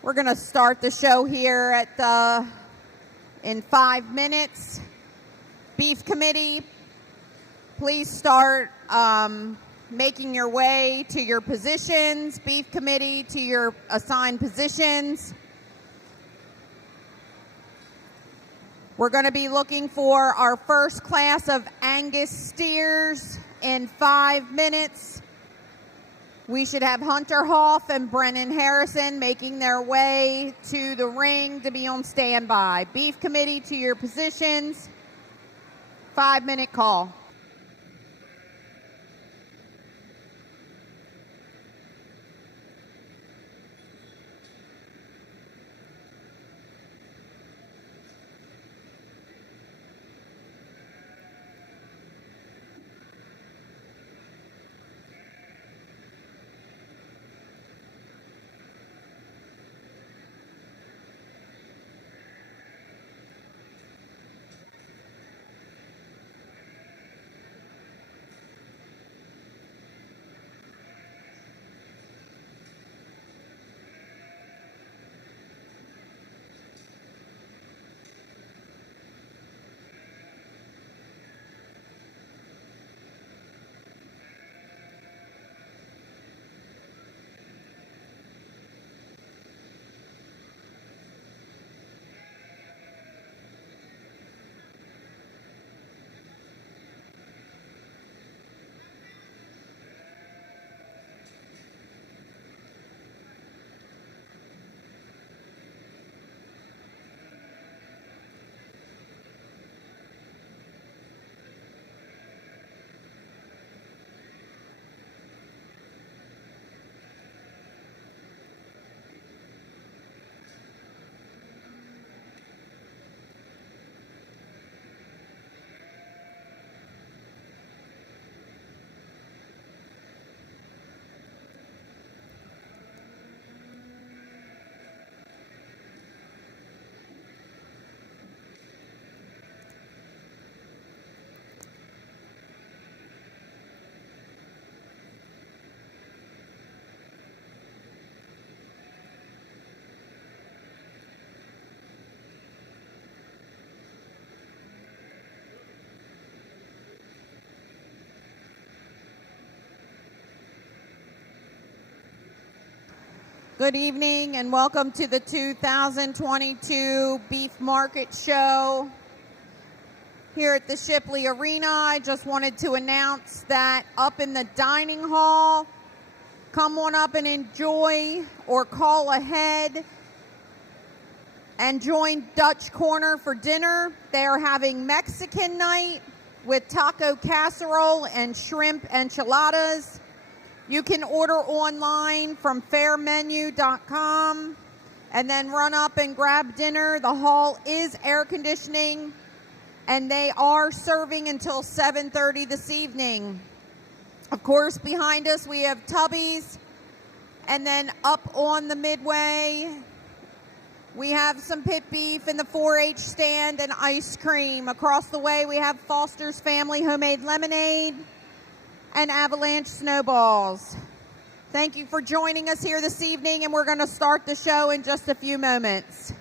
We're going to start the show here in 5 minutes. Beef Committee, please start making your way to your positions. Beef Committee, to your assigned positions. We're going to be looking for our first class of Angus steers in 5 minutes. We should have Hunter Hoff and Brennan Harrison making their way to the ring to be on standby. Beef Committee, to your positions. 5-minute call. Good evening and welcome to the 2022 Beef Market Show here at the Shipley Arena. I just wanted to announce that up in the dining hall, come on up and enjoy or call ahead and join Dutch Corner for dinner. They are having Mexican night with taco casserole and shrimp enchiladas. You can order online from fairmenu.com and then run up and grab dinner. The hall is air conditioning and they are serving until 7:30 this evening. Of course, behind us we have Tubby's, and then up on the midway we have some pit beef in the 4-H stand and ice cream. Across the way we have Foster's Family Homemade Lemonade and Avalanche Snowballs. Thank you for joining us here this evening, and we're going to start the show in just a few moments.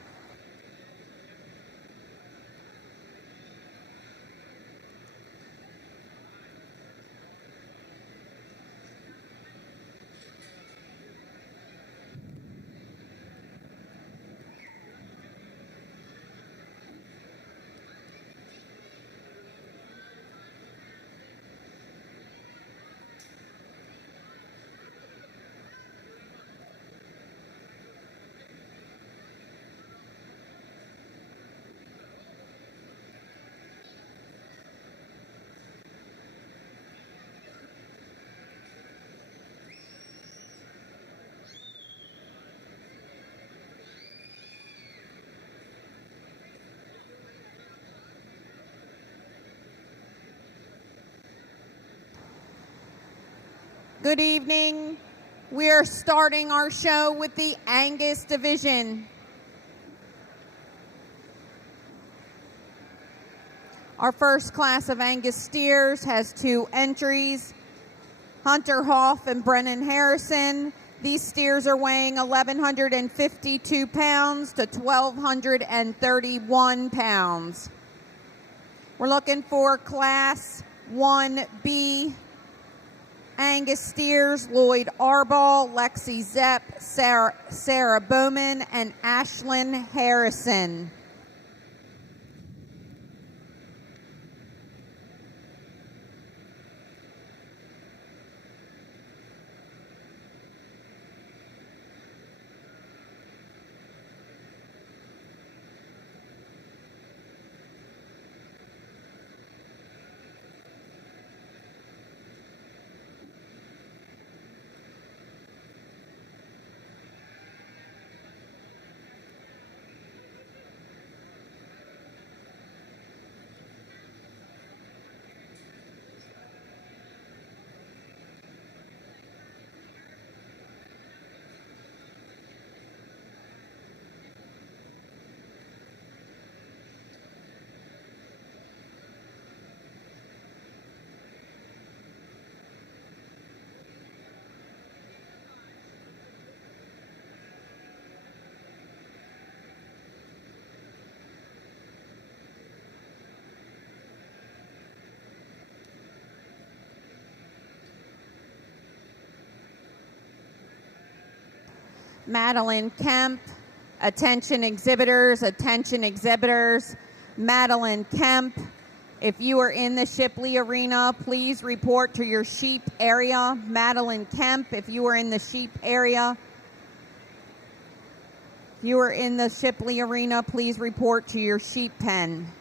Good evening. We are starting our show with the Angus division. Our first class of Angus steers has 2 entries, Hunter Hoff and Brennan Harrison. These steers are weighing 1,152 pounds to 1,231 pounds. We're looking for Class 1B Angus steers: Lloyd Arball, Lexi Zepp, Sarah Bowman, and Ashlyn Harrison. Madeline Kemp, attention exhibitors, Madeline Kemp. If you are in the Shipley arena, please report to your sheep area. Madeline Kemp, if you are in the sheep area. If you are in the Shipley arena, please report to your sheep pen.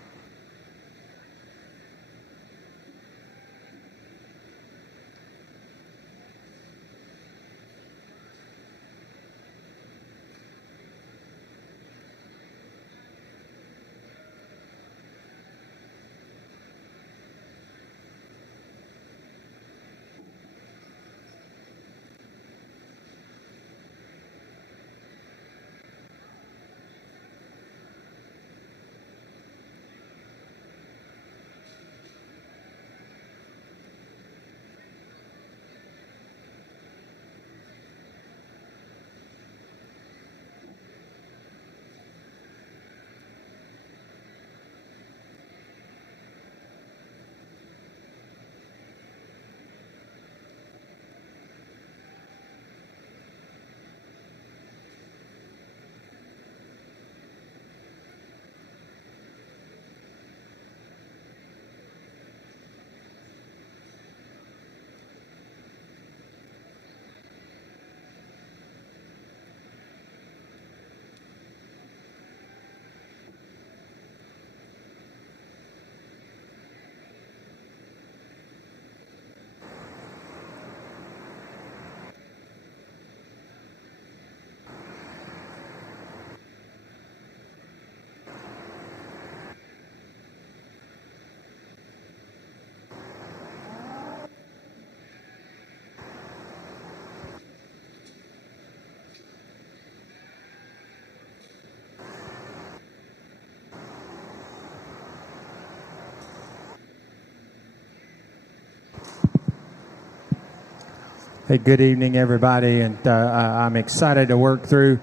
Hey, good evening, everybody, and I'm excited to work through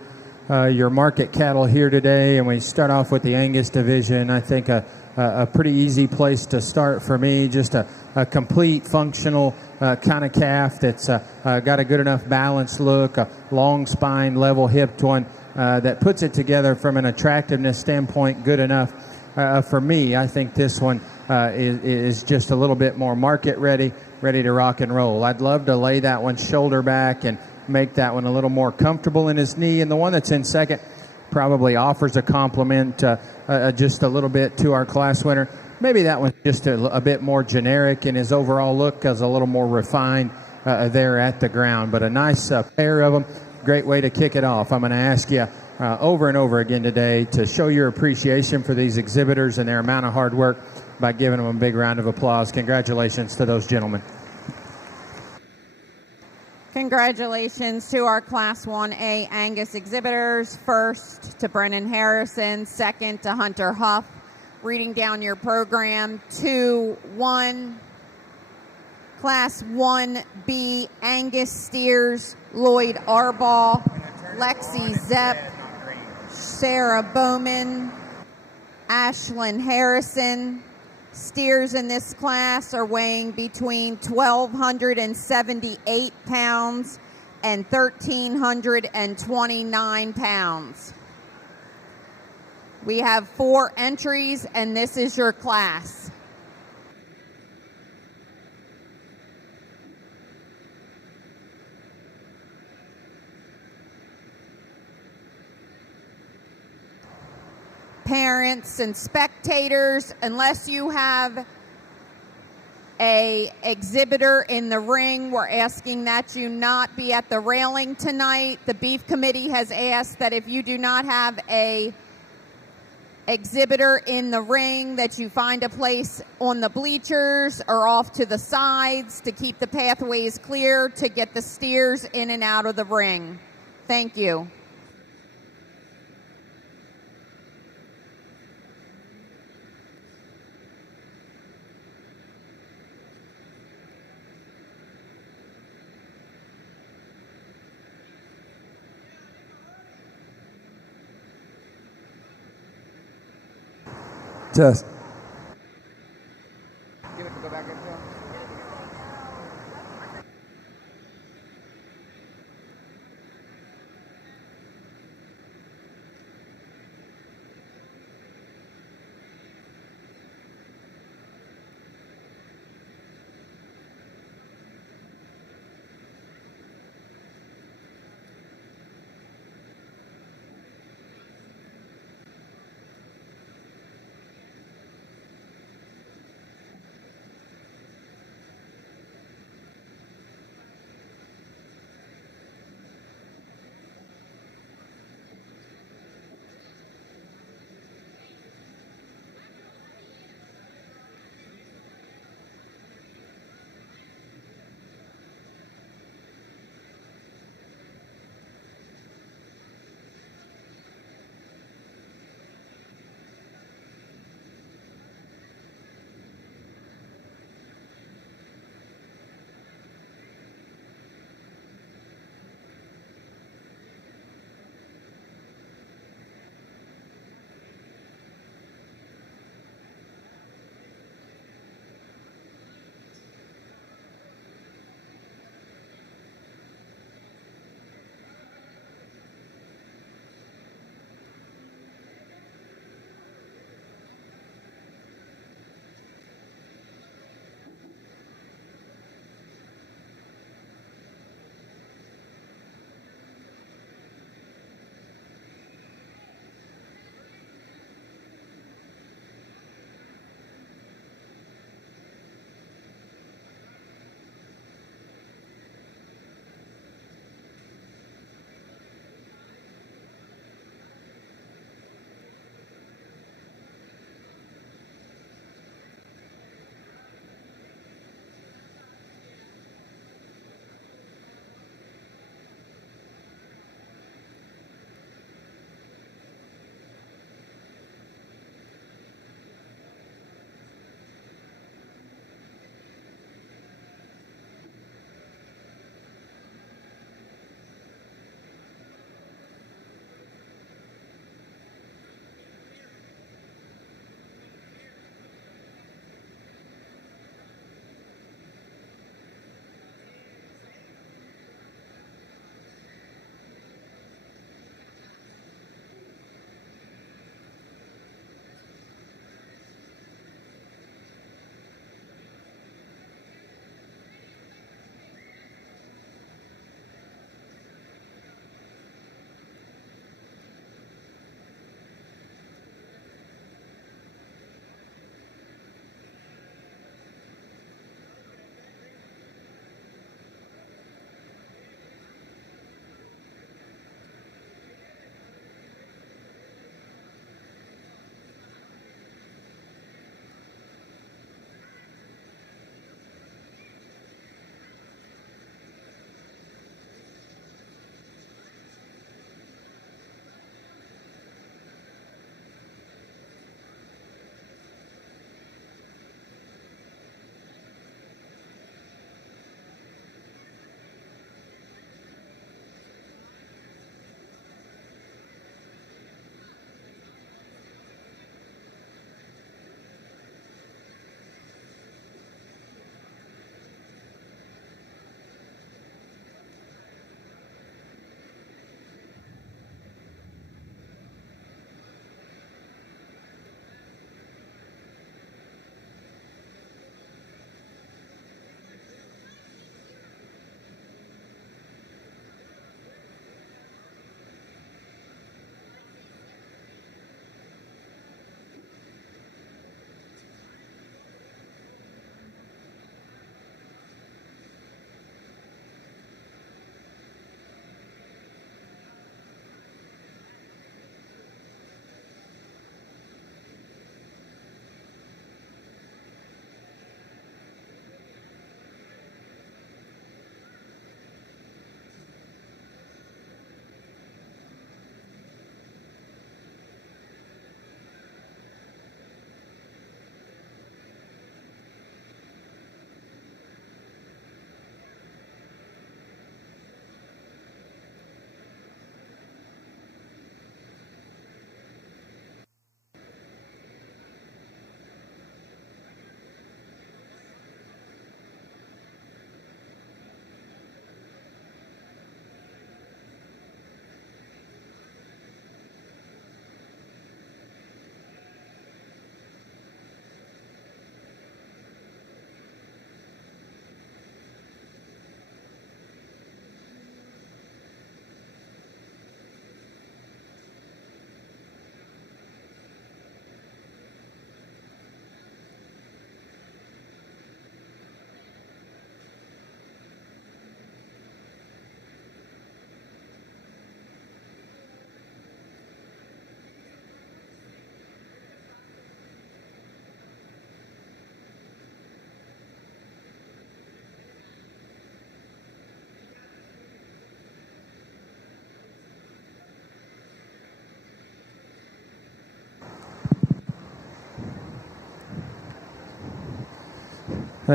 your market cattle here today. And we start off with the Angus division. I think a pretty easy place to start for me, just a complete functional kind of calf that's got a good enough balanced look, a long spine, level hipped one that puts it together from an attractiveness standpoint good enough for me. I think this one is just a little bit more market ready to rock and roll. I'd love to lay that one shoulder back and make that one a little more comfortable in his knee. And the one that's in second probably offers a compliment just a little bit to our class winner. Maybe that one's just a bit more generic in his overall look, as a little more refined there at the ground. But a nice pair of them. Great way to kick it off. I'm going to ask you over and over again today to show your appreciation for these exhibitors and their amount of hard work by giving them a big round of applause. Congratulations to those gentlemen. Congratulations to our Class 1A Angus exhibitors. First to Brennan Harrison, second to Hunter Huff. Reading down your program, 2-1, Class 1B Angus steers, Lloyd Arbaugh, Lexi Zepp, Sarah Bowman, Ashlyn Harrison. Steers in this class are weighing between 1,278 pounds and 1,329 pounds. We have 4 entries, and this is your class. Parents and spectators, unless you have a exhibitor in the ring, we're asking that you not be at the railing tonight. The beef committee has asked that if you do not have a exhibitor in the ring, that you find a place on the bleachers or off to the sides to keep the pathways clear to get the steers in and out of the ring. Thank you. Test. Give it to go back into him.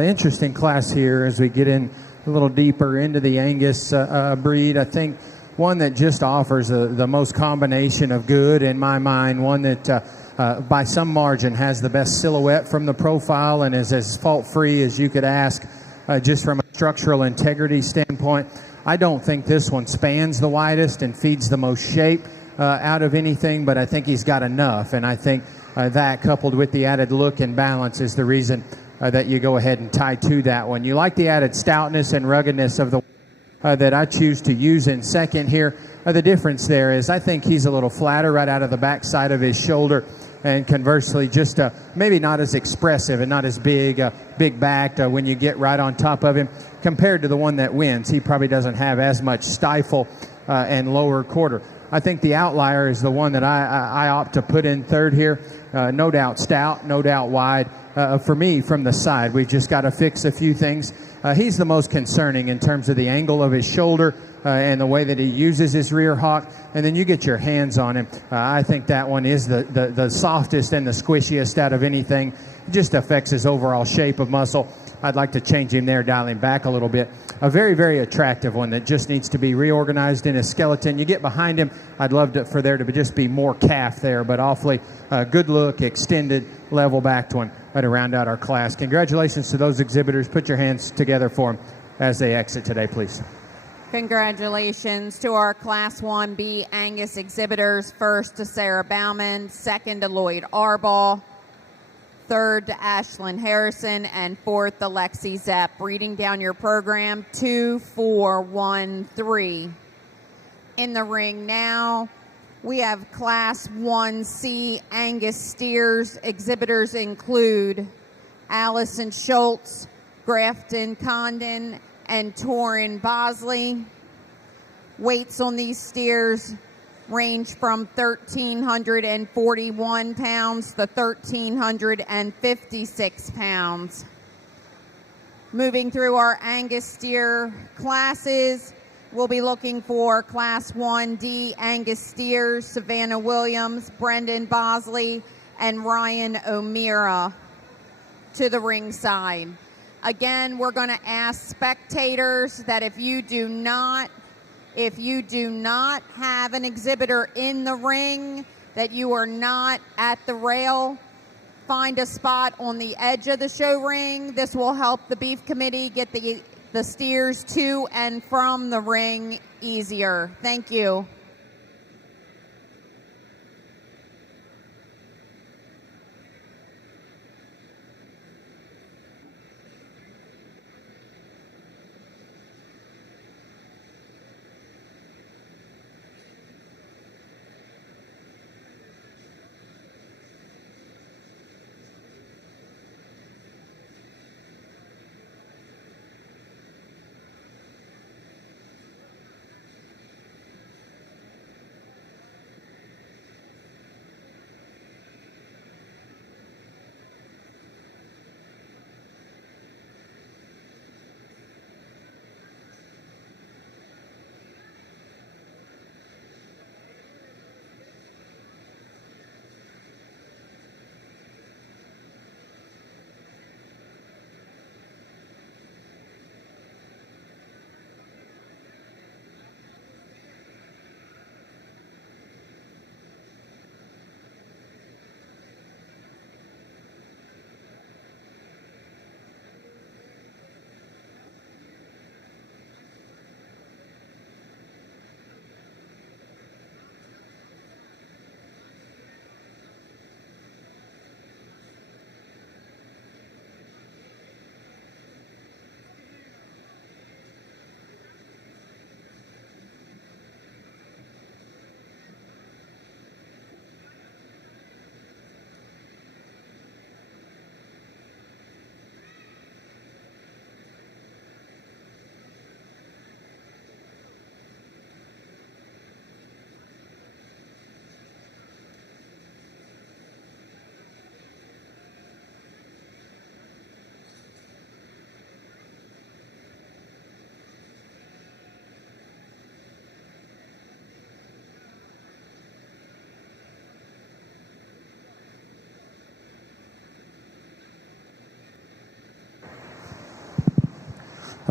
interesting class here as we get in a little deeper into the Angus breed. I think one that just offers the most combination of good in my mind, one that by some margin has the best silhouette from the profile and is as fault-free as you could ask just from a structural integrity standpoint. I don't think this one spans the widest and feeds the most shape out of anything, but I think he's got enough, and I think that coupled with the added look and balance is the reason that you go ahead and tie to that one. You like the added stoutness and ruggedness of the that I choose to use in second here. The difference there is I think he's a little flatter right out of the backside of his shoulder, and conversely just maybe not as expressive and not as big backed when you get right on top of him compared to the one that wins. He probably doesn't have as much stifle and lower quarter. I think the outlier is the one that I opt to put in third here. No doubt stout, no doubt wide. For me, from the side, we've just got to fix a few things. He's the most concerning in terms of the angle of his shoulder and the way that he uses his rear hock. And then you get your hands on him. I think that one is the softest and the squishiest out of anything. It just affects his overall shape of muscle. I'd like to change him there, dial him back a little bit. A very, very attractive one that just needs to be reorganized in his skeleton. You get behind him, I'd love for there to just be more calf there, but awfully good look, extended, level backed one to round out our class. Congratulations to those exhibitors. Put your hands together for them as they exit today, please. Congratulations to our Class 1B Angus exhibitors. First to Sarah Bauman, second to Lloyd Arbaugh, third to Ashlyn Harrison, and fourth to Lexi Zepp. Reading down your program, 2, 4, 1, 3. In the ring now, we have Class 1C Angus steers. Exhibitors include Allison Schultz, Grafton Condon, and Torin Bosley. Weights on these steers range from 1,341 pounds to 1,356 pounds. Moving through our Angus steer classes, we'll be looking for Class 1D Angus steers, Savannah Williams, Brendan Bosley, and Ryan O'Meara to the ringside. Again, we're going to ask spectators that if you do not have an exhibitor in the ring, that you are not at the rail, find a spot on the edge of the show ring. This will help the beef committee get the steers to and from the ring easier. Thank you.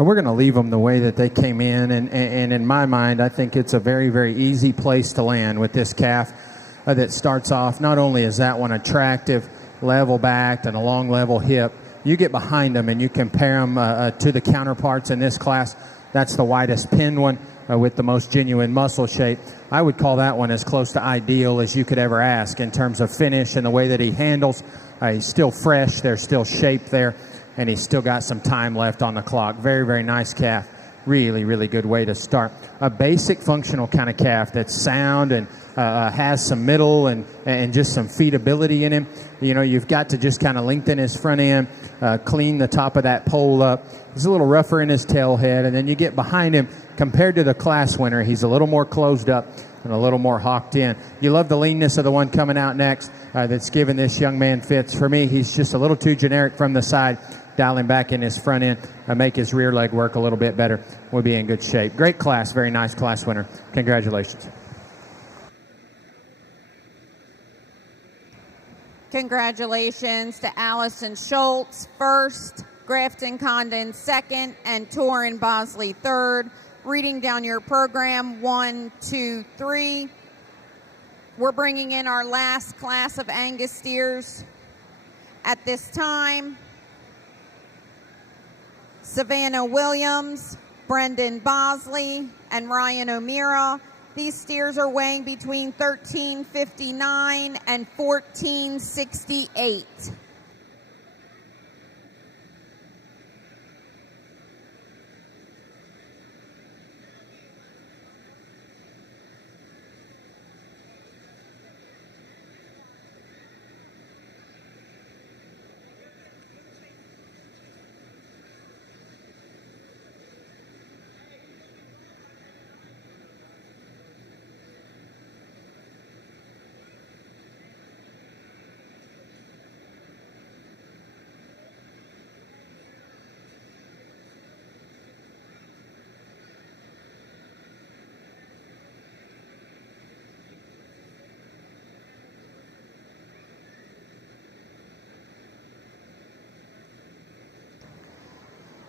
we're going to leave them the way that they came in. And in my mind, I think it's a very, very easy place to land with this calf that starts off. Not only is that one attractive, level backed, and a long level hip, you get behind them and you compare them to the counterparts in this class. That's the widest pinned one with the most genuine muscle shape. I would call that one as close to ideal as you could ever ask in terms of finish and the way that he handles. He's still fresh. There's still shape there. And he's still got some time left on the clock. Very, very nice calf. Really, really good way to start. A basic functional kind of calf that's sound and has some middle and just some feedability in him. You know, you've got to just kind of lengthen his front end, clean the top of that pole up. He's a little rougher in his tail head. And then you get behind him, compared to the class winner, he's a little more closed up and a little more hawked in. You love the leanness of the one coming out next that's giving this young man fits. For me, he's just a little too generic from the side. Dial him back in his front end and make his rear leg work a little bit better. We'll be in good shape. Great class, very nice class winner. Congratulations. Congratulations to Allison Schultz first, Grafton Condon second, and Torin Bosley third. Reading down your program, 1, 2, 3. We're bringing in our last class of Angus steers at this time. Savannah Williams, Brendan Bosley, and Ryan O'Meara. These steers are weighing between 1359 and 1468.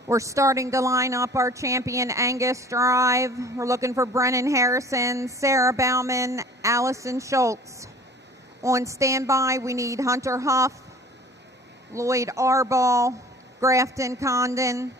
We're starting to line up our champion Angus drive. We're looking for Brennan Harrison, Sarah Bauman, Allison Schultz. On standby, we need Hunter Huff, Lloyd Arball, Grafton Condon.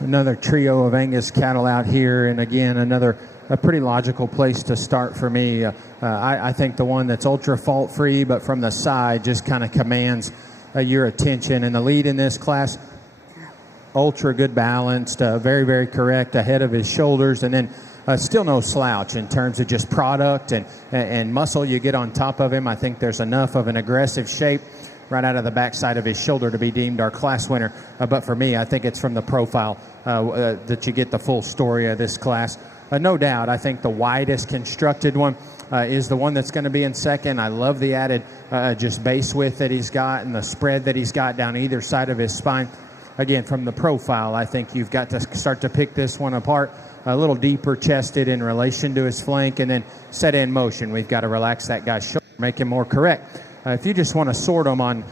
another trio of Angus cattle out here, and again, a pretty logical place to start for me. I think the one that's ultra fault-free, but from the side just kind of commands your attention. And the lead in this class, ultra good balanced, very, very correct ahead of his shoulders, and then still no slouch in terms of just product and muscle you get on top of him. I think there's enough of an aggressive shape right out of the backside of his shoulder to be deemed our class winner. But for me, I think it's from the profile that you get the full story of this class. No doubt, I think the widest constructed one is the one that's going to be in second. I love the added just base width that he's got and the spread that he's got down either side of his spine. Again, from the profile, I think you've got to start to pick this one apart. A little deeper chested in relation to his flank, and then set in motion. We've got to relax that guy's shoulder, make him more correct. If you just want to sort them on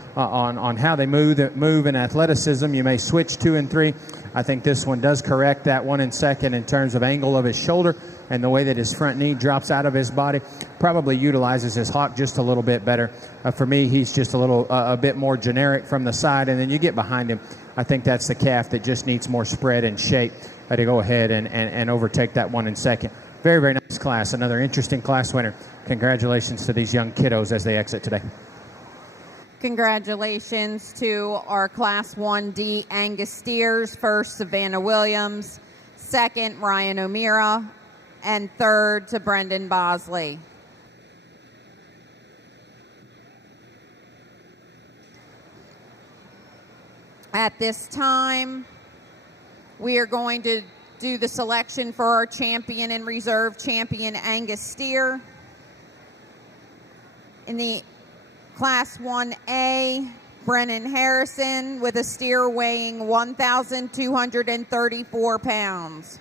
how they move in athleticism, you may switch 2 and 3. I think this one does correct that one in second in terms of angle of his shoulder and the way that his front knee drops out of his body. Probably utilizes his hock just a little bit better. For me, he's just a bit more generic from the side, and then you get behind him. I think that's the calf that just needs more spread and shape to go ahead and overtake that one in second. Very, very nice class. Another interesting class winner. Congratulations to these young kiddos as they exit today. Congratulations to our Class 1D Angus steers. First, Savannah Williams. Second, Ryan O'Meara. And third to Brendan Bosley. At this time, we are going to do the selection for our champion and reserve champion Angus steer. In the Class 1A, Brennan Harrison with a steer weighing 1,234 pounds.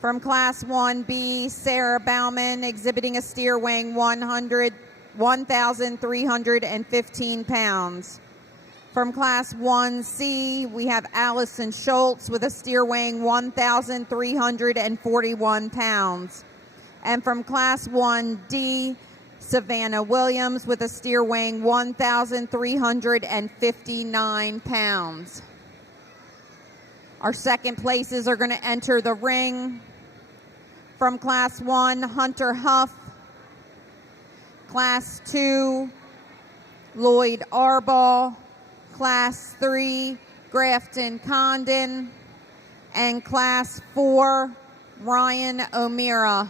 From Class 1B, Sarah Bauman exhibiting a steer weighing 1,315 pounds. From Class 1C, we have Allison Schultz with a steer weighing 1,341 pounds. And from Class 1D, Savannah Williams with a steer weighing 1,359 pounds. Our second places are going to enter the ring. From Class 1, Hunter Huff. Class 2, Lloyd Arbaugh. Class 3, Grafton Condon. And Class 4, Ryan O'Meara.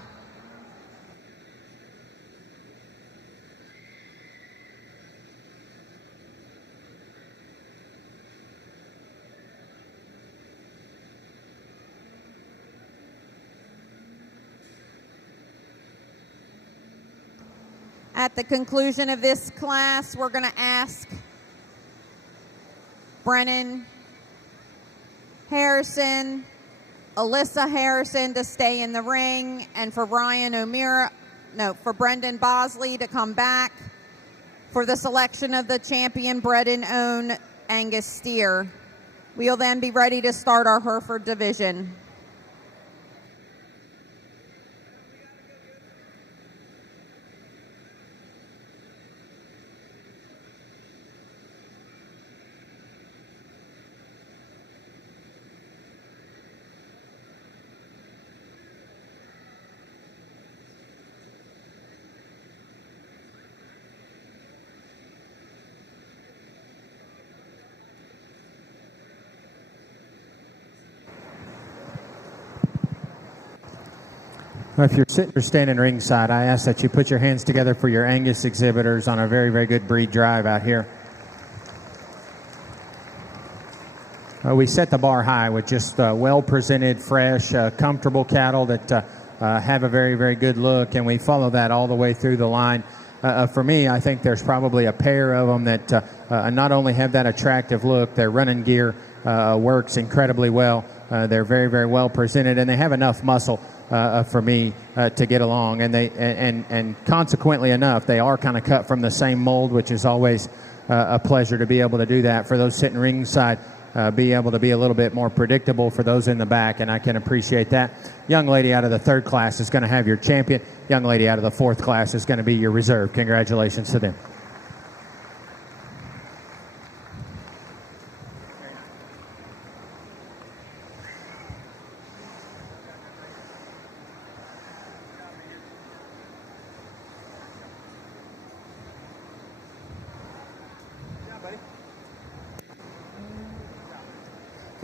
At the conclusion of this class, we're going to ask Brennan Harrison, Alyssa Harrison to stay in the ring, and for for Brendan Bosley to come back for the selection of the champion bred and owned Angus steer. We'll then be ready to start our Hereford division. If you're sitting or standing ringside, I ask that you put your hands together for your Angus exhibitors on a very, very good breed drive out here. We set the bar high with just well-presented, fresh, comfortable cattle that have a very, very good look, and we follow that all the way through the line. For me, I think there's probably a pair of them that not only have that attractive look, their running gear works incredibly well. They're very, very well presented, and they have enough muscle for me to get along, and consequently enough, they are kind of cut from the same mold, which is always a pleasure to be able to do that. For those sitting ringside, be able to be a little bit more predictable for those in the back, and I can appreciate that. Young lady out of the third class is going to have your champion. Young lady out of the fourth class is going to be your reserve. Congratulations to them.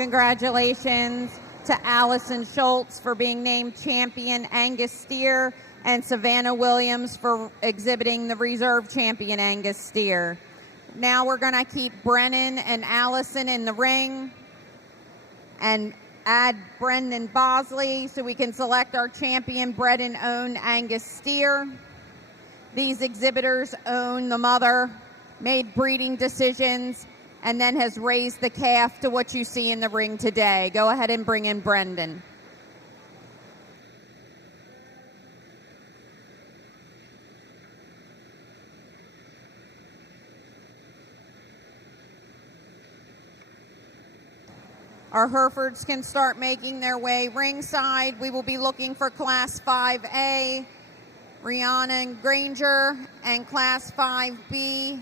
Congratulations to Allison Schultz for being named champion Angus steer, and Savannah Williams for exhibiting the reserve champion Angus steer. Now we're going to keep Brennan and Allison in the ring and add Brendan Bosley so we can select our champion bred and owned Angus steer. These exhibitors own the mother, made breeding decisions, and then has raised the calf to what you see in the ring today. Go ahead and bring in Brendan. Our Herefords can start making their way ringside. We will be looking for Class 5A, Rhiannon Granger, and Class 5B,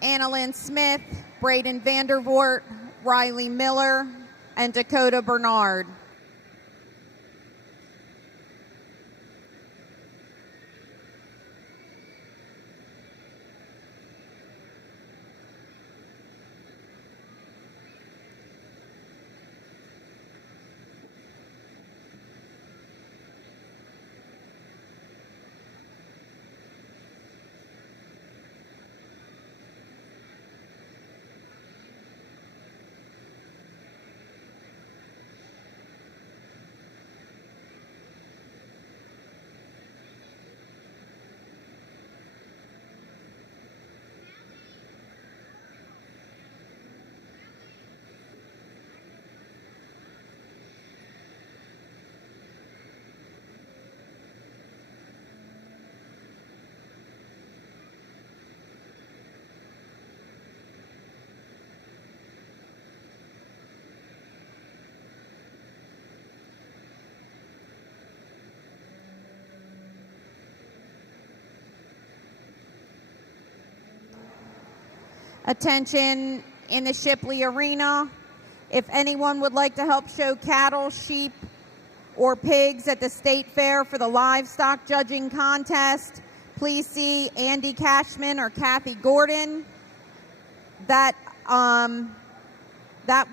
Annalyn Smith, Braden Vandervoort, Riley Miller, and Dakota Bernard. Attention in the Shipley Arena. If anyone would like to help show cattle, sheep, or pigs at the state fair for the livestock judging contest, please see Andy Cashman or Kathy Gordon. That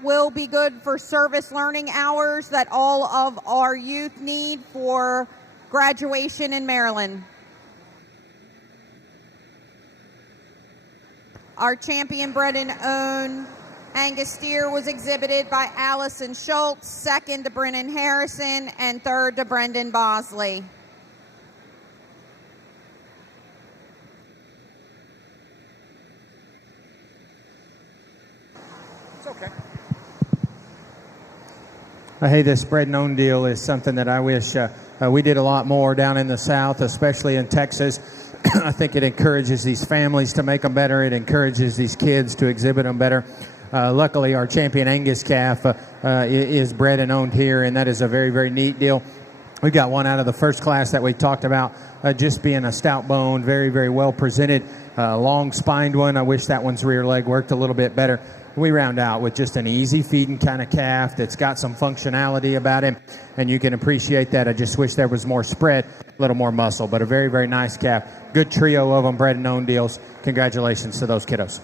will be good for service learning hours that all of our youth need for graduation in Maryland. Our champion bred and owned Angus steer was exhibited by Allison Schultz, second to Brennan Harrison, and third to Brendan Bosley. It's okay. Hey, this bred and owned deal is something that I wish we did a lot more down in the South, especially in Texas. I think it encourages these families to make them better. It encourages these kids to exhibit them better. Luckily, our champion Angus calf is bred and owned here, and that is a very, very neat deal. We got one out of the first class that we talked about, just being a stout bone, very, very well presented, long spined one. I wish that one's rear leg worked a little bit better. We round out with just an easy feeding kind of calf that's got some functionality about him, and you can appreciate that. I just wish there was more spread, a little more muscle, but a very, very nice calf. Good trio of them, bred and owned deals. Congratulations to those kiddos.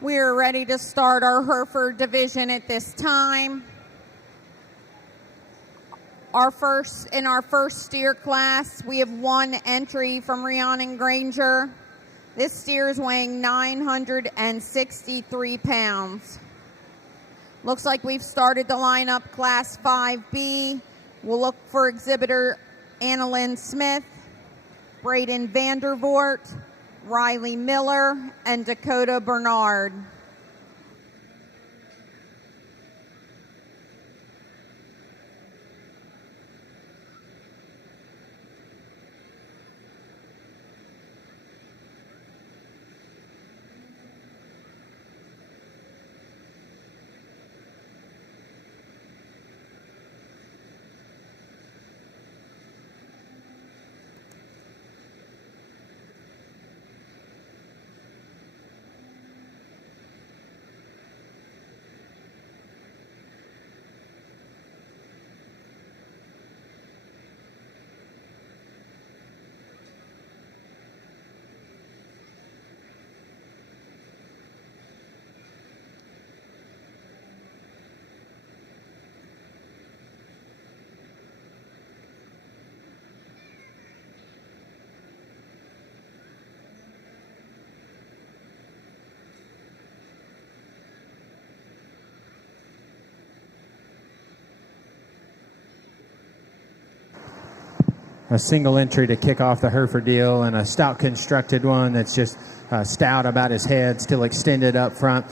We are ready to start our Hereford division at this time. In our first steer class, we have one entry from Rhiannon Granger. This steer is weighing 963 pounds. Looks like we've started the lineup, Class 5B. We'll look for exhibitor Annalyn Smith, Braden Vandervoort, Riley Miller, and Dakota Bernard. a single entry to kick off the Hereford deal, and a stout constructed one that's just stout about his head, still extended up front.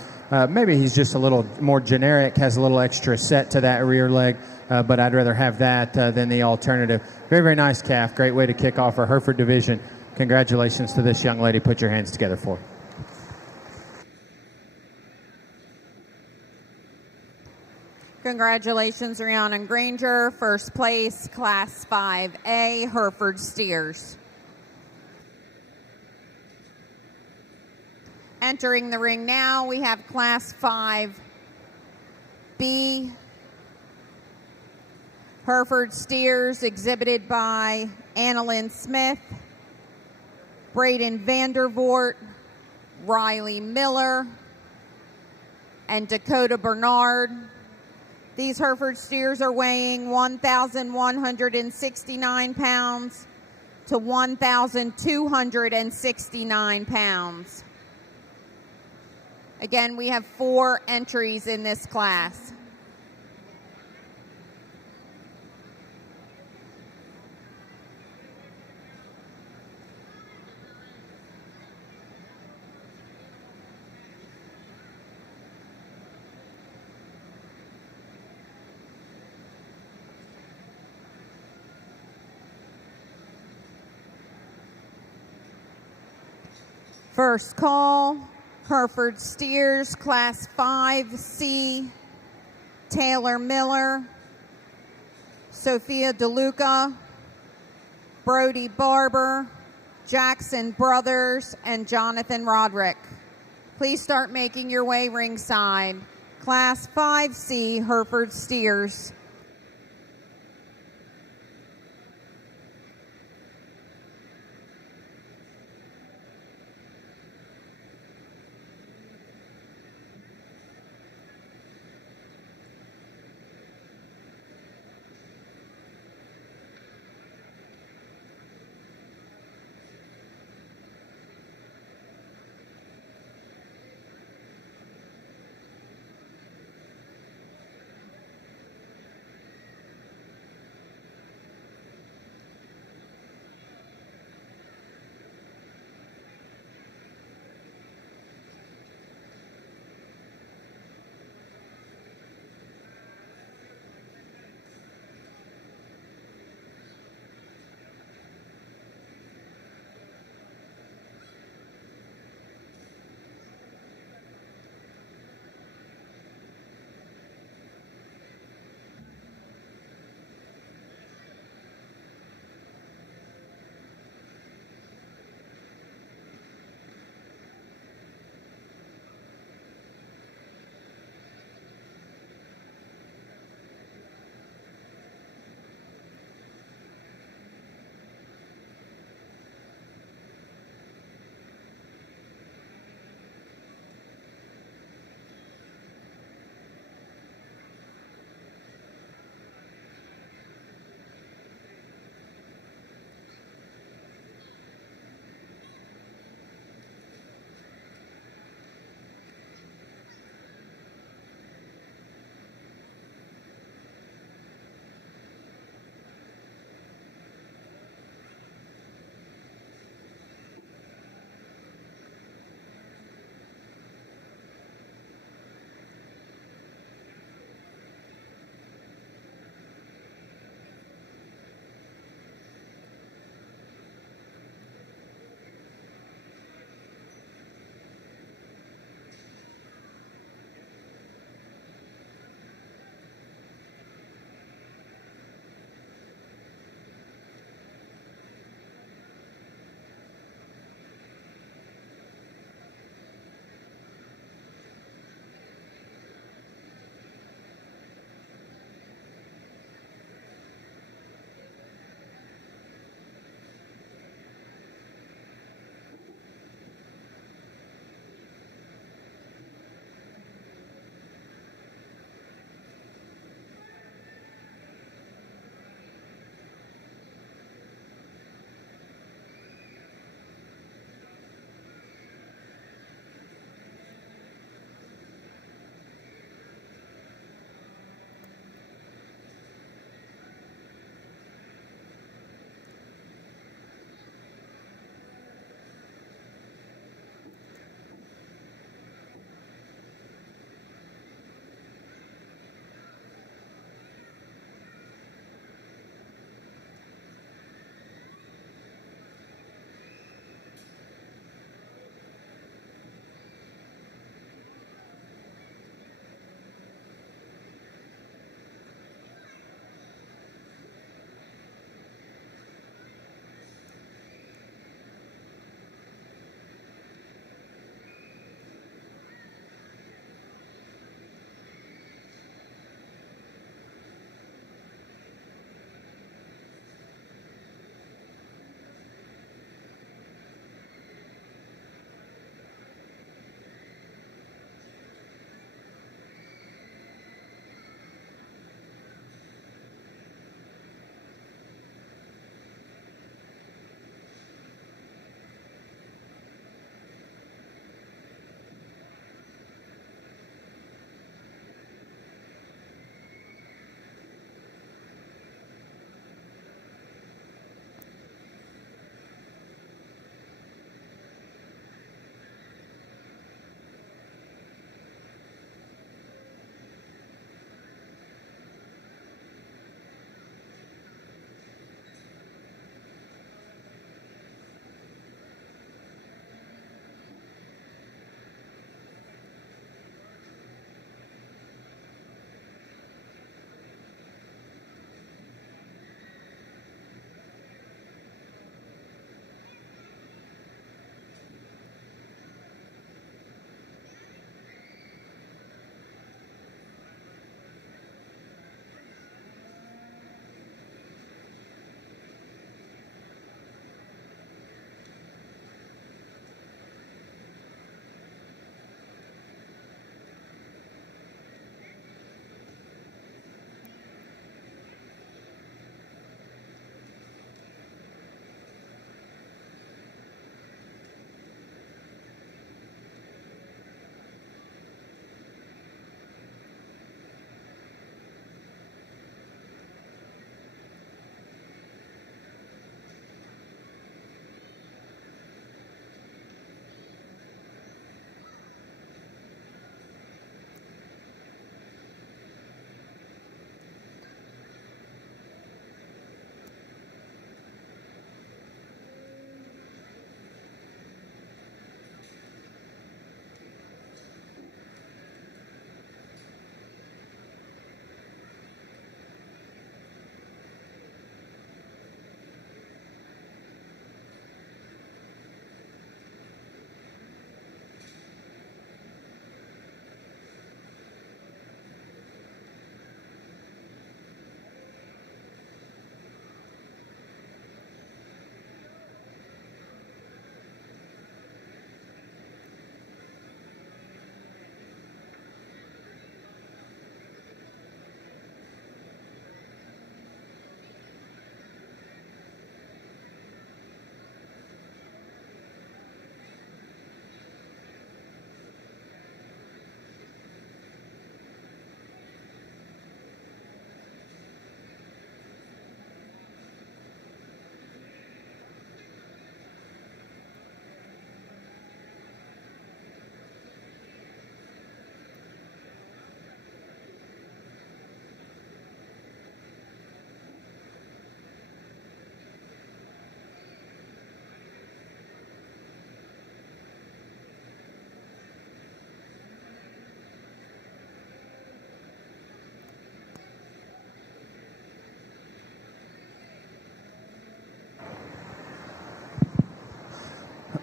Maybe he's just a little more generic, has a little extra set to that rear leg, but I'd rather have that than the alternative. Very, very nice calf. Great way to kick off our Hereford division. Congratulations to this young lady. Put your hands together for her. Congratulations, Rhiannon Granger. First place, Class 5A, Hereford Steers. Entering the ring now, we have Class 5B, Hereford Steers, exhibited by Annalyn Smith, Braden Vandervoort, Riley Miller, and Dakota Bernard. These Hereford steers are weighing 1,169 pounds to 1,269 pounds. Again, we have 4 entries in this class. First call, Hereford Steers, Class 5C, Taylor Miller, Sophia DeLuca, Brody Barber, Jackson Brothers, and Jonathan Roderick. Please start making your way ringside. Class 5C, Hereford Steers.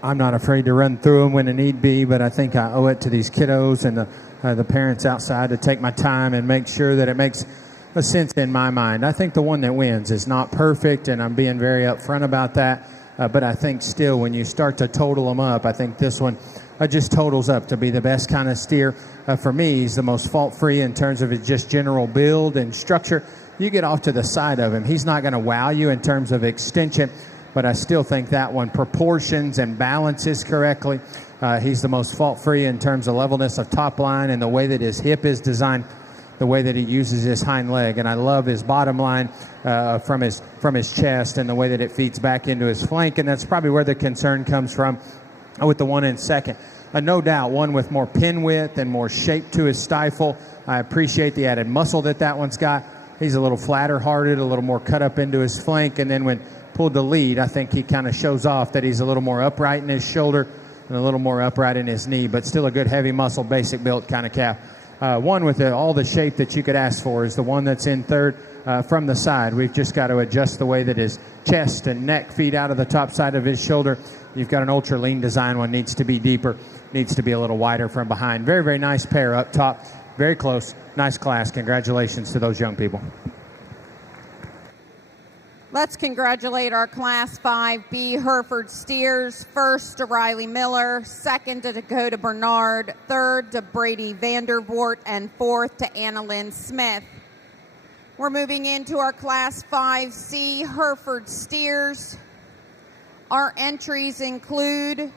I'm not afraid to run through them when it need be, but I think I owe it to these kiddos and the parents outside to take my time and make sure that it makes a sense in my mind. I think the one that wins is not perfect, and I'm being very upfront about that, but I think still when you start to total them up, I think this one just totals up to be the best kind of steer. For me, he's the most fault-free in terms of his just general build and structure. You get off to the side of him, he's not going to wow you in terms of extension, but I still think that one proportions and balances correctly. He's the most fault-free in terms of levelness of top line and the way that his hip is designed, the way that he uses his hind leg. And I love his bottom line from his chest and the way that it feeds back into his flank. And that's probably where the concern comes from with the one in second. No doubt, one with more pin width and more shape to his stifle. I appreciate the added muscle that one's got. He's a little flatter hearted, a little more cut up into his flank. And then when pulled the lead, I think he kind of shows off that he's a little more upright in his shoulder and a little more upright in his knee, but still a good heavy muscle, basic built kind of calf. One with all the shape that you could ask for is the one that's in third from the side. We've just got to adjust the way that his chest and neck feed out of the top side of his shoulder. You've got an ultra lean design one, needs to be deeper, needs to be a little wider from behind. Very, very nice pair up top, very close, nice class. Congratulations to those young people. Let's congratulate our Class 5B Hereford steers. First to Riley Miller, second to Dakota Bernard, third to Brady Vandervoort, and fourth to Anna Lynn Smith. We're moving into our Class 5C Hereford steers. Our entries include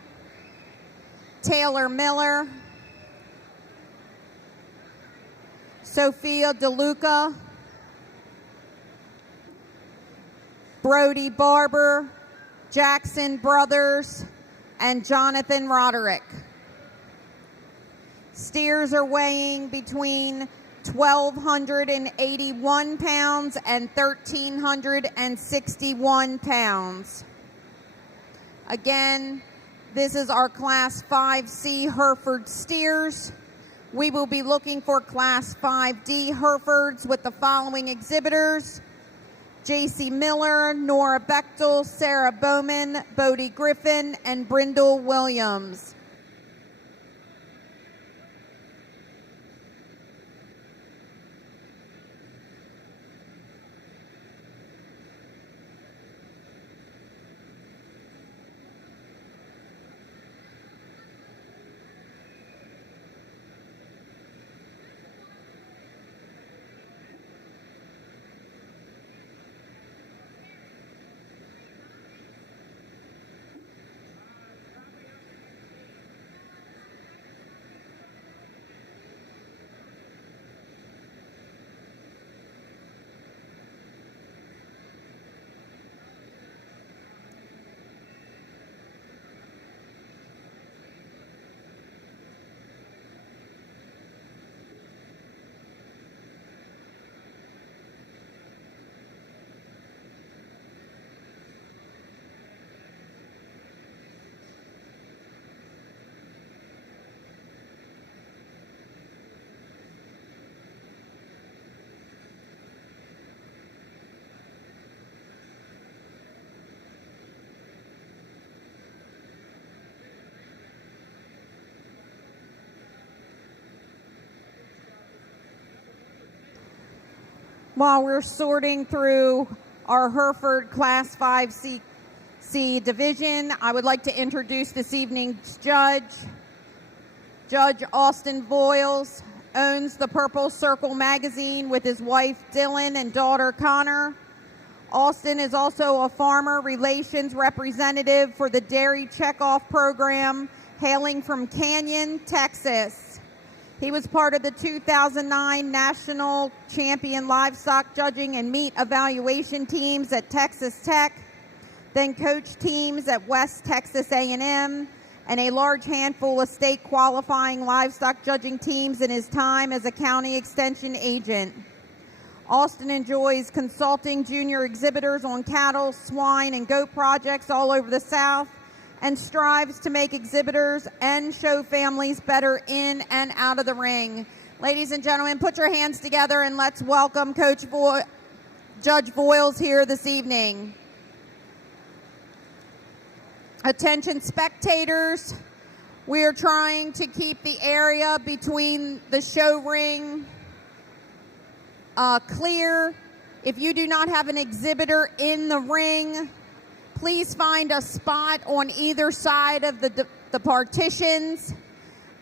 Taylor Miller, Sophia DeLuca, Brody Barber, Jackson Brothers, and Jonathan Roderick. Steers are weighing between 1,281 pounds and 1,361 pounds. Again, this is our Class 5C Hereford steers. We will be looking for Class 5D Herefords with the following exhibitors: J.C. Miller, Nora Bechtel, Sarah Bowman, Bodie Griffin, and Brindle Williams. While we're sorting through our Hereford Class 5C division, I would like to introduce this evening's judge. Judge Austin Voiles owns the Purple Circle magazine with his wife Dylan and daughter Connor. Austin is also a farmer relations representative for the Dairy Checkoff program, hailing from Canyon, Texas. He was part of the 2009 National Champion Livestock Judging and Meat Evaluation teams at Texas Tech, then coached teams at West Texas A&M, and a large handful of state qualifying livestock judging teams in his time as a county extension agent. Austin enjoys consulting junior exhibitors on cattle, swine, and goat projects all over the South, and strives to make exhibitors and show families better in and out of the ring. Ladies and gentlemen, put your hands together and let's welcome Judge Voiles here this evening. Attention spectators, we are trying to keep the area between the show ring clear. If you do not have an exhibitor in the ring, please find a spot on either side of the partitions.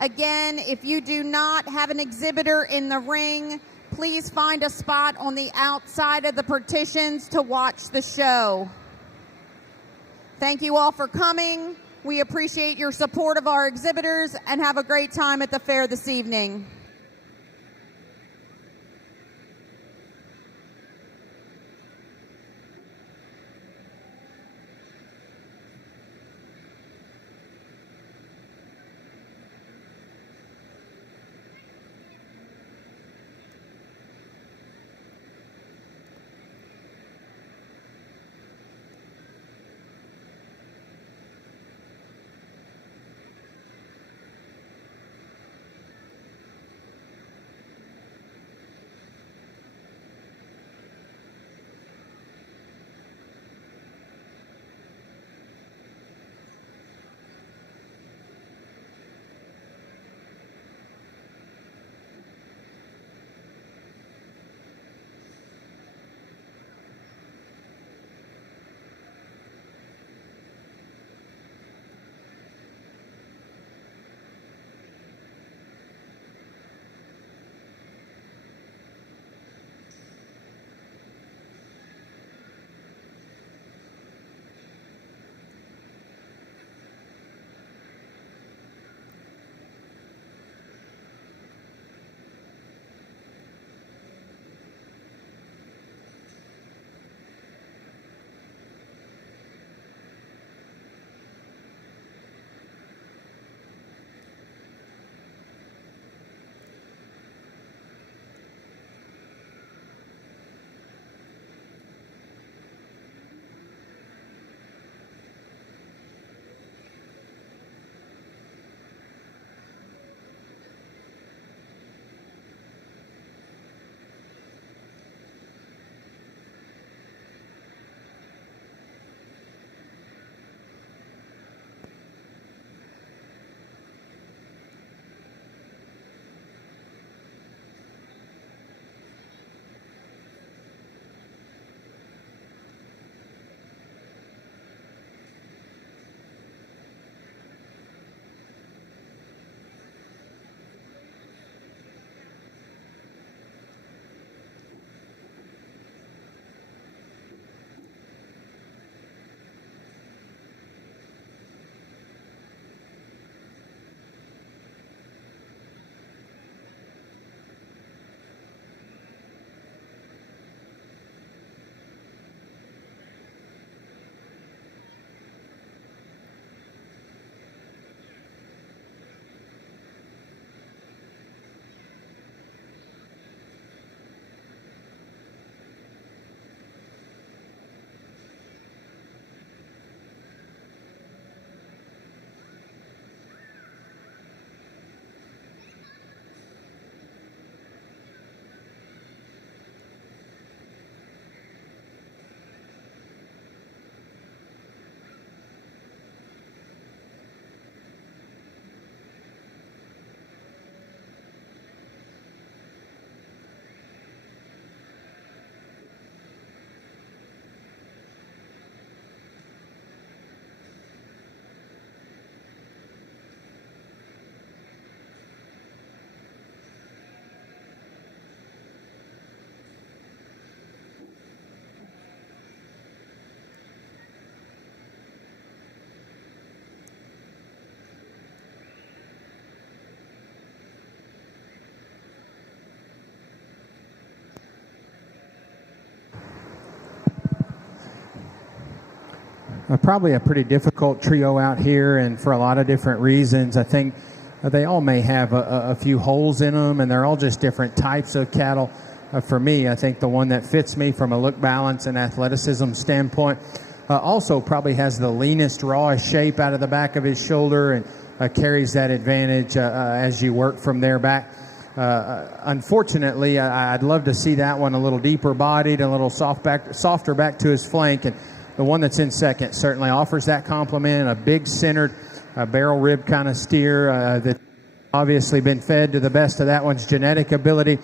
Again, if you do not have an exhibitor in the ring, please find a spot on the outside of the partitions to watch the show. Thank you all for coming. We appreciate your support of our exhibitors and have a great time at the fair this evening. Probably a pretty difficult trio out here, and for a lot of different reasons. I think they all may have a few holes in them, and they're all just different types of cattle. For me, I think the one that fits me from a look, balance, and athleticism standpoint also probably has the leanest, rawest shape out of the back of his shoulder, and carries that advantage as you work from there back. Unfortunately, I'd love to see that one a little deeper bodied, a little softer back to his flank, and The one that's in second certainly offers that complement, a big centered barrel rib kind of steer that obviously been fed to the best of that one's genetic ability.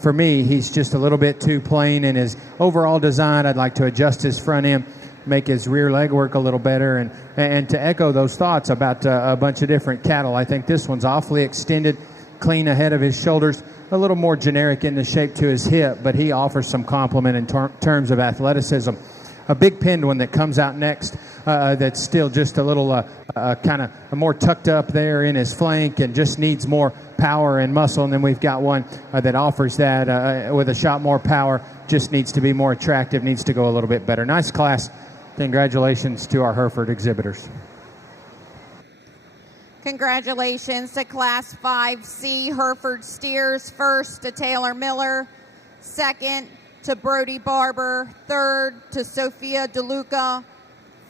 For me, he's just a little bit too plain in his overall design. I'd like to adjust his front end, make his rear leg work a little better, and to echo those thoughts about a bunch of different cattle. I think this one's awfully extended, clean ahead of his shoulders, a little more generic in the shape to his hip, but he offers some complement in terms of athleticism. A big pinned one that comes out next that's still just a little kind of more tucked up there in his flank and just needs more power and muscle. And then we've got one that offers that with a shot more power, just needs to be more attractive, needs to go a little bit better. Nice class. Congratulations to our Hereford exhibitors. Congratulations to Class 5C Hereford steers. First to Taylor Miller, second to Brody Barber, third to Sophia DeLuca,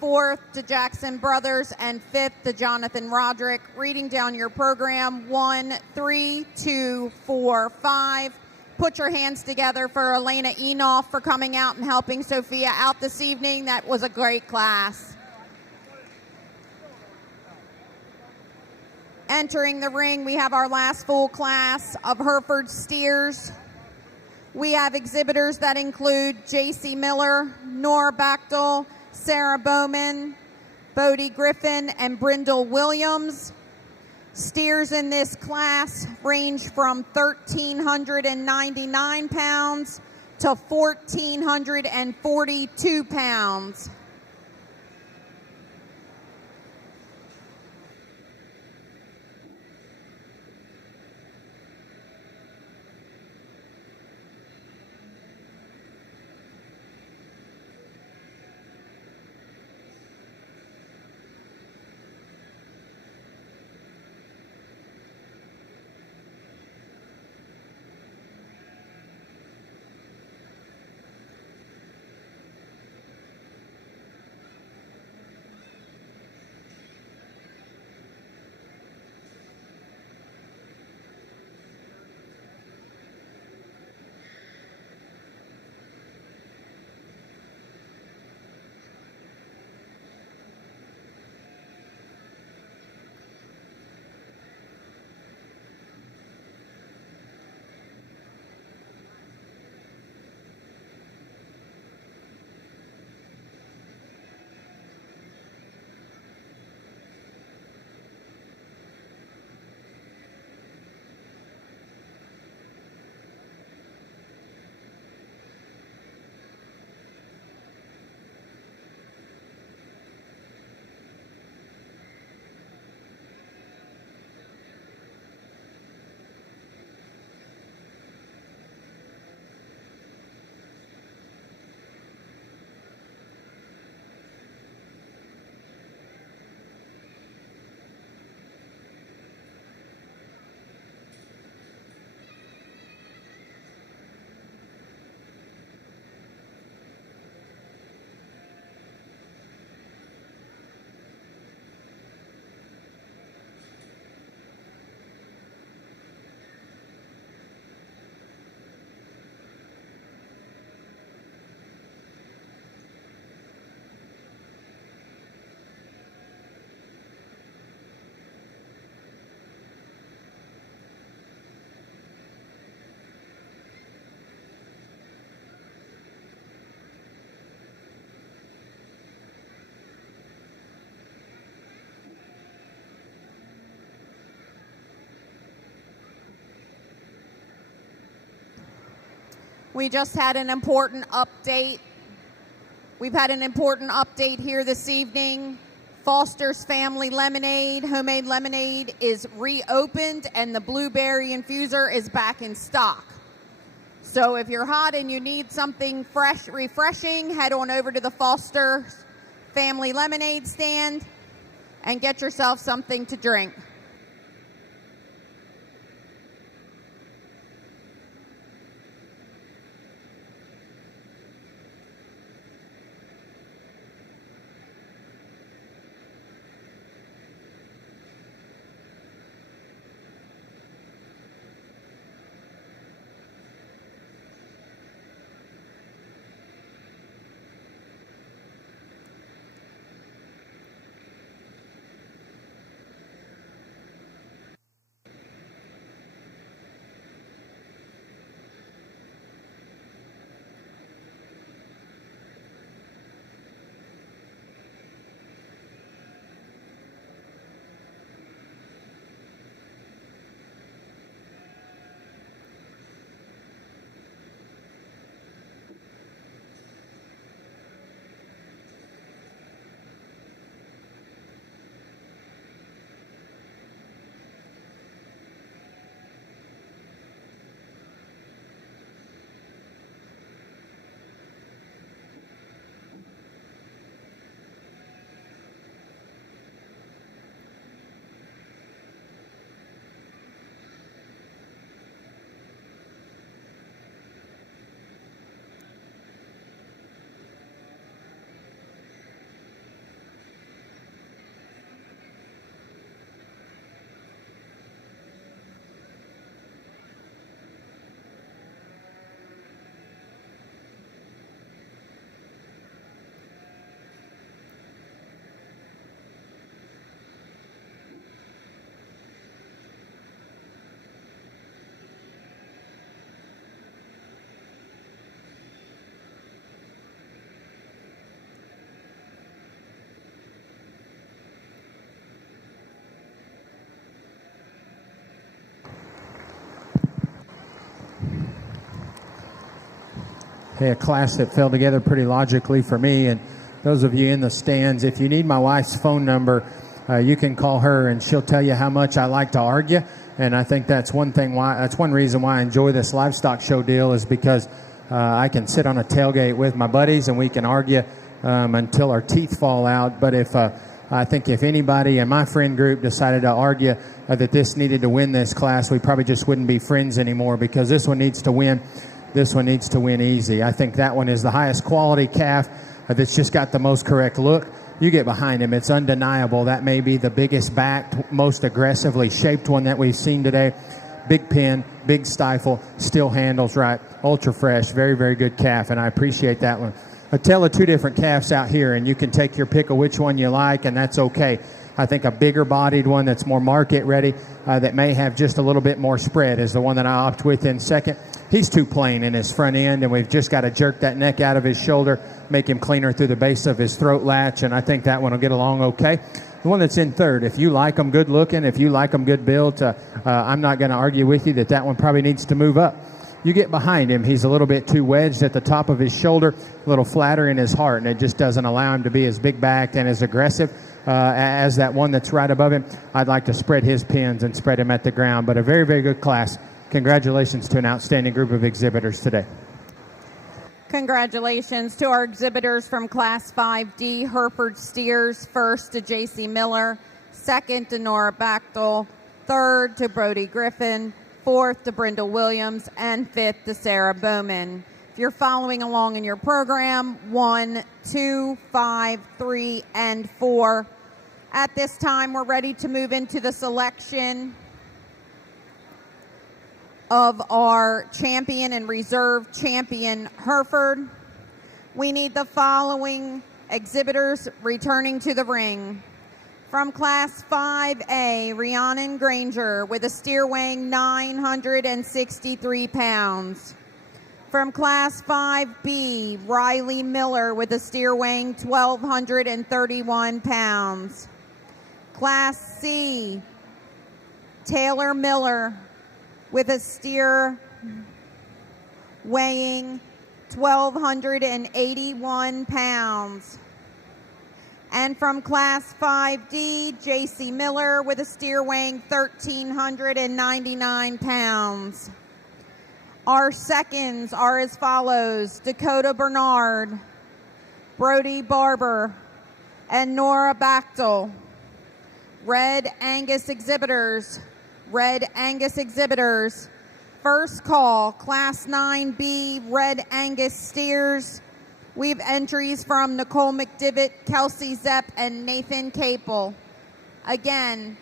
fourth to Jackson Brothers, and fifth to Jonathan Roderick. Reading down your program, 1, 3, 2, 4, 5. Put your hands together for Elena Enoff for coming out and helping Sophia out this evening. That was a great class. Entering the ring, we have our last full class of Hereford steers. We have exhibitors that include J.C. Miller, Nora Bachtel, Sarah Bowman, Bodie Griffin, and Brindle Williams. Steers in this class range from 1,399 pounds to 1,442 pounds. We just had an important update. We've had an important update here this evening. Foster's Family Lemonade, homemade lemonade, is reopened and the blueberry infuser is back in stock. So if you're hot and you need something fresh, refreshing, head on over to the Foster's Family Lemonade stand and get yourself something to drink. a class that fell together pretty logically for me. And those of you in the stands, if you need my wife's phone number, you can call her and she'll tell you how much I like to argue. And I think that's one reason why I enjoy this livestock show deal, is because I can sit on a tailgate with my buddies and we can argue until our teeth fall out. But I think if anybody in my friend group decided to argue that this needed to win this class, we probably just wouldn't be friends anymore, because this one needs to win. This one needs to win easy. I think that one is the highest quality calf that's just got the most correct look. You get behind him, it's undeniable. That may be the biggest backed, most aggressively shaped one that we've seen today. Big pin, big stifle, still handles right, ultra fresh, very, very good calf, and I appreciate that one. A tale of two different calves out here, and you can take your pick of which one you like, and that's okay. I think a bigger bodied one that's more market ready, that may have just a little bit more spread, is the one that I opt with in second. He's too plain in his front end, and we've just got to jerk that neck out of his shoulder, make him cleaner through the base of his throat latch, and I think that one will get along okay. The one that's in third, if you like them good looking, if you like them good built, I'm not going to argue with you that one probably needs to move up. You get behind him, he's a little bit too wedged at the top of his shoulder, a little flatter in his heart, and it just doesn't allow him to be as big backed and as aggressive as that one that's right above him. I'd like to spread his pins and spread him at the ground, but a very, very good class. Congratulations to an outstanding group of exhibitors today. Congratulations to our exhibitors from Class 5D, Hereford Steers. First to J.C. Miller, second to Nora Bachtel, third to Brody Griffin, fourth to Brindle Williams, and fifth to Sarah Bowman. If you're following along in your program, 1, 2, 5, 3, and 4. At this time, we're ready to move into the selection of our champion and reserve champion Hereford. We need the following exhibitors returning to the ring. From Class 5A, Rhiannon Granger with a steer weighing 963 pounds. From Class 5B, Riley Miller with a steer weighing 1,231 pounds. Class C, Taylor Miller with a steer weighing 1,281 pounds. And from Class 5D, J.C. Miller with a steer weighing 1,399 pounds. Our seconds are as follows: Dakota Bernard, Brody Barber, and Nora Bachtel. Red Angus exhibitors. First call, Class 9B, Red Angus steers. We have entries from Nicole McDivitt, Kelsey Zepp, and Nathan Capel. Again,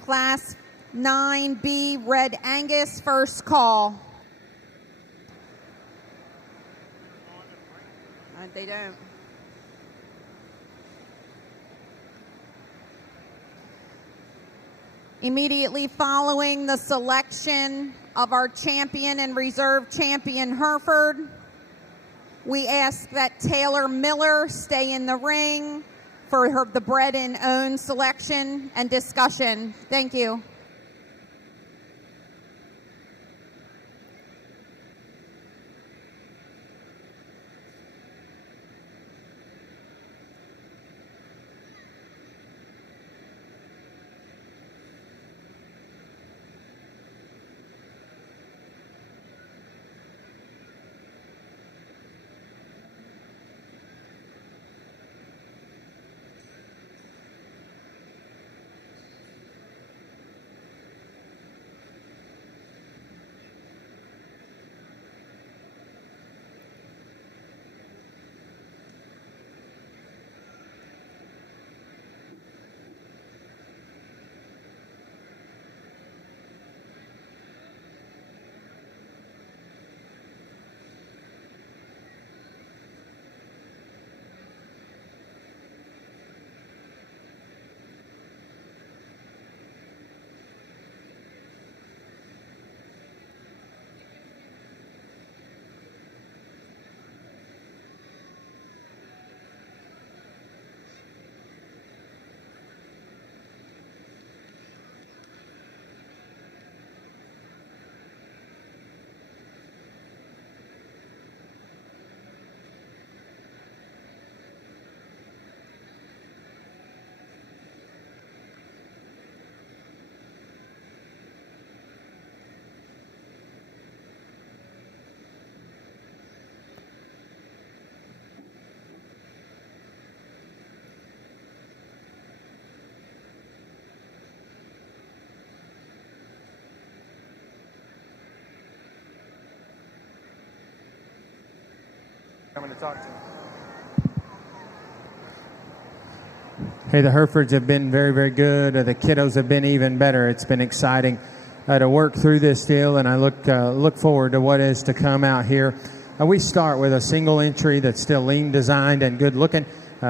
Class 9B, Red Angus, first call. They don't. Immediately following the selection of our champion and reserve champion Hereford, we ask that Taylor Miller stay in the ring for the bred and owned selection and discussion. Thank you. Coming to talk to you. Hey, the Herefords have been very, very good. The kiddos have been even better. It's been exciting to work through this deal, and I look forward to what is to come out here. We start with a single entry that's still lean designed and good looking.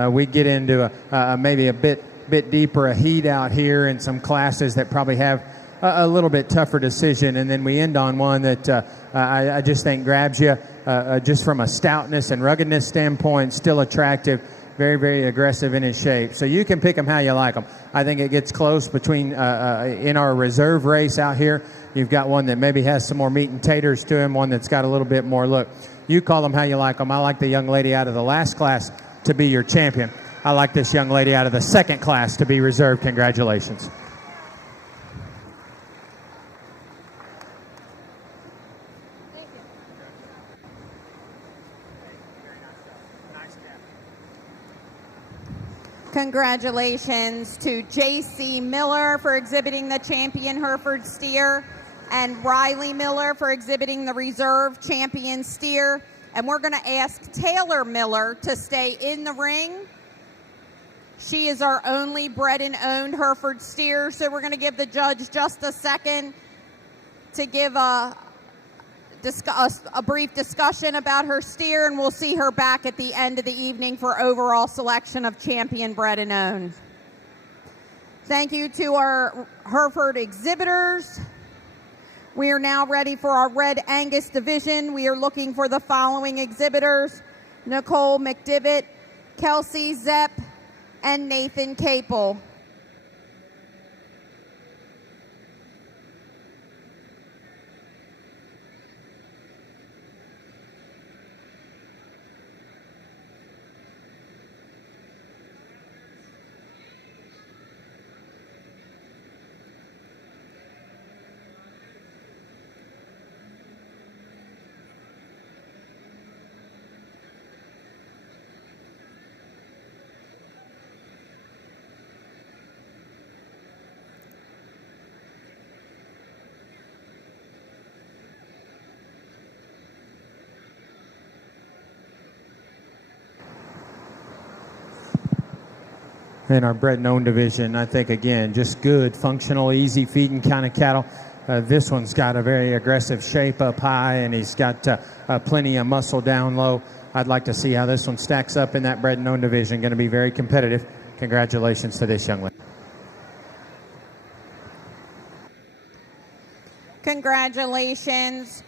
We get into maybe a bit deeper a heat out here in some classes that probably have a little bit tougher decision, and then we end on one that I just think grabs you just from a stoutness and ruggedness standpoint, still attractive, very, very aggressive in his shape. So you can pick them how you like them. I think it gets close between in our reserve race out here. You've got one that maybe has some more meat and taters to him, one that's got a little bit more look. You call them how you like them. I like the young lady out of the last class to be your champion. I like this young lady out of the second class to be reserved. Congratulations. Congratulations to J.C. Miller for exhibiting the champion Hereford steer and Riley Miller for exhibiting the reserve champion steer. And we're going to ask Taylor Miller to stay in the ring. She is our only bred and owned Hereford steer, so we're going to give the judge just a second to give a brief discussion about her steer, and we'll see her back at the end of the evening for overall selection of champion bred and owned. Thank you to our Hereford exhibitors. We are now ready for our Red Angus division. We are looking for the following exhibitors: Nicole McDivitt, Kelsey Zepp, and Nathan Capel. In our bred and owned division, I think, again, just good, functional, easy feeding kind of cattle. This one's got a very aggressive shape up high, and he's got plenty of muscle down low. I'd like to see how this one stacks up in that bred and owned division. Going to be very competitive. Congratulations to this young lady. Congratulations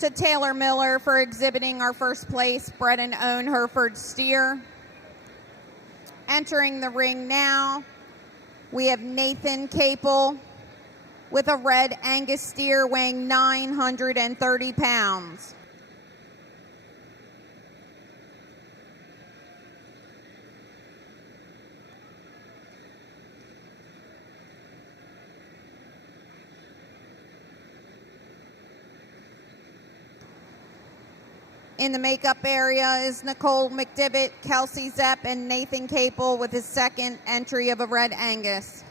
to Taylor Miller for exhibiting our first place bred and owned Hereford steer. Entering the ring now, we have Nathan Capel with a Red Angus steer weighing 930 pounds. In the makeup area is Nicole McDivitt, Kelsey Zepp, and Nathan Capel with his second entry of a Red Angus.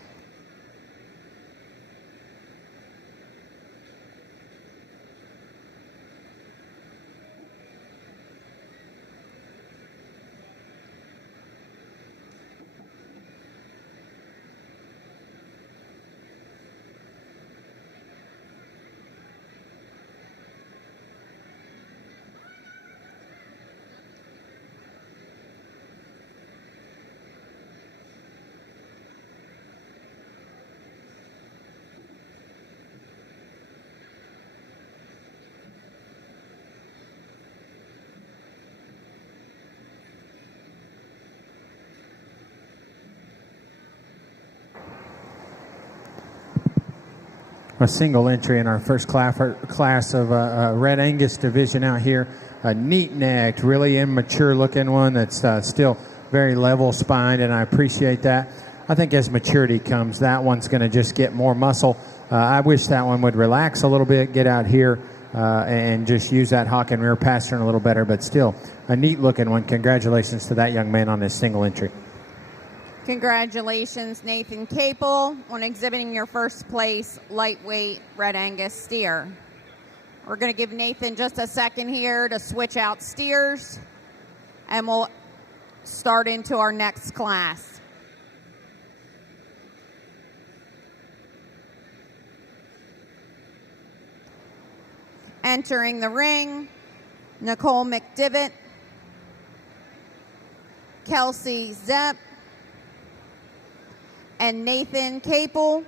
A single entry in our first class of Red Angus division out here. A neat-necked, really immature-looking one that's still very level-spined, and I appreciate that. I think as maturity comes, that one's going to just get more muscle. I wish that one would relax a little bit, get out here, and just use that hock and rear pastern a little better, but still a neat-looking one. Congratulations to that young man on this single entry. Congratulations, Nathan Capel, on exhibiting your first place lightweight Red Angus steer. We're going to give Nathan just a second here to switch out steers. and we'll start into our next class. Entering the ring, Nicole McDivitt, Kelsey Zepp, and Nathan Capel.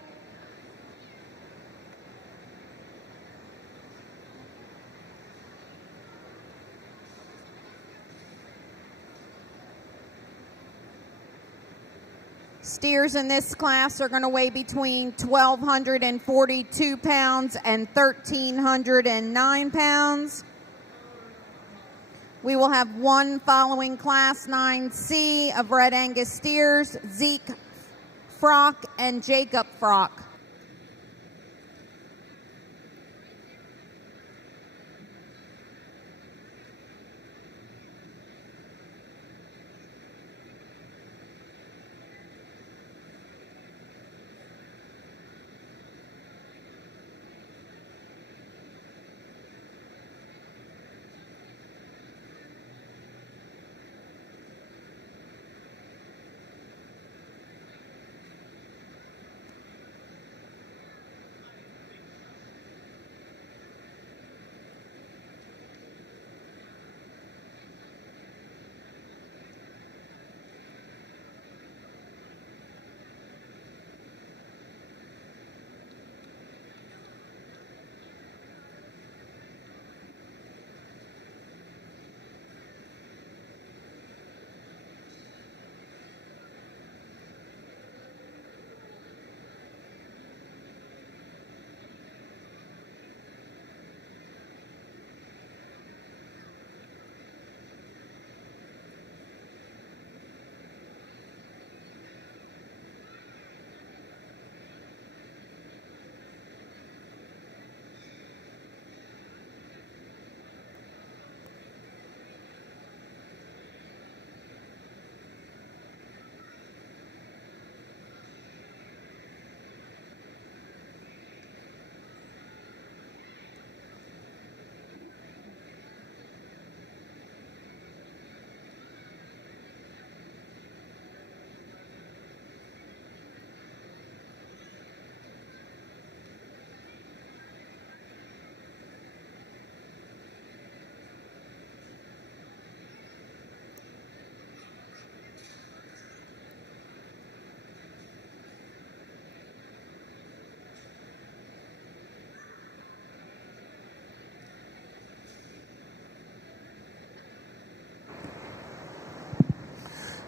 Steers in this class are going to weigh between 1,242 pounds and 1,309 pounds. We will have one following Class 9C of Red Angus steers, Zeke Frock and Jacob Frock.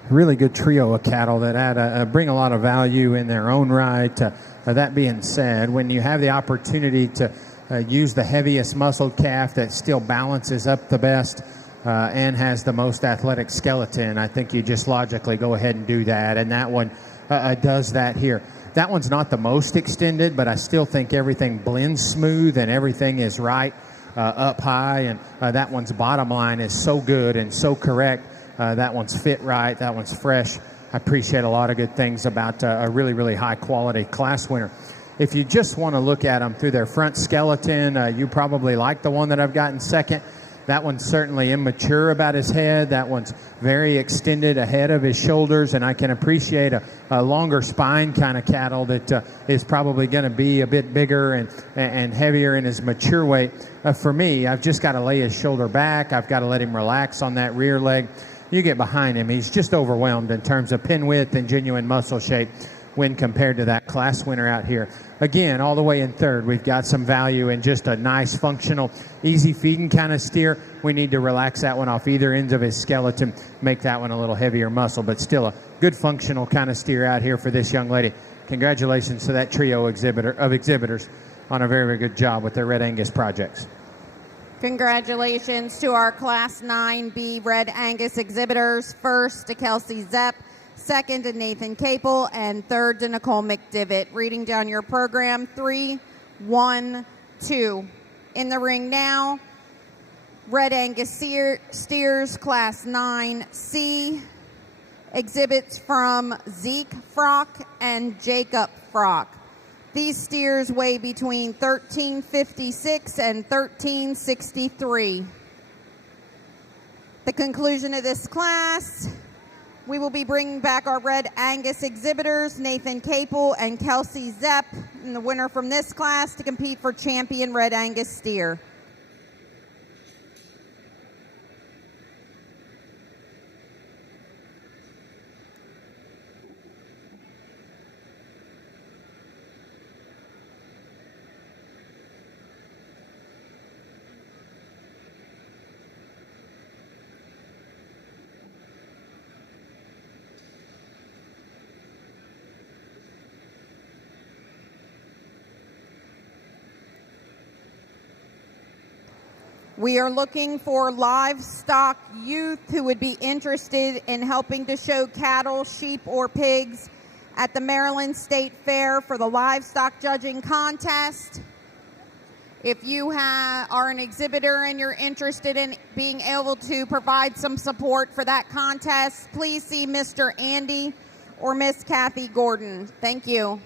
Really good trio of cattle that bring a lot of value in their own right. That being said, when you have the opportunity to use the heaviest muscled calf that still balances up the best and has the most athletic skeleton, I think you just logically go ahead and do that. And that one does that here. That one's not the most extended, but I still think everything blends smooth and everything is right up high. And that one's bottom line is so good and so correct. That one's fit right. That one's fresh. I appreciate a lot of good things about a really, really high quality class winner. If you just want to look at them through their front skeleton, you probably like the one that I've got in second. That one's certainly immature about his head. That one's very extended ahead of his shoulders, and I can appreciate a longer spine kind of cattle that is probably going to be a bit bigger and heavier in his mature weight. For me, I've just got to lay his shoulder back. I've got to let him relax on that rear leg. You get behind him, he's just overwhelmed in terms of pin width and genuine muscle shape when compared to that class winner out here. Again, all the way in third, we've got some value in just a nice, functional, easy feeding kind of steer. We need to relax that one off either ends of his skeleton, make that one a little heavier muscle, but still a good functional kind of steer out here for this young lady. Congratulations to that trio of exhibitors on a very, very good job with their Red Angus projects. Congratulations to our Class 9B Red Angus exhibitors. First to Kelsey Zepp, second to Nathan Capel, and third to Nicole McDivitt. Reading down your program, 3, 1, 2. In the ring now, Red Angus steers, Class 9C. Exhibits from Zeke Frock and Jacob Frock. These steers weigh between 1,356 and 1,363. The conclusion of this class, we will be bringing back our Red Angus exhibitors, Nathan Capel and Kelsey Zepp, and the winner from this class to compete for champion Red Angus steer. We are looking for livestock youth who would be interested in helping to show cattle, sheep, or pigs at the Maryland State Fair for the livestock judging contest. If you are an exhibitor and you're interested in being able to provide some support for that contest, please see Mr. Andy or Miss Kathy Gordon. Thank you.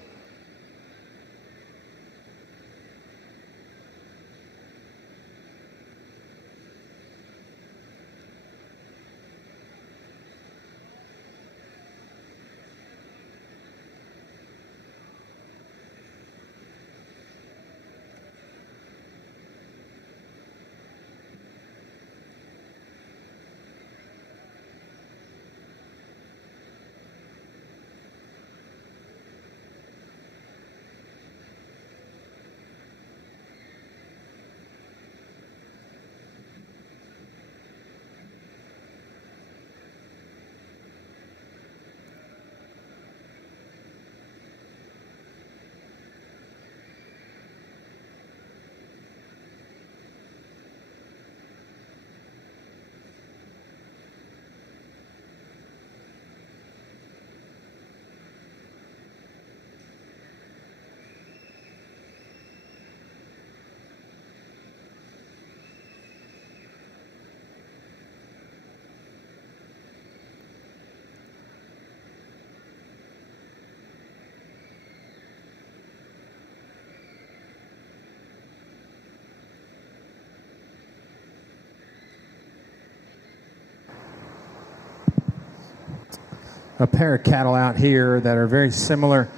A pair of cattle out here that are very similar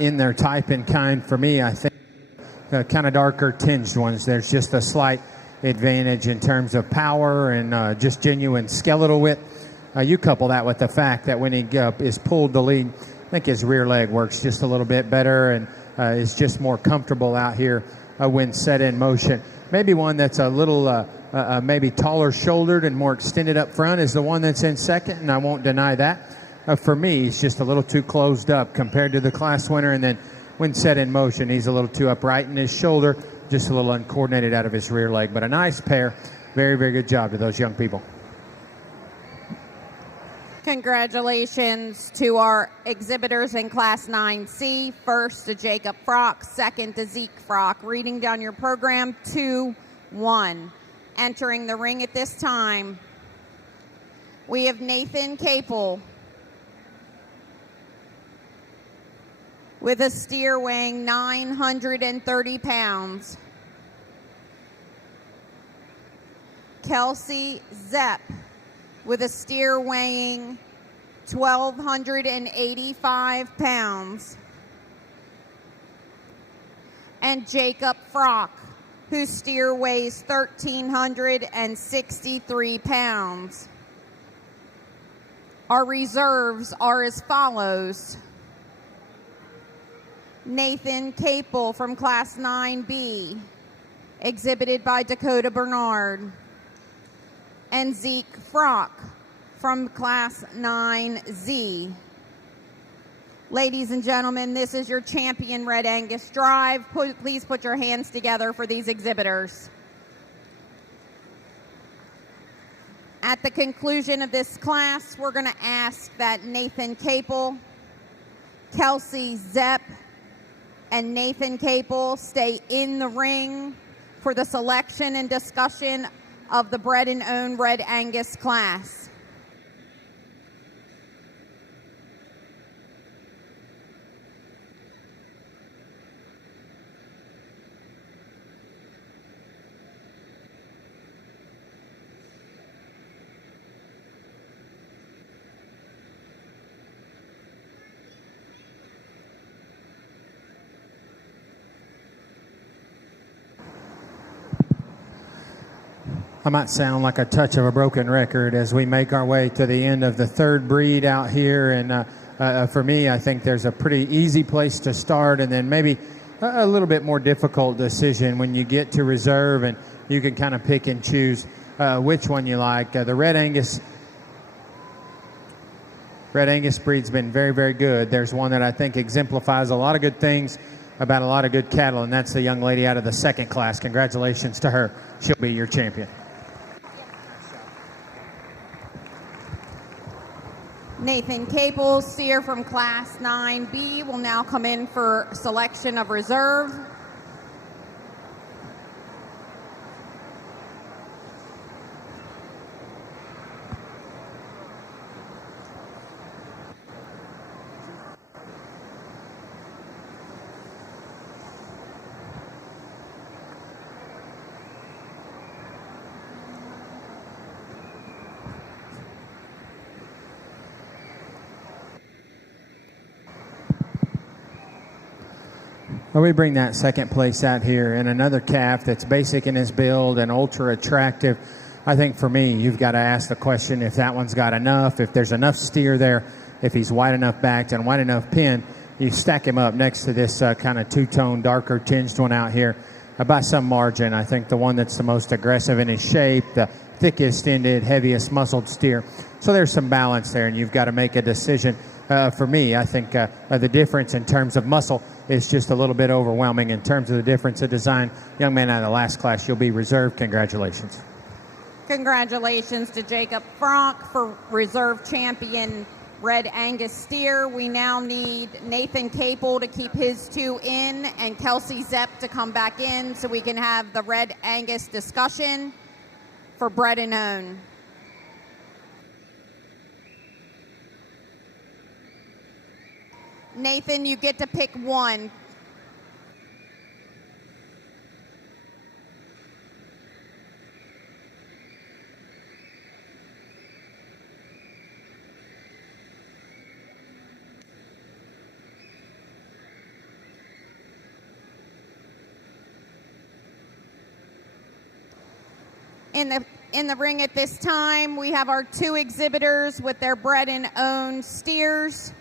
in their type and kind. For me, I think kind of darker tinged ones. There's just a slight advantage in terms of power and just genuine skeletal width. You couple that with the fact that when he is pulled to lead, I think his rear leg works just a little bit better and is just more comfortable out here when set in motion. Maybe one that's a little maybe taller shouldered and more extended up front is the one that's in second, and I won't deny that. For me, he's just a little too closed up compared to the class winner, and then when set in motion, he's a little too upright in his shoulder, just a little uncoordinated out of his rear leg. But a nice pair. Very, very good job to those young people. Congratulations to our exhibitors in Class 9C. First to Jacob Frock, second to Zeke Frock. Reading down your program, 2-1. Entering the ring at this time, we have Nathan Capel with a steer weighing 930 pounds. Kelsey Zepp with a steer weighing 1,285 pounds. And Jacob Frock, whose steer weighs 1,363 pounds. Our reserves are as follows. Nathan Capel from Class 9B, exhibited by Dakota Bernard. And Zeke Frock from Class 9Z. Ladies and gentlemen, this is your champion Red Angus drive. Please put your hands together for these exhibitors. At the conclusion of this class, we're going to ask that Nathan Capel, Kelsey Zepp, and Nathan Capel stay in the ring for the selection and discussion of the bred and owned Red Angus class. I might sound like a touch of a broken record as we make our way to the end of the third breed out here. And for me, I think there's a pretty easy place to start, and then maybe a little bit more difficult decision when you get to reserve, and you can kind of pick and choose which one you like. The Red Angus breed's been very, very good. There's one that I think exemplifies a lot of good things about a lot of good cattle, and that's the young lady out of the second class. Congratulations to her. She'll be your champion. Nathan Capel, steer from Class 9B, will now come in for selection of reserve. Well, we bring that second place out here, and another calf that's basic in his build and ultra attractive. I think for me, you've got to ask the question if that one's got enough, if there's enough steer there, if he's wide enough backed and wide enough pinned. You stack him up next to this kind of two-tone, darker tinged one out here by some margin. I think the one that's the most aggressive in his shape, the thickest ended, heaviest muscled steer. So there's some balance there, and you've got to make a decision. For me, I think the difference in terms of muscle is just a little bit overwhelming. In terms of the difference of design, young man out of the last class, you'll be reserved. Congratulations. Congratulations to Jacob Frank for reserve champion Red Angus steer. We now need Nathan Capel to keep his two in and Kelsey Zepp to come back in so we can have the Red Angus discussion for Bred and Own. Nathan, you get to pick one. In the ring at this time, we have our two exhibitors with their Bred and Own steers.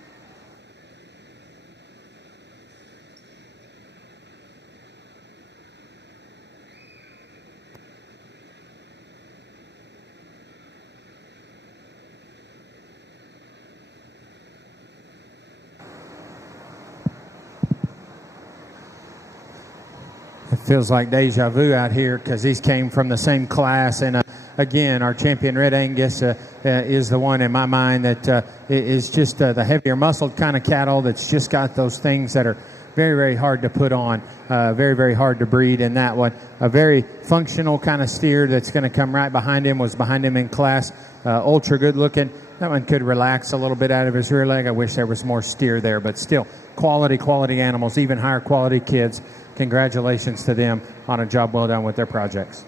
It feels like deja vu out here because these came from the same class. And again, our champion Red Angus is the one in my mind that is just the heavier muscled kind of cattle that's just got those things that are very, very hard to put on, very, very hard to breed in that one. A very functional kind of steer that's going to come right behind him, was behind him in class, ultra good looking. That one could relax a little bit out of his rear leg. I wish there was more steer there, but still quality animals, even higher quality kids. Congratulations to them on a job well done with their projects.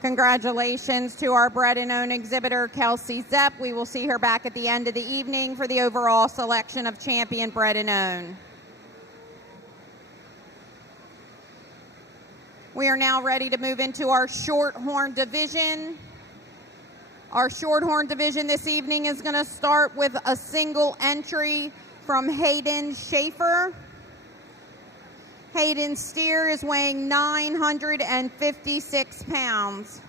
Congratulations to our Bred and Own exhibitor, Kelsey Zepp. We will see her back at the end of the evening for the overall selection of champion Bred and Own. We are now ready to move into our Shorthorn division. Our Shorthorn division this evening is going to start with a single entry from Hayden Schaefer. Hayden's steer is weighing 956 pounds.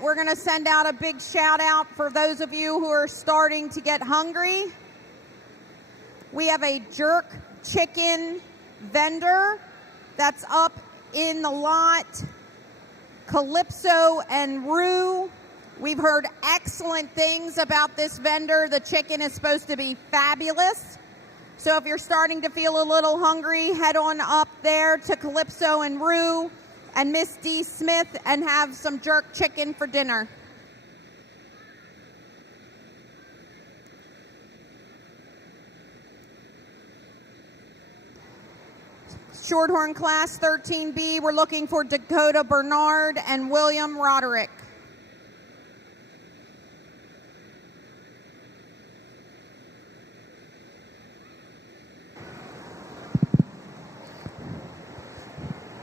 We're going to send out a big shout out for those of you who are starting to get hungry. We have a jerk chicken vendor that's up in the lot, Calypso and Rue. We've heard excellent things about this vendor. The chicken is supposed to be fabulous. So if you're starting to feel a little hungry, head on up there to Calypso and Rue and Miss D. Smith and have some jerk chicken for dinner. Shorthorn Class 13B, we're looking for Dakota Bernard and William Roderick.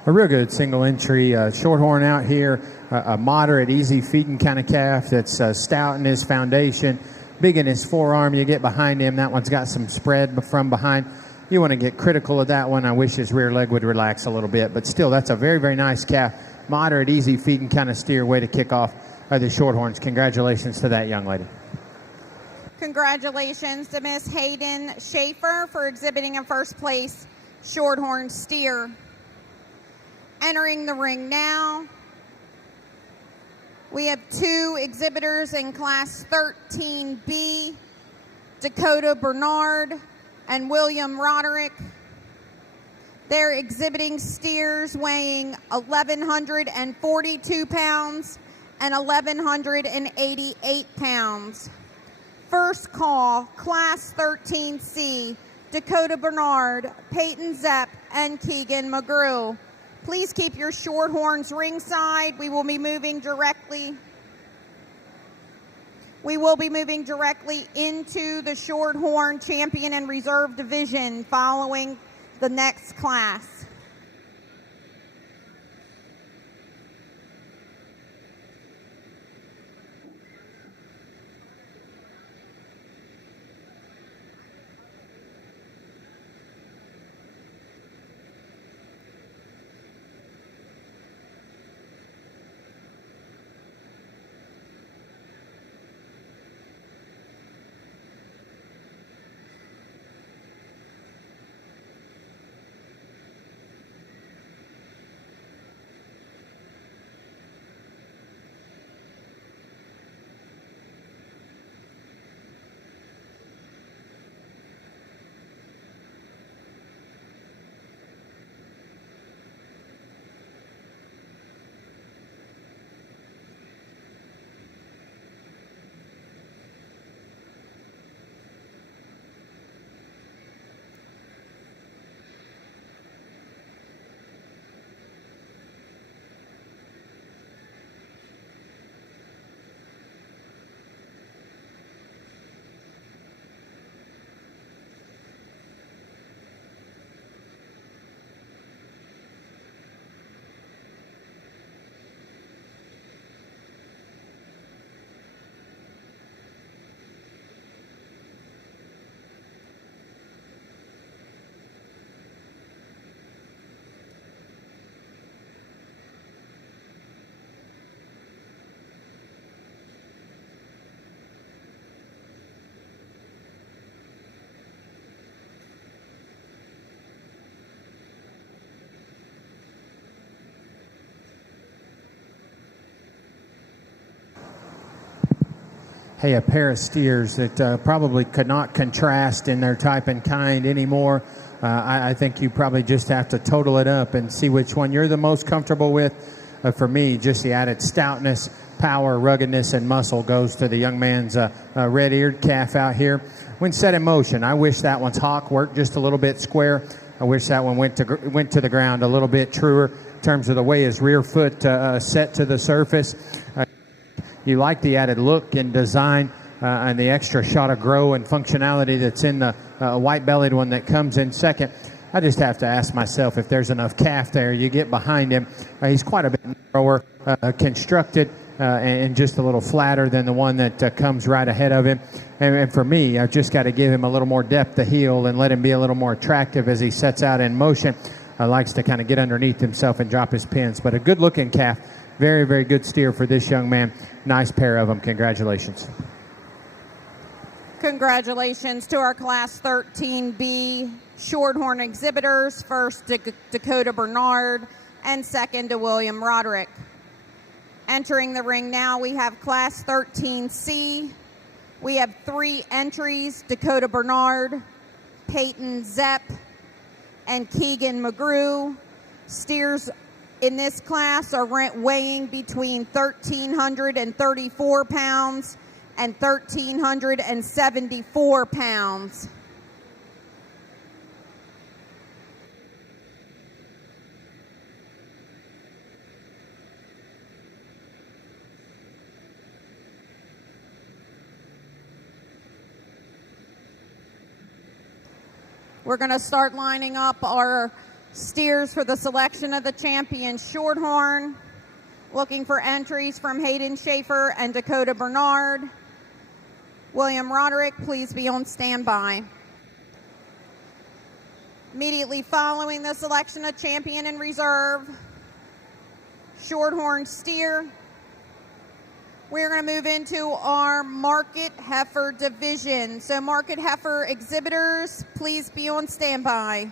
a real good single entry Shorthorn out here, a moderate, easy feeding kind of calf that's stout in his foundation, big in his forearm. You get behind him, that one's got some spread from behind. You want to get critical of that one. I wish his rear leg would relax a little bit, but still, that's a very, very nice calf. Moderate, easy feeding kind of steer, way to kick off the Shorthorns. Congratulations to that young lady. Congratulations to Miss Hayden Schaefer for exhibiting in first place Shorthorn steer. Entering the ring now, we have two exhibitors in Class 13B, Dakota Bernard and William Roderick. They're exhibiting steers weighing 1,142 pounds and 1,188 pounds. First call, Class 13C, Dakota Bernard, Peyton Zepp, and Keegan McGrew. Please keep your Shorthorns ringside. We will be moving directly into the Shorthorn Champion and Reserve Division following the next class. Hey, a pair of steers that probably could not contrast in their type and kind anymore. I think you probably just have to total it up and see which one you're the most comfortable with. For me, just the added stoutness, power, ruggedness, and muscle goes to the young man's red-eared calf out here. When set in motion, I wish that one's hock worked just a little bit square. I wish that one went to the ground a little bit truer in terms of the way his rear foot set to the surface. You like the added look and design and the extra shot of grow and functionality that's in the white-bellied one that comes in second. I just have to ask myself if there's enough calf there. You get behind him. He's quite a bit narrower, constructed, and just a little flatter than the one that comes right ahead of him. And for me, I've just got to give him a little more depth of heel and let him be a little more attractive as he sets out in motion. Likes to kind of get underneath himself and drop his pins. But a good-looking calf. Very, very good steer for this young man. Nice pair of them. Congratulations. Congratulations to our Class 13B Shorthorn exhibitors. First to Dakota Bernard and second to William Roderick. Entering the ring now, we have Class 13C. We have 3 entries, Dakota Bernard, Peyton Zepp, and Keegan McGrew. Steers in this class are weighing between 1,334 pounds and 1,374 pounds. We're going to start lining up our Steers for the selection of the champion, Shorthorn. Looking for entries from Hayden Schaefer and Dakota Bernard. William Roderick, please be on standby. Immediately following the selection of champion in reserve, Shorthorn steer, we're going to move into our market heifer division. So market heifer exhibitors, please be on standby.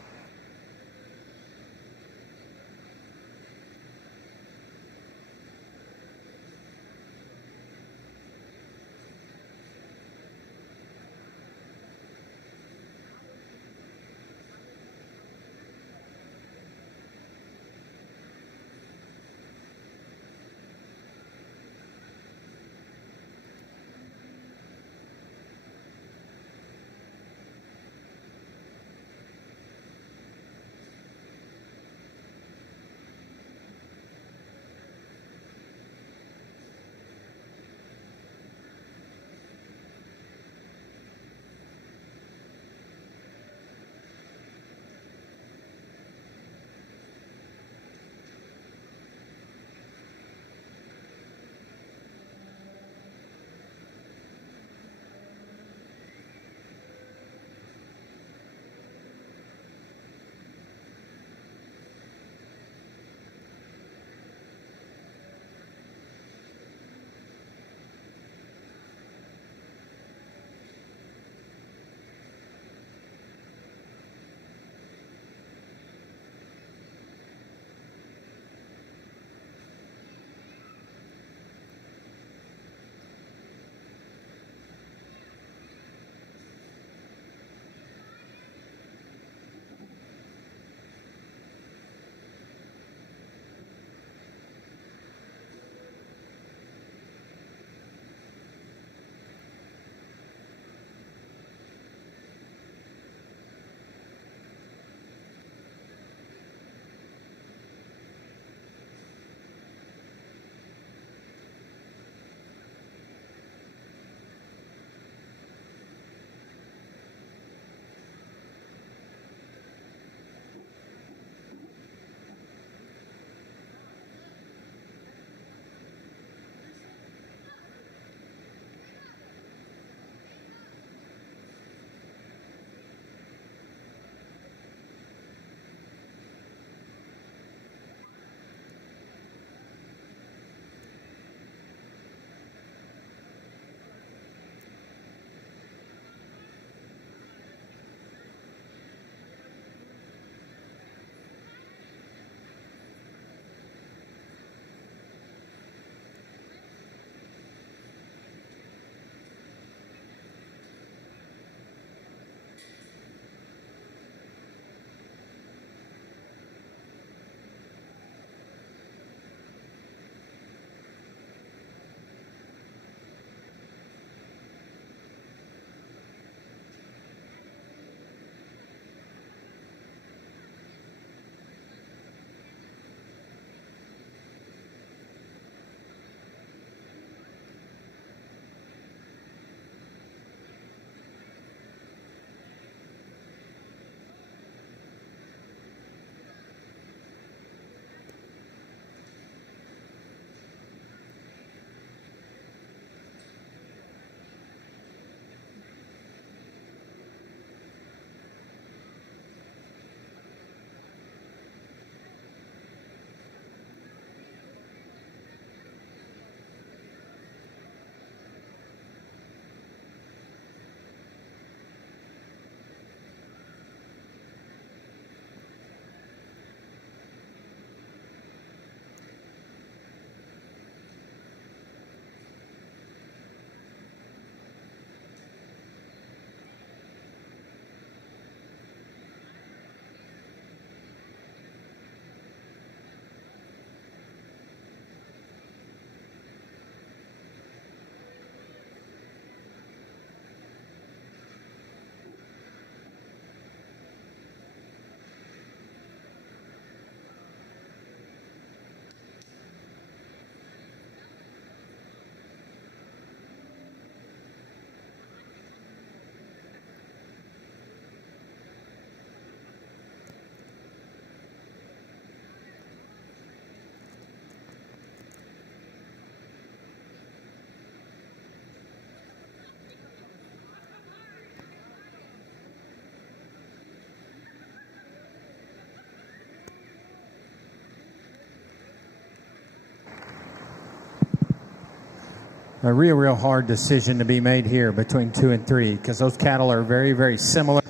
a real hard decision to be made here between 2 and 3, because those cattle are very similar,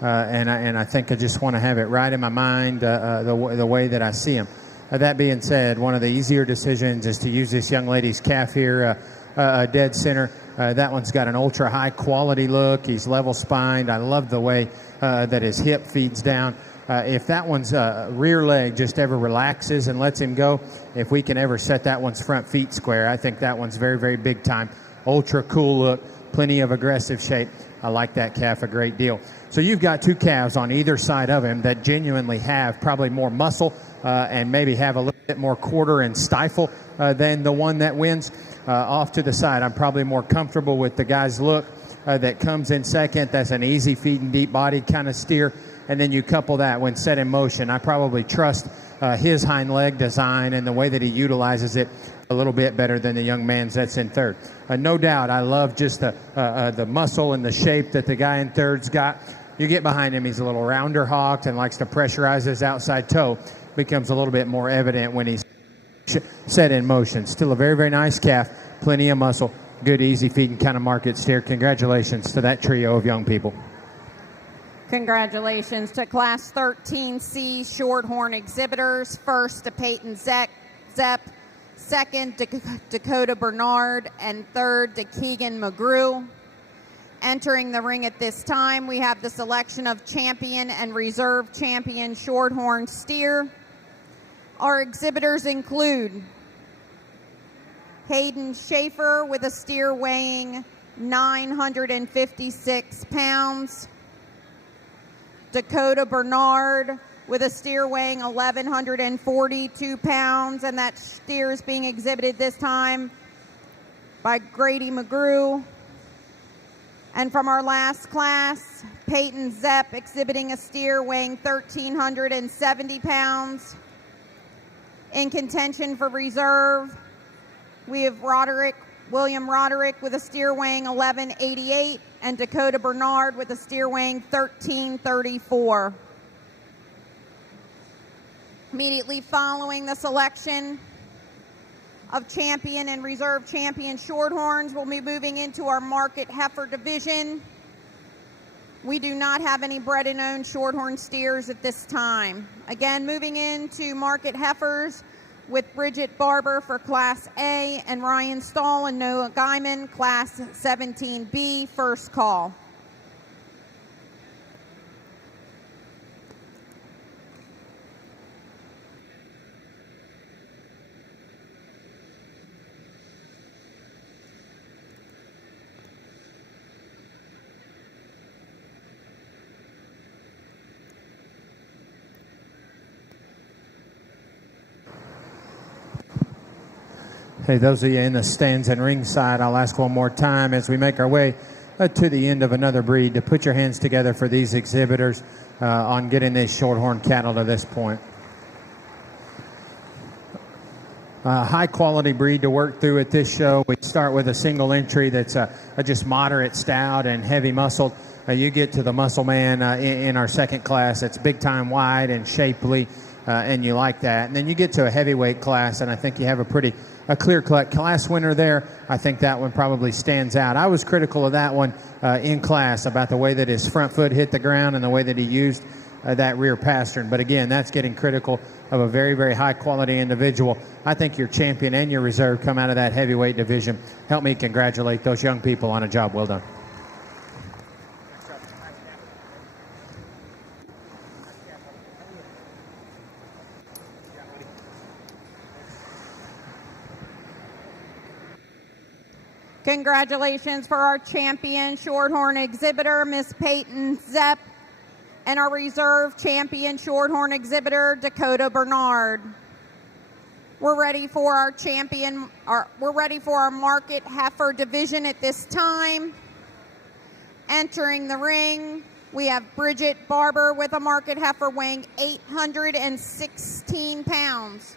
and I think I just want to have it right in my mind the way that I see them. That being said, one of the easier decisions is to use this young lady's calf here, dead center. That one's got an ultra high quality look. He's level spined. I love the way that his hip feeds down. If that one's rear leg just ever relaxes and lets him go, if we can ever set that one's front feet square, I think that one's very big time. Ultra cool look, plenty of aggressive shape. I like that calf a great deal. So you've got 2 calves on either side of him that genuinely have probably more muscle and maybe have a little bit more quarter and stifle than the one that wins. Off to the side, I'm probably more comfortable with the guy's look that comes in second. That's an easy feeding, deep body kind of steer. And then you couple that when set in motion. I probably trust his hind leg design and the way that he utilizes it a little bit better than the young man's that's in third. No doubt, I love just the muscle and the shape that the guy in third's got. You get behind him, he's a little rounder hawked and likes to pressurize his outside toe. Becomes a little bit more evident when he's set in motion. Still a very nice calf, plenty of muscle, good easy feeding kind of market steer. Congratulations to that trio of young people. Congratulations to Class 13C Shorthorn exhibitors. First to Peyton Zepp, second to Dakota Bernard, and third to Keegan McGrew. Entering the ring at this time, we have the selection of champion and reserve champion Shorthorn steer. Our exhibitors include Hayden Schaefer with a steer weighing 956 pounds. Dakota Bernard with a steer weighing 1,142 pounds, and that steer is being exhibited this time by Grady McGrew. And from our last class, Peyton Zepp exhibiting a steer weighing 1,370 pounds. In contention for reserve, we have William Roderick with a steer weighing 1,188, and Dakota Bernard with a steer weighing 1,334. Immediately following the selection of champion and reserve champion Shorthorns, we'll be moving into our market heifer division. We do not have any bred and owned Shorthorn steers at this time. Again, moving into market heifers with Bridget Barber for Class A and Ryan Stahl and Noah Guyman, Class 17B, first call. Hey, those of you in the stands and ringside, I'll ask one more time as we make our way to the end of another breed to put your hands together for these exhibitors on getting these Shorthorn cattle to this point. High quality breed to work through at this show. We start with a single entry that's just moderate stout and heavy muscled. You get to the muscle man in our second class that's big time wide and shapely, and you like that. And then you get to a heavyweight class, and I think you have a clear-cut class winner there. I think that one probably stands out. I was critical of that one in class about the way that his front foot hit the ground and the way that he used that rear pastern. But again, that's getting critical of a very high-quality individual. I think your champion and your reserve come out of that heavyweight division. Help me congratulate those young people on a job well done. Congratulations for our champion Shorthorn exhibitor, Miss Peyton Zepp, and our reserve champion Shorthorn exhibitor, Dakota Bernard. We're ready for our market heifer division at this time. Entering the ring, we have Bridget Barber with a market heifer weighing 816 pounds.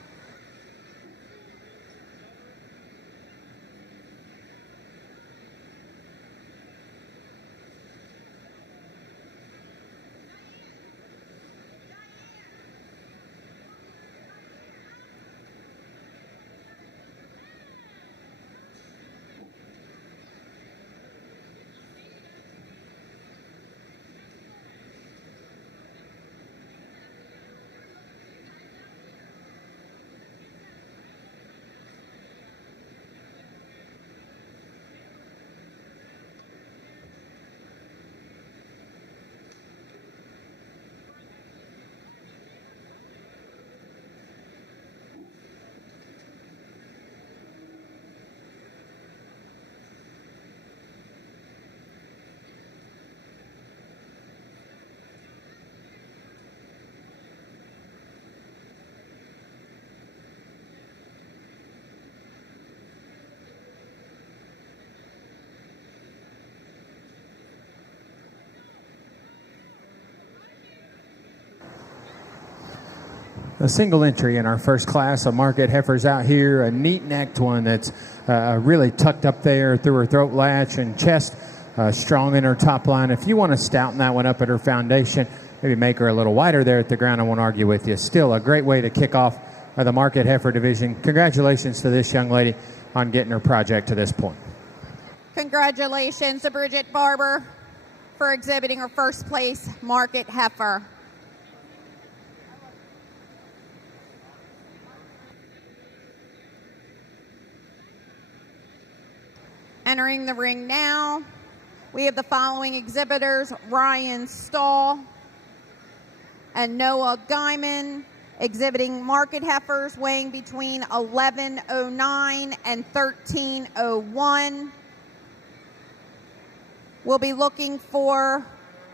a single entry in our first class of market heifers out here, a neat-necked one that's really tucked up there through her throat latch and chest, strong in her top line. If you want to stouten that one up at her foundation, maybe make her a little wider there at the ground, I won't argue with you. Still a great way to kick off the market heifer division. Congratulations to this young lady on getting her project to this point. Congratulations to Bridget Barber for exhibiting her first place market heifer. Entering the ring now, we have the following exhibitors: Ryan Stahl and Noah Guyman, exhibiting market heifers weighing between 1109 and 1301. We'll be looking for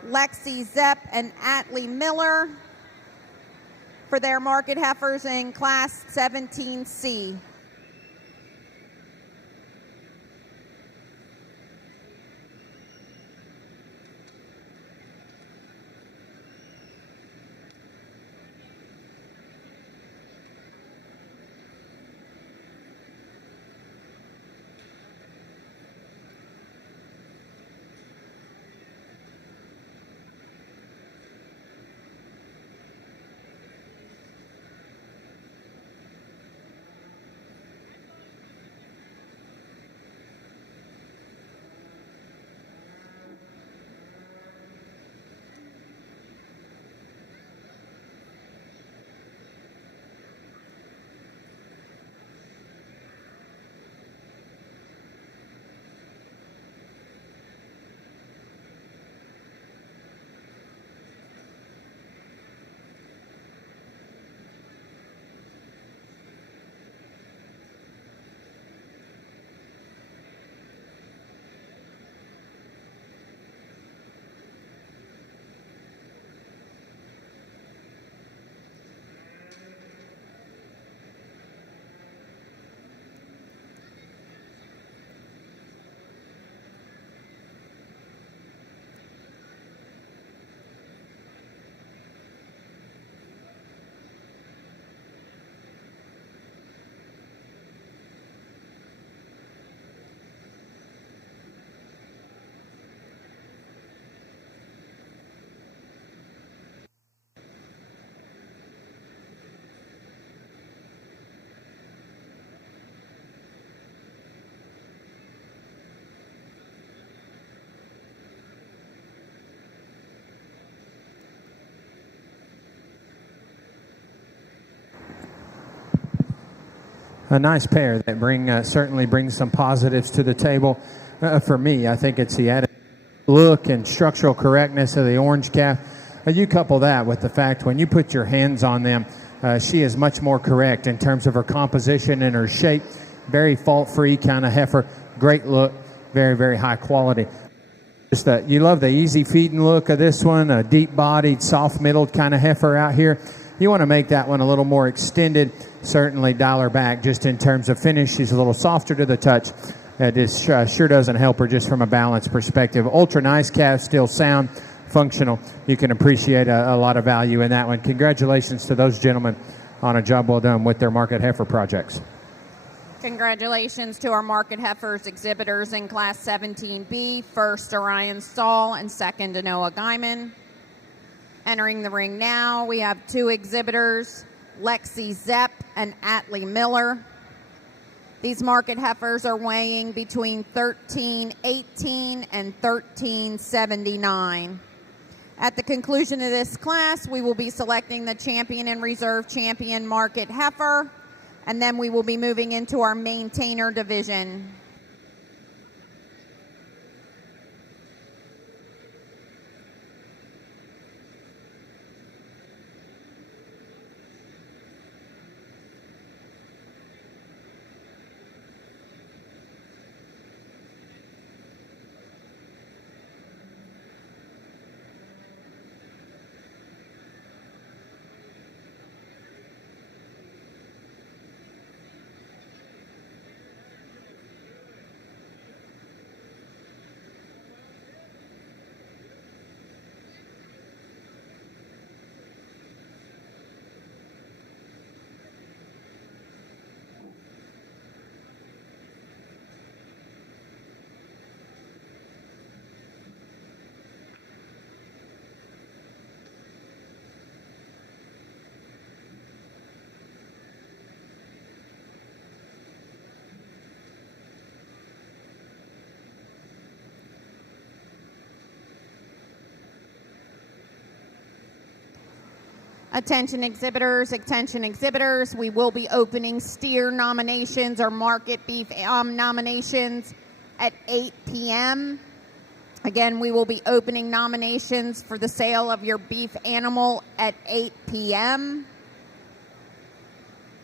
Lexi Zepp and Atlee Miller for their market heifers in Class 17C. A nice pair that certainly brings some positives to the table. For me, I think it's the added look and structural correctness of the orange calf. You couple that with the fact when you put your hands on them, she is much more correct in terms of her composition and her shape. Very fault-free kind of heifer. Great look. Very, very high quality. Just you love the easy feeding look of this one, a deep-bodied, soft-middled kind of heifer out here. You want to make that one a little more extended. Certainly dial her back just in terms of finish. She's a little softer to the touch. This sure doesn't help her just from a balance perspective. Ultra nice calf, still sound, functional. You can appreciate a lot of value in that one. Congratulations to those gentlemen on a job well done with their market heifer projects. Congratulations to our market heifers exhibitors in Class 17B. First to Ryan Stahl and second to Noah Guyman. Entering the ring now, we have two exhibitors, Lexi Zepp and Atlee Miller. These market heifers are weighing between 1318 and 1379. At the conclusion of this class, we will be selecting the champion and reserve champion market heifer, and then we will be moving into our maintainer division. Attention exhibitors, we will be opening steer nominations or market beef nominations at 8 p.m. Again, we will be opening nominations for the sale of your beef animal at 8 p.m.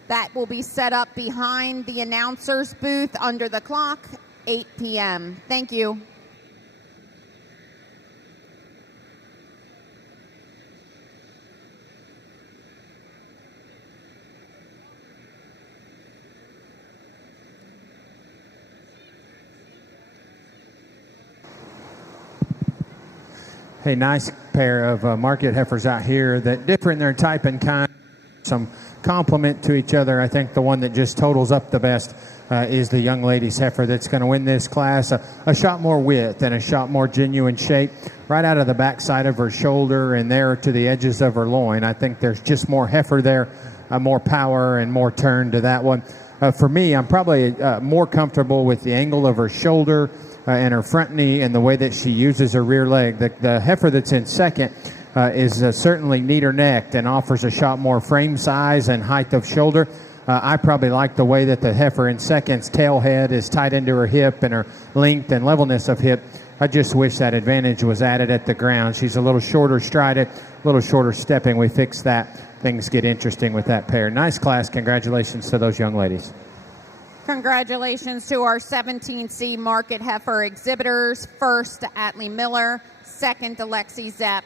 That will be set up behind the announcer's booth under the clock, 8 p.m. Thank you. Hey, nice pair of market heifers out here that differ in their type and kind. Some complement to each other. I think the one that just totals up the best is the young lady's heifer that's going to win this class. A shot more width and a shot more genuine shape right out of the backside of her shoulder and there to the edges of her loin. I think there's just more heifer there, more power and more turn to that one. For me, I'm probably more comfortable with the angle of her shoulder and her front knee and the way that she uses her rear leg. The heifer that's in second is certainly neater necked and offers a shot more frame size and height of shoulder. I probably like the way that the heifer in second's tail head is tight into her hip and her length and levelness of hip. I just wish that advantage was added at the ground. She's a little shorter strided, a little shorter stepping. We fixed that. Things get interesting with that pair. Nice class. Congratulations to those young ladies. Congratulations to our 17C market heifer exhibitors. First to Atlee Miller, second to Lexi Zepp.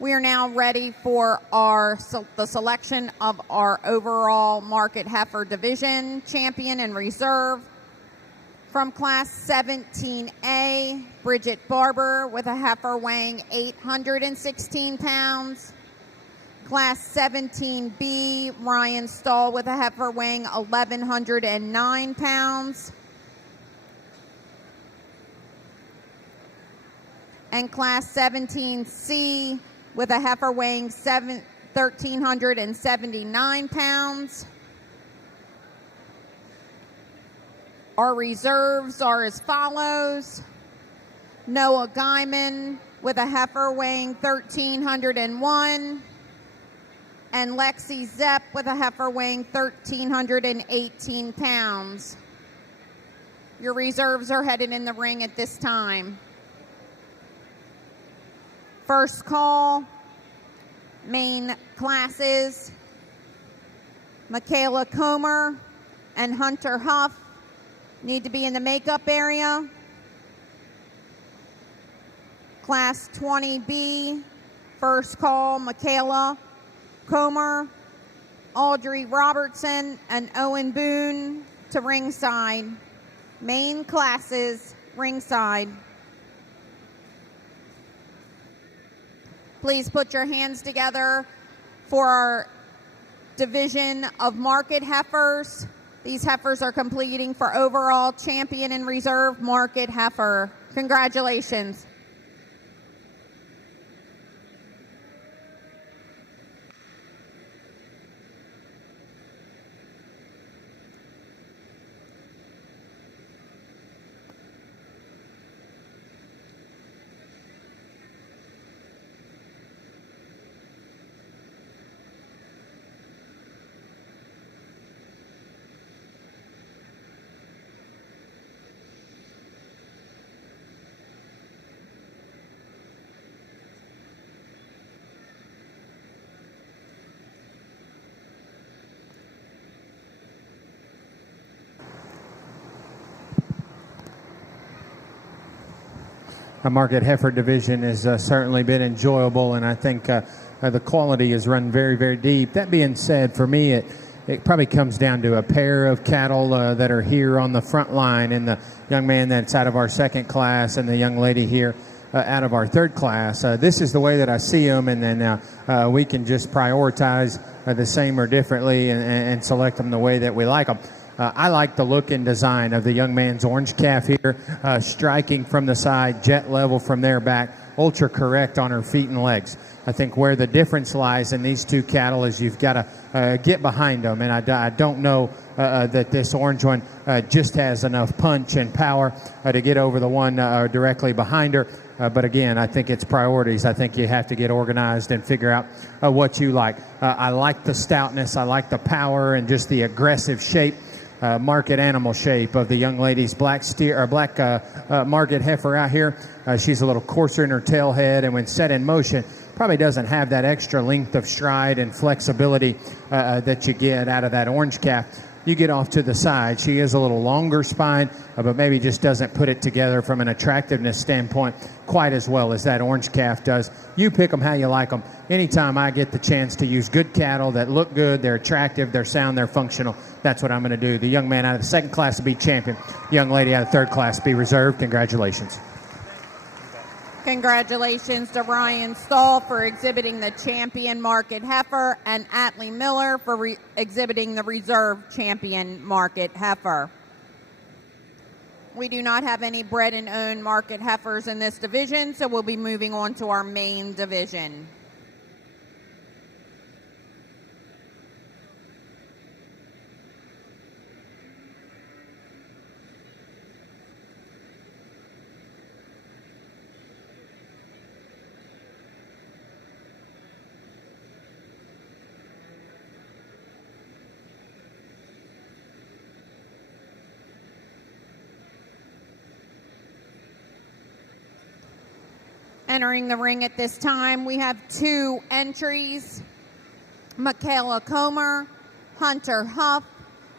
We are now ready for the selection of our overall market heifer division champion and reserve. From class 17A, Bridget Barber with a heifer weighing 816 pounds. Class 17B, Ryan Stahl with a heifer weighing 1,109 pounds. And Class 17C with a heifer weighing 1,379 pounds. Our reserves are as follows. Noah Guyman with a heifer weighing 1,301. And Lexi Zepp with a heifer weighing 1,318 pounds. Your reserves are headed in the ring at this time. First call, Maine classes, Michaela Comer and Hunter Huff need to be in the makeup area. Class 20B, first call, Michaela Comer, Audrey Robertson, and Owen Boone to ringside. Main classes, ringside. Please put your hands together for our division of market heifers. These heifers are competing for overall champion and reserve market heifer. Congratulations. The market heifer division has certainly been enjoyable, and I think the quality has run very, very deep. That being said, for me, it probably comes down to a pair of cattle that are here on the front line, and the young man that's out of our second class and the young lady here out of our third class. This is the way that I see them, and then we can just prioritize the same or differently and select them the way that we like them. I like the look and design of the young man's orange calf here, striking from the side, jet level from there back, ultra correct on her feet and legs. I think where the difference lies in these two cattle is you've got to get behind them, and I don't know that this orange one just has enough punch and power to get over the one directly behind her. But again, I think it's priorities. I think you have to get organized and figure out what you like. I like the stoutness. I like the power and just the aggressive shape, market animal shape of the young lady's black steer or black market heifer out here. She's a little coarser in her tail head, and when set in motion, probably doesn't have that extra length of stride and flexibility that you get out of that orange calf. You get off to the side. She is a little longer spine, but maybe just doesn't put it together from an attractiveness standpoint quite as well as that orange calf does. You pick them how you like them. Anytime I get the chance to use good cattle that look good, they're attractive, they're sound, they're functional, that's what I'm going to do. The young man out of the second class will be champion. Young lady out of third class be reserved. Congratulations. Congratulations to Ryan Stahl for exhibiting the champion market heifer and Atlee Miller for exhibiting the reserve champion market heifer. We do not have any bred and owned market heifers in this division, so we'll be moving on to our Maine division. Entering the ring at this time, we have 2 entries. Michaela Comer, Hunter Huff,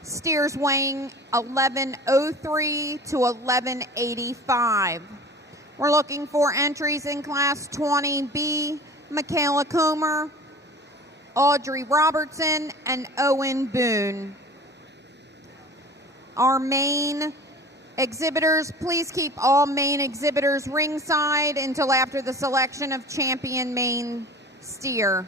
steers weighing 1103 to 1185. We're looking for entries in Class 20B, Michaela Comer, Audrey Robertson, and Owen Boone. Our Maine exhibitors, please keep all Maine exhibitors ringside until after the selection of champion Maine steer.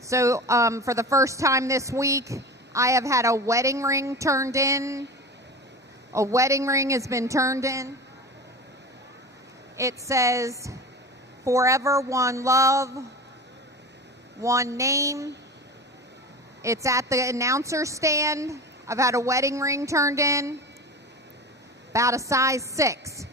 So for the first time this week, I have had a wedding ring turned in. A wedding ring has been turned in. It says, "Forever One Love, One Name." It's at the announcer stand. I've had a wedding ring turned in, about a size 6.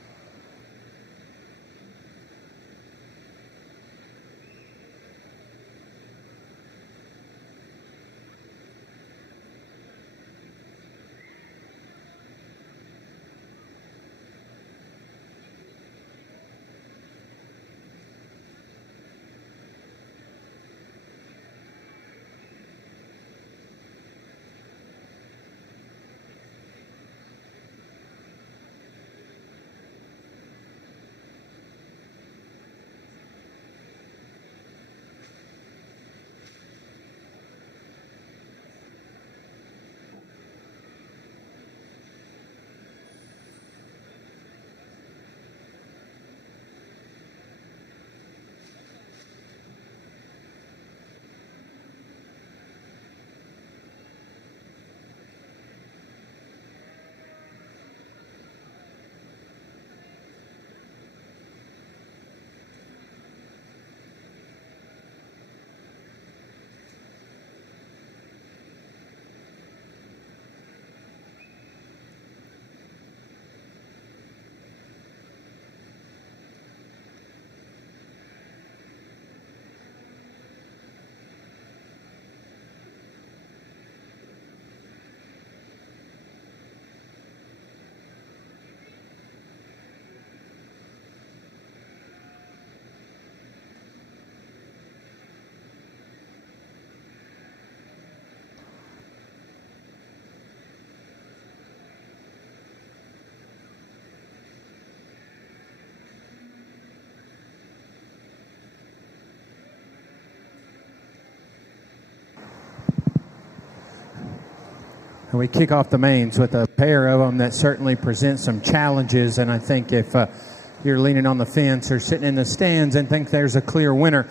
And we kick off the mains with a pair of them that certainly present some challenges. And I think if you're leaning on the fence or sitting in the stands and think there's a clear winner,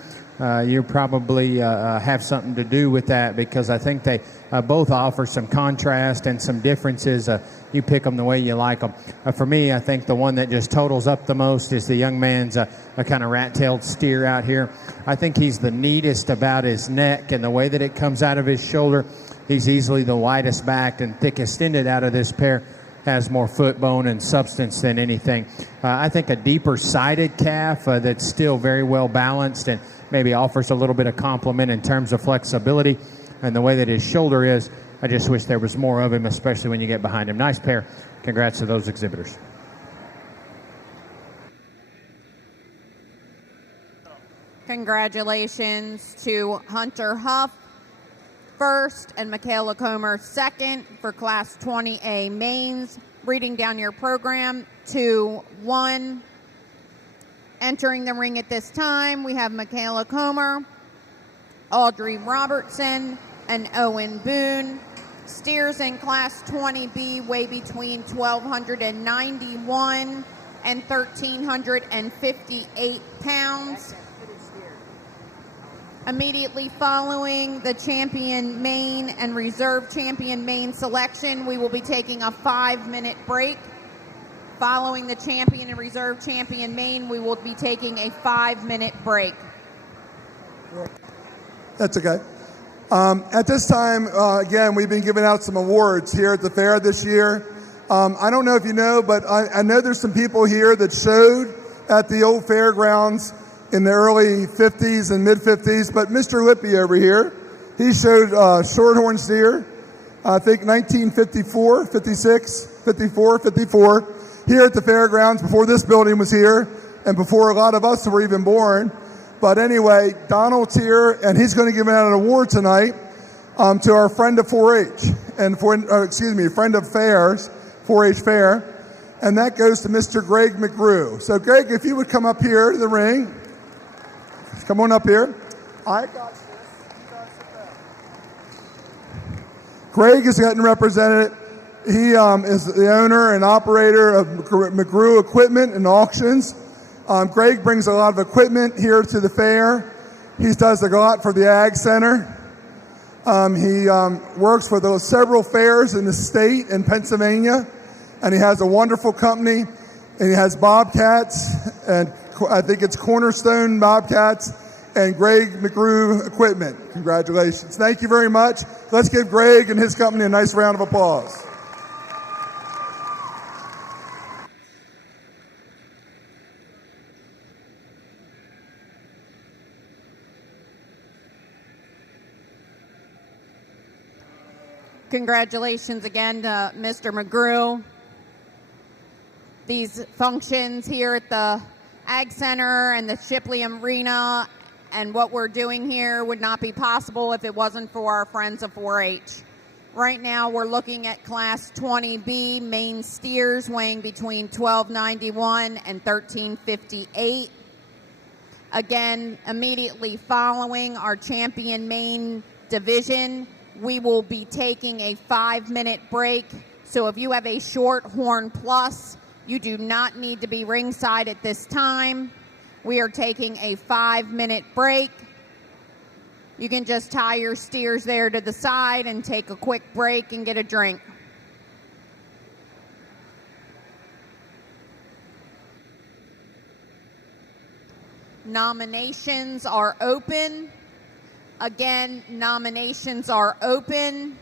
you probably have something to do with that, because I think they both offer some contrast and some differences. You pick them the way you like them. For me, I think the one that just totals up the most is the young man's a kind of rat-tailed steer out here. I think he's the neatest about his neck and the way that it comes out of his shoulder. He's easily the widest backed and thickest ended out of this pair. Has more foot bone and substance than anything. I think a deeper sided calf that's still very well balanced and maybe offers a little bit of complement in terms of flexibility and the way that his shoulder is. I just wish there was more of him, especially when you get behind him. Nice pair. Congrats to those exhibitors. Congratulations to Hunter Huff first and Michaela Comer second for Class 20A mains. Reading down your program, 2-1. Entering the ring at this time, we have Michaela Comer, Audrey Robertson, and Owen Boone. Steers in Class 20B weigh between 1,291 and 1,358 pounds. Immediately following the champion Maine and reserve champion Maine selection, we will be taking a 5-minute break. Following the champion and reserve champion Maine, we will be taking a 5-minute break. That's okay. At this time, again, we've been giving out some awards here at the fair this year. I don't know if you know, but I know there's some people here that showed at the old fairgrounds in the early 50s and mid-50s, but Mr. Lippy over here, he showed Shorthorn steer, I think 1954, 56, 54, 54, here at the fairgrounds before this building was here and before a lot of us were even born. But anyway, Donald's here, and he's going to give out an award tonight to our friend of 4-H, and friend of fairs, 4-H fair, and that goes to Mr. Greg McGrew. So Greg, if you would come up here to the ring. Come on up here. I got this. You guys sit down. Greg is getting represented. He is the owner and operator of McGrew Equipment and Auctions. Greg brings a lot of equipment here to the fair. He does a lot for the Ag Center. He works for those several fairs in the state in Pennsylvania, and he has a wonderful company. And he has Bobcats, and I think it's Cornerstone Bobcats, and Greg McGrew Equipment. Congratulations. Thank you very much. Let's give Greg and his company a nice round of applause. Congratulations again to Mr. McGrew. These functions here at the Ag Center and the Shipley Arena and what we're doing here would not be possible if it wasn't for our friends of 4-H. Right now we're looking at Class 20B Maine steers weighing between 1,291 and 1,358. Again, immediately following our champion Maine division, we will be taking a 5-minute break. So if you have a Shorthorn Plus, you do not need to be ringside at this time. We are taking a 5-minute break. You can just tie your steers there to the side and take a quick break and get a drink. Nominations are open. Again, nominations are open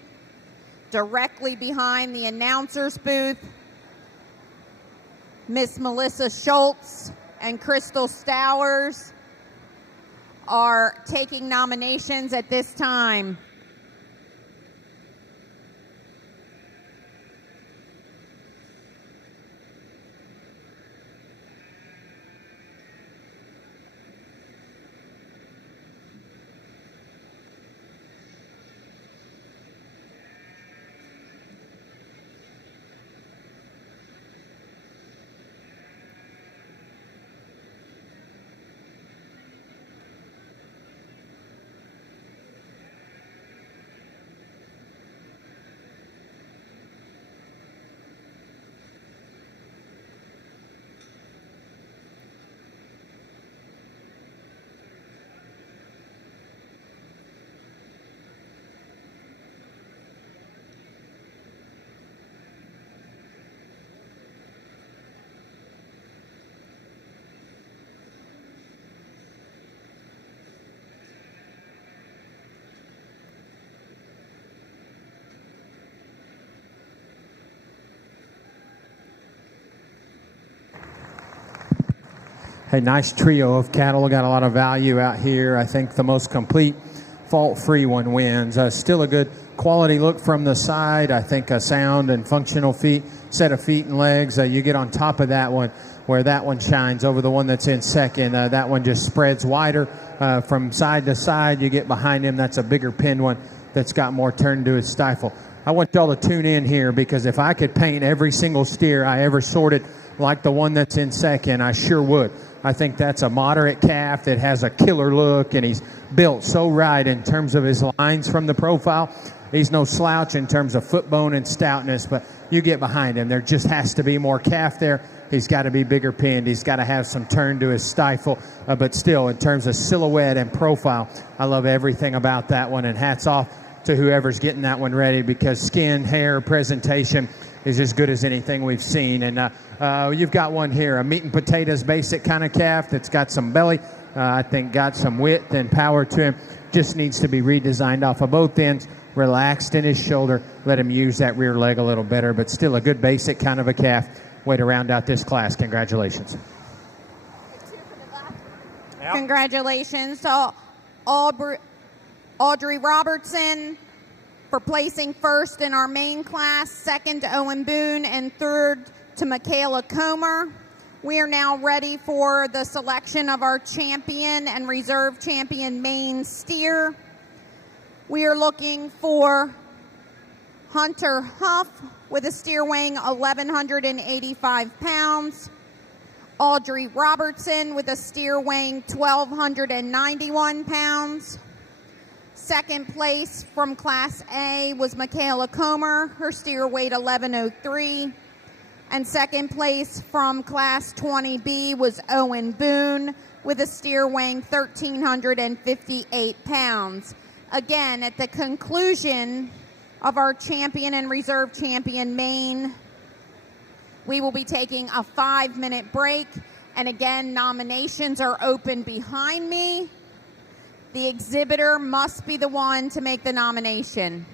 directly behind the announcer's booth. Miss Melissa Schultz and Crystal Stowers are taking nominations at this time. Hey, nice trio of cattle. Got a lot of value out here. I think the most complete, fault-free one wins. Still a good quality look from the side. I think a sound and functional set of feet and legs. You get on top of that one, where that one shines over the one that's in second. That one just spreads wider from side to side. You get behind him, that's a bigger pinned one that's got more turn to his stifle. I want y'all to tune in here, because if I could paint every single steer I ever sorted like the one that's in second, I sure would. I think that's a moderate calf that has a killer look, and he's built so right in terms of his lines from the profile. He's no slouch in terms of foot bone and stoutness, but you get behind him, there just has to be more calf there. He's got to be bigger pinned. He's got to have some turn to his stifle. But still, in terms of silhouette and profile, I love everything about that one, and hats off to whoever's getting that one ready, because skin, hair, presentation is as good as anything we've seen. And you've got one here, a meat and potatoes basic kind of calf that's got some belly, I think got some width and power to him. Just needs to be redesigned off of both ends, relaxed in his shoulder, let him use that rear leg a little better, but still a good basic kind of a calf. Way to round out this class. Congratulations. Yep. Congratulations to Audrey Robertson for placing first in our main class, second to Owen Boone, and third to Michaela Comer. We are now ready for the selection of our champion and reserve champion Maine steer. We are looking for Hunter Huff with a steer weighing 1,185 pounds. Audrey Robertson with a steer weighing 1,291 pounds. Second place from Class A was Michaela Comer. Her steer weighed 1,103. And second place from Class 20B was Owen Boone with a steer weighing 1,358 pounds. Again, at the conclusion of our champion and reserve champion Maine, we will be taking a 5-minute break. And again, nominations are open behind me. The exhibitor must be the one to make the nomination.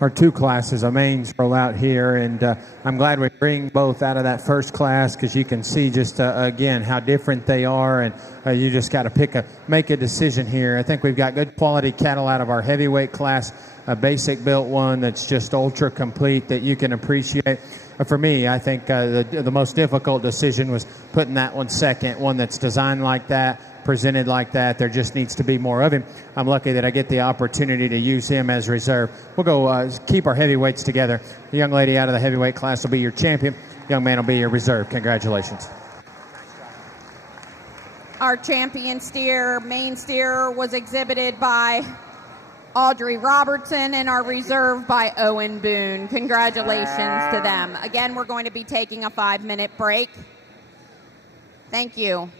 Our two classes of Maines roll out here, and I'm glad we bring both out of that first class, because you can see just again how different they are, and you just got to make a decision here. I think we've got good quality cattle out of our heavyweight class, a basic built one that's just ultra complete that you can appreciate. For me, I think the most difficult decision was putting that one second, one that's designed like that, presented like that. There just needs to be more of him. I'm lucky that I get the opportunity to use him as reserve. We'll go keep our heavyweights together. The young lady out of the heavyweight class will be your champion. Young man will be your reserve. Congratulations. Our champion steer, Maine steer, was exhibited by Audrey Robertson, and our reserve by Owen Boone. Congratulations to them. Again, we're going to be taking a 5-minute break. Thank you.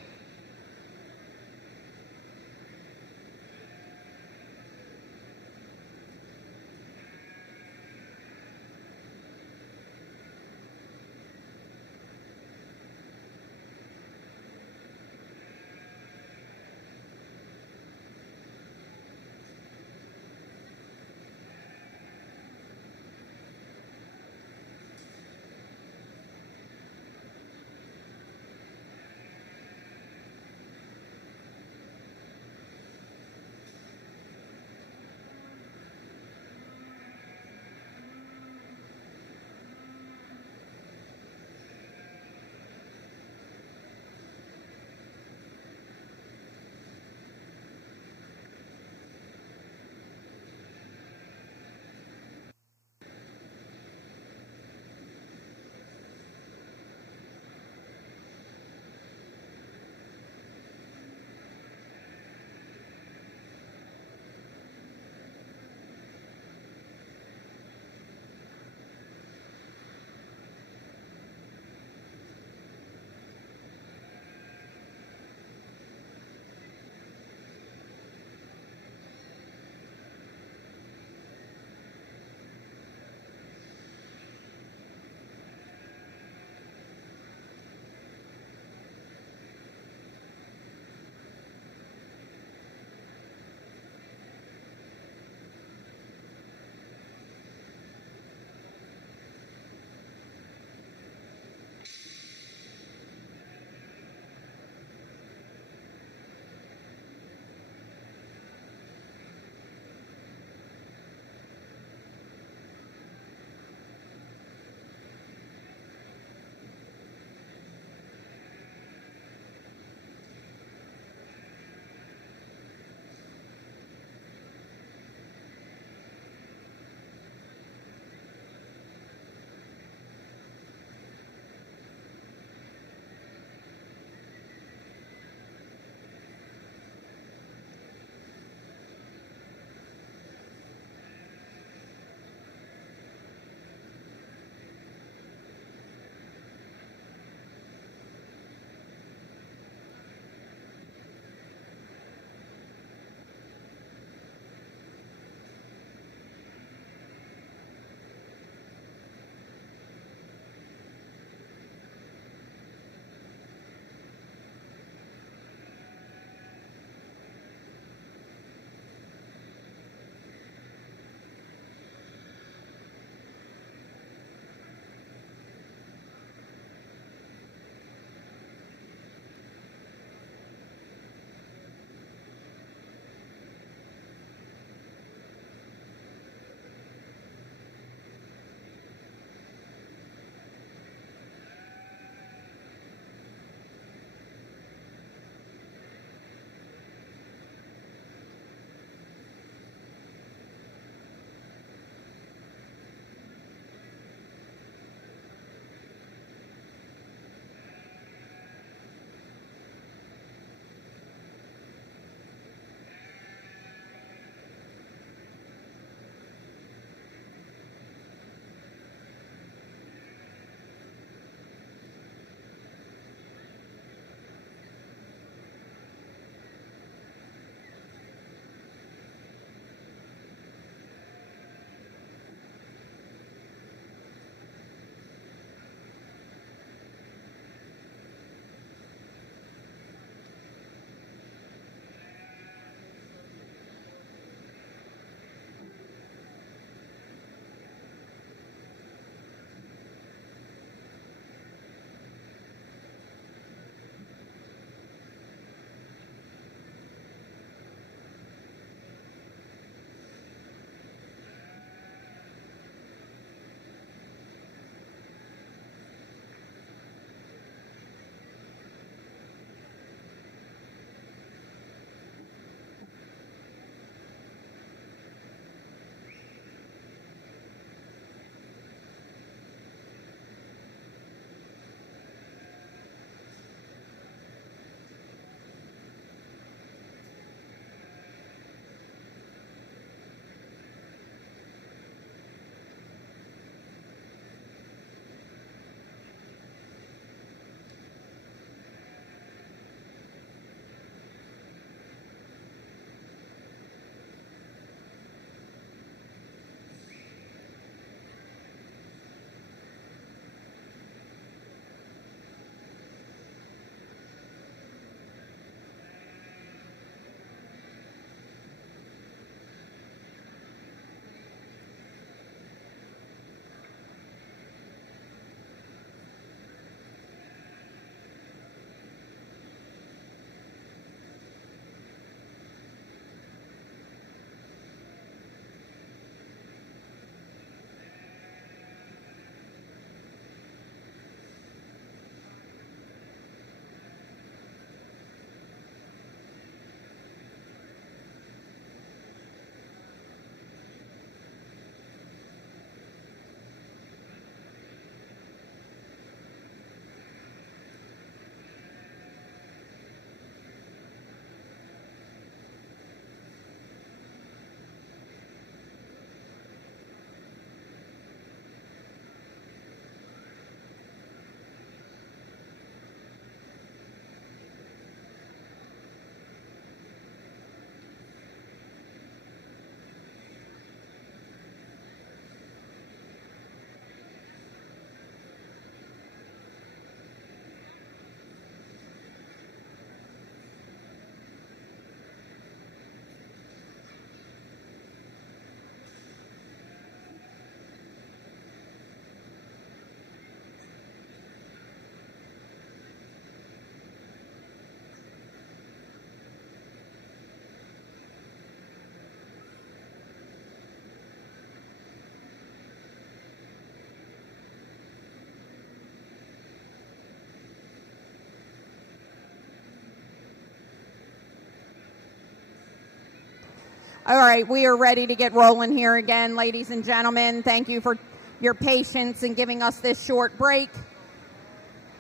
All right, we are ready to get rolling here again, ladies and gentlemen. Thank you for your patience in giving us this short break.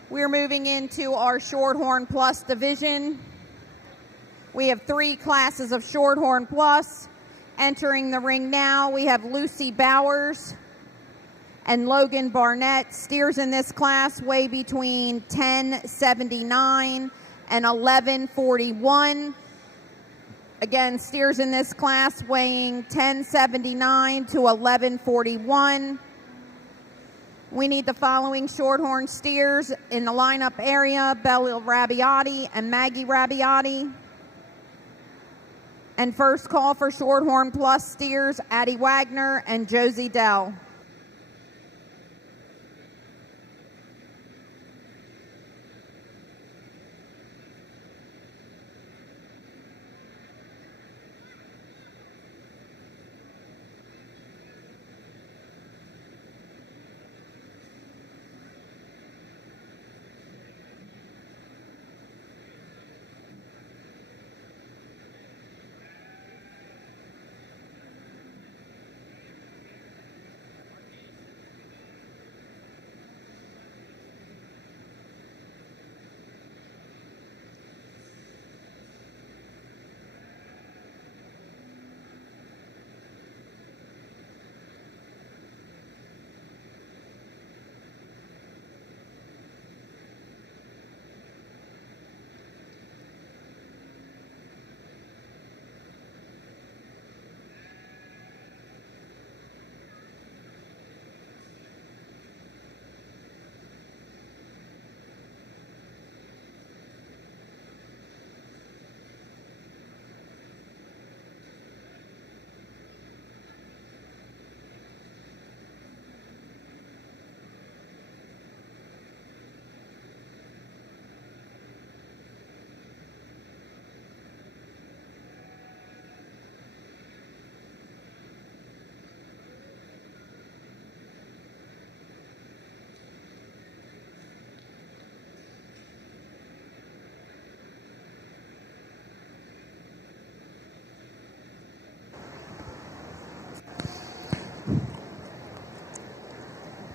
We're moving into our Shorthorn Plus division. We have 3 classes of Shorthorn Plus. Entering the ring now, we have Lucy Bowers and Logan Barnett. Steers in this class weigh between 1079 and 1141. Again, steers in this class weighing 1079 to 1141. We need the following Shorthorn steers in the lineup area: Bella Rabiati and Maggie Rabiati. And first call for Shorthorn Plus steers, Addie Wagner and Josie Dell.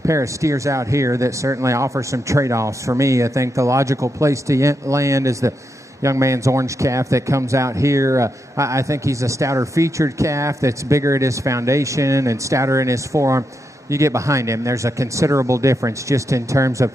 Pair of steers out here that certainly offer some trade-offs for me. I think the logical place to land is the young man's orange calf that comes out here. I think he's a stouter featured calf that's bigger at his foundation and stouter in his forearm. You get behind him, there's a considerable difference just in terms of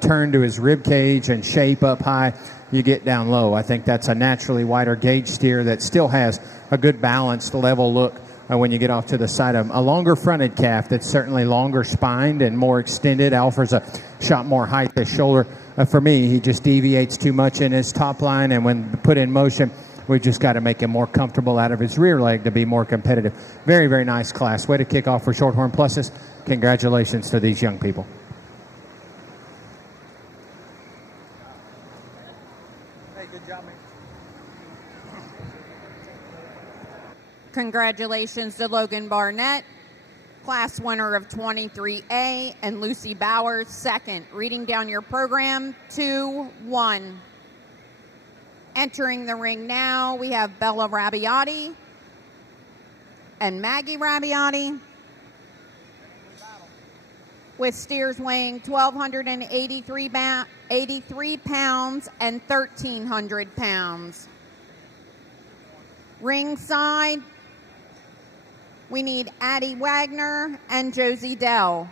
turn to his rib cage and shape up high. You get down low. I think that's a naturally wider gauge steer that still has a good balanced level look when you get off to the side of him. A longer fronted calf that's certainly longer spined and more extended, offers a shot more height to shoulder. For me, he just deviates too much in his top line, and when put in motion, we've just got to make him more comfortable out of his rear leg to be more competitive. Very, very nice class. Way to kick off for Shorthorn Pluses. Congratulations to these young people. Hey, good job, man. Congratulations to Logan Barnett, class winner of 23A, and Lucy Bowers, second. Reading down your program, 2-1. Entering the ring now, we have Bella Rabiati and Maggie Rabiati, with steers weighing 1,283 pounds and 1,300 pounds. Ringside, we need Addie Wagner and Josie Dell.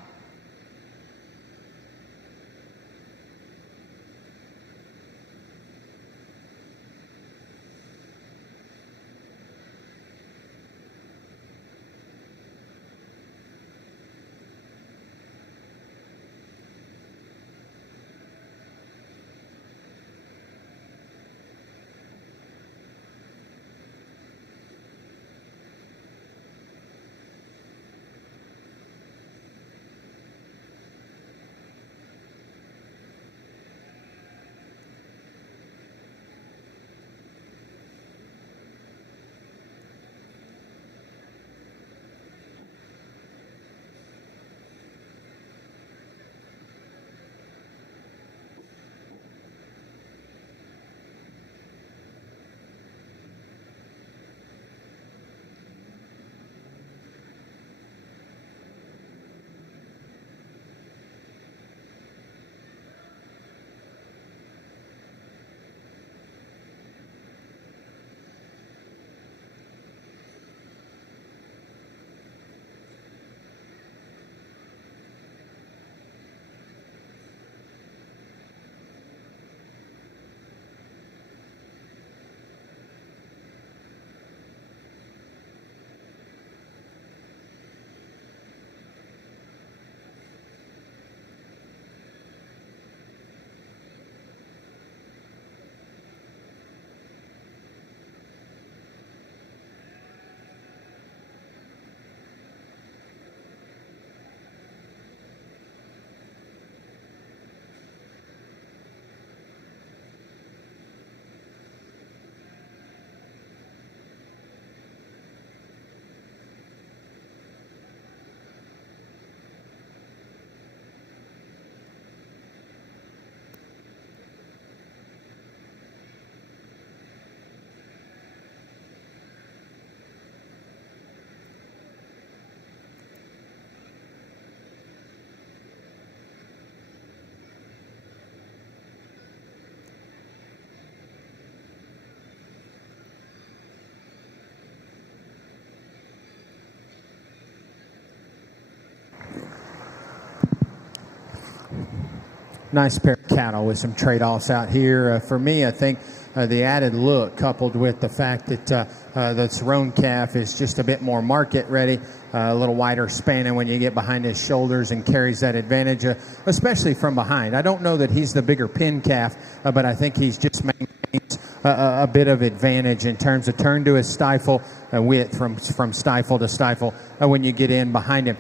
nice pair of cattle with some trade-offs out here. For me, I think the added look coupled with the fact that this roan calf is just a bit more market ready, a little wider spanning when you get behind his shoulders and carries that advantage, especially from behind. I don't know that he's the bigger pin calf, but I think he's just maintains a bit of advantage in terms of turn to his stifle, width from stifle to stifle when you get in behind him.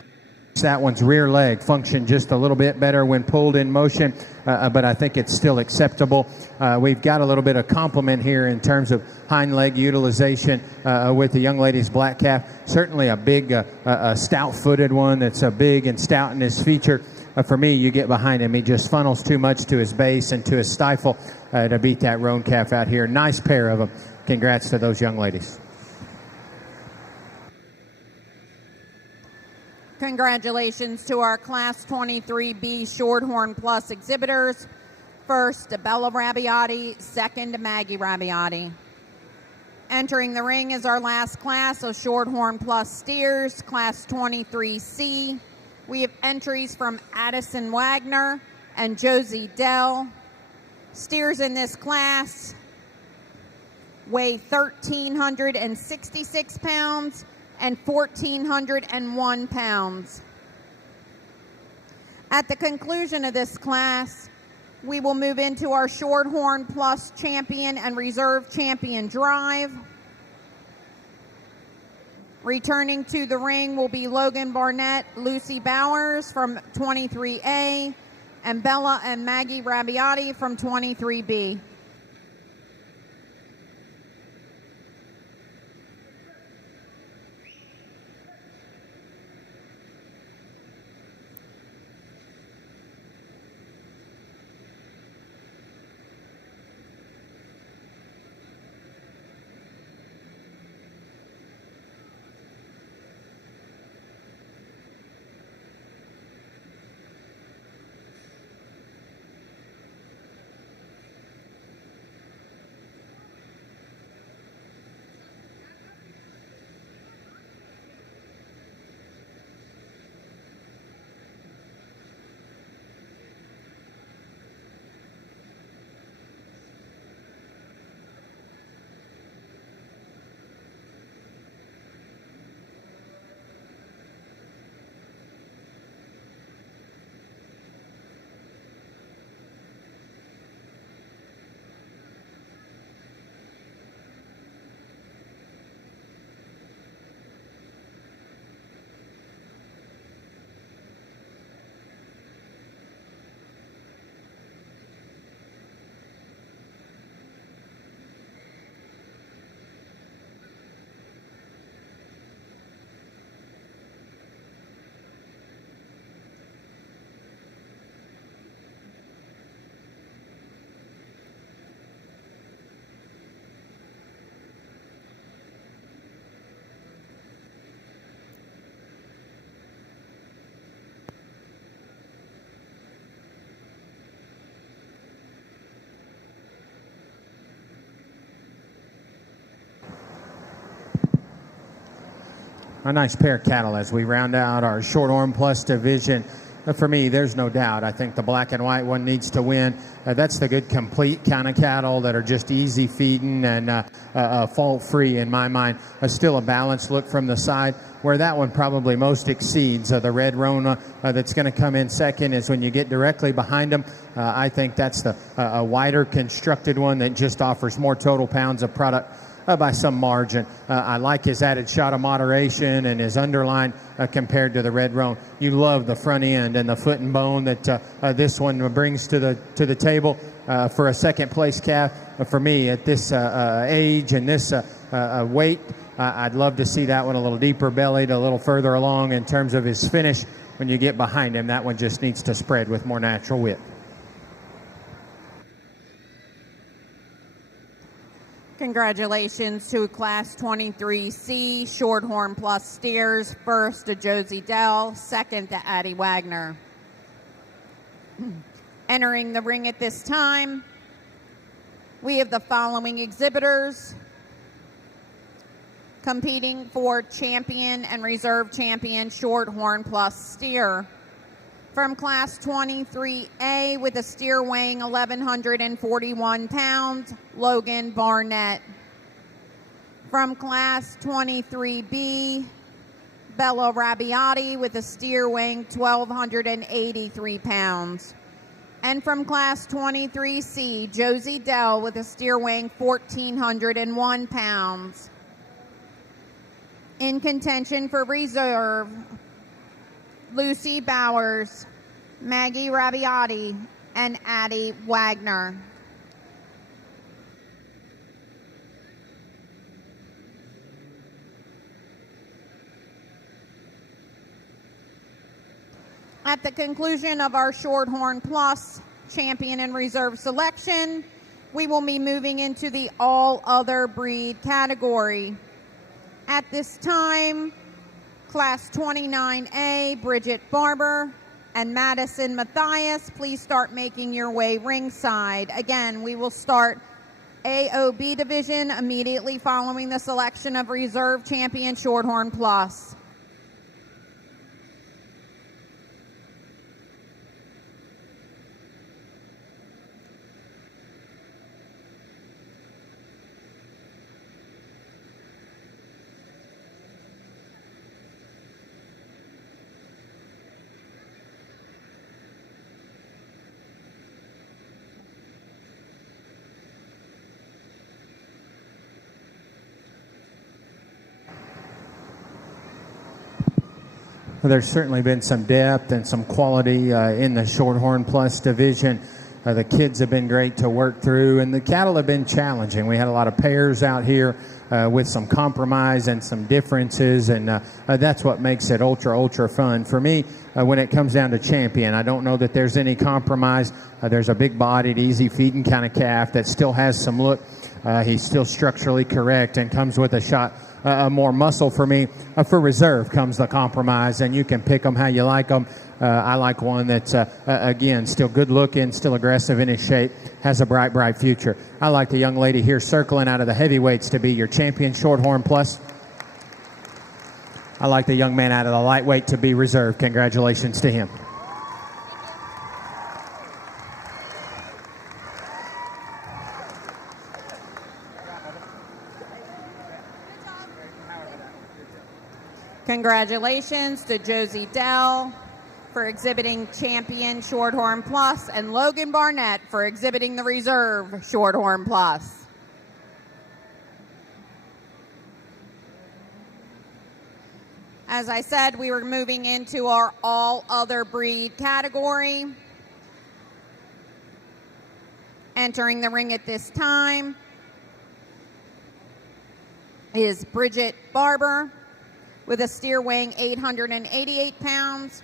That one's rear leg functioned just a little bit better when pulled in motion, but I think it's still acceptable. We've got a little bit of complement here in terms of hind leg utilization with the young lady's black calf. Certainly a big, stout-footed one that's big and stout in his feature. For me, you get behind him, he just funnels too much to his base and to his stifle to beat that roan calf out here. Nice pair of them. Congrats to those young ladies. Congratulations to our Class 23B Shorthorn Plus exhibitors. First, Bella Rabiati. Second, Maggie Rabiati. Entering the ring is our last class of Shorthorn Plus steers, Class 23C. We have entries from Addison Wagner and Josie Dell. Steers in this class weigh 1,366 pounds and 1,401 pounds. At the conclusion of this class, we will move into our Shorthorn Plus Champion and Reserve Champion drive. Returning to the ring will be Logan Barnett, Lucy Bowers from 23A, and Bella and Maggie Rabiati from 23B. A nice pair of cattle as we round out our Shorthorn Plus division. For me, there's no doubt. I think the black and white one needs to win. That's the good complete kind of cattle that are just easy feeding and fault-free in my mind. Still a balanced look from the side. Where that one probably most exceeds the red Rona that's going to come in second is when you get directly behind them. I think that's the a wider constructed one that just offers more total pounds of product by some margin. I like his added shot of moderation and his underline compared to the red roan. You love the front end and the foot and bone that this one brings to the table for a second place calf. For me, at this age and this weight, I'd love to see that one a little deeper bellied, a little further along in terms of his finish. When you get behind him, that one just needs to spread with more natural width. Congratulations to Class 23C Shorthorn Plus steers. First to Josie Dell, second to Addie Wagner. Entering the ring at this time, we have the following exhibitors competing for Champion and Reserve Champion Shorthorn Plus steer. From Class 23A with a steer weighing 1,141 pounds, Logan Barnett. From Class 23B, Bella Rabbiati with a steer weighing 1,283 pounds. And from Class 23C, Josie Dell with a steer weighing 1,401 pounds. In contention for reserve, Lucy Bowers, Maggie Rabbiati, and Addie Wagner. At the conclusion of our Shorthorn Plus champion and reserve selection, we will be moving into the all other breed category. At this time, Class 29A, Bridget Barber and Madison Matthias, please start making your way ringside. Again, we will start AOB division immediately following the selection of reserve champion Shorthorn Plus. Well, there's certainly been some depth and some quality in the Shorthorn Plus division. The kids have been great to work through, and the cattle have been challenging. We had a lot of pairs out here with some compromise and some differences, and that's what makes it ultra fun. For me, when it comes down to champion, I don't know that there's any compromise. There's a big-bodied, easy-feeding kind of calf that still has some look. He's still structurally correct and comes with a shot more muscle for me. For reserve comes the compromise, and you can pick them how you like them. I like one that's, again, still good looking, still aggressive in his shape, has a bright future. I like the young lady here circling out of the heavyweights to be your champion Shorthorn Plus. I like the young man out of the lightweight to be reserve. Congratulations to him. Congratulations to Josie Dell for exhibiting champion Shorthorn Plus and Logan Barnett for exhibiting the reserve Shorthorn Plus. As I said, we were moving into our all other breed category. Entering the ring at this time is Bridget Barber with a steer weighing 888 pounds.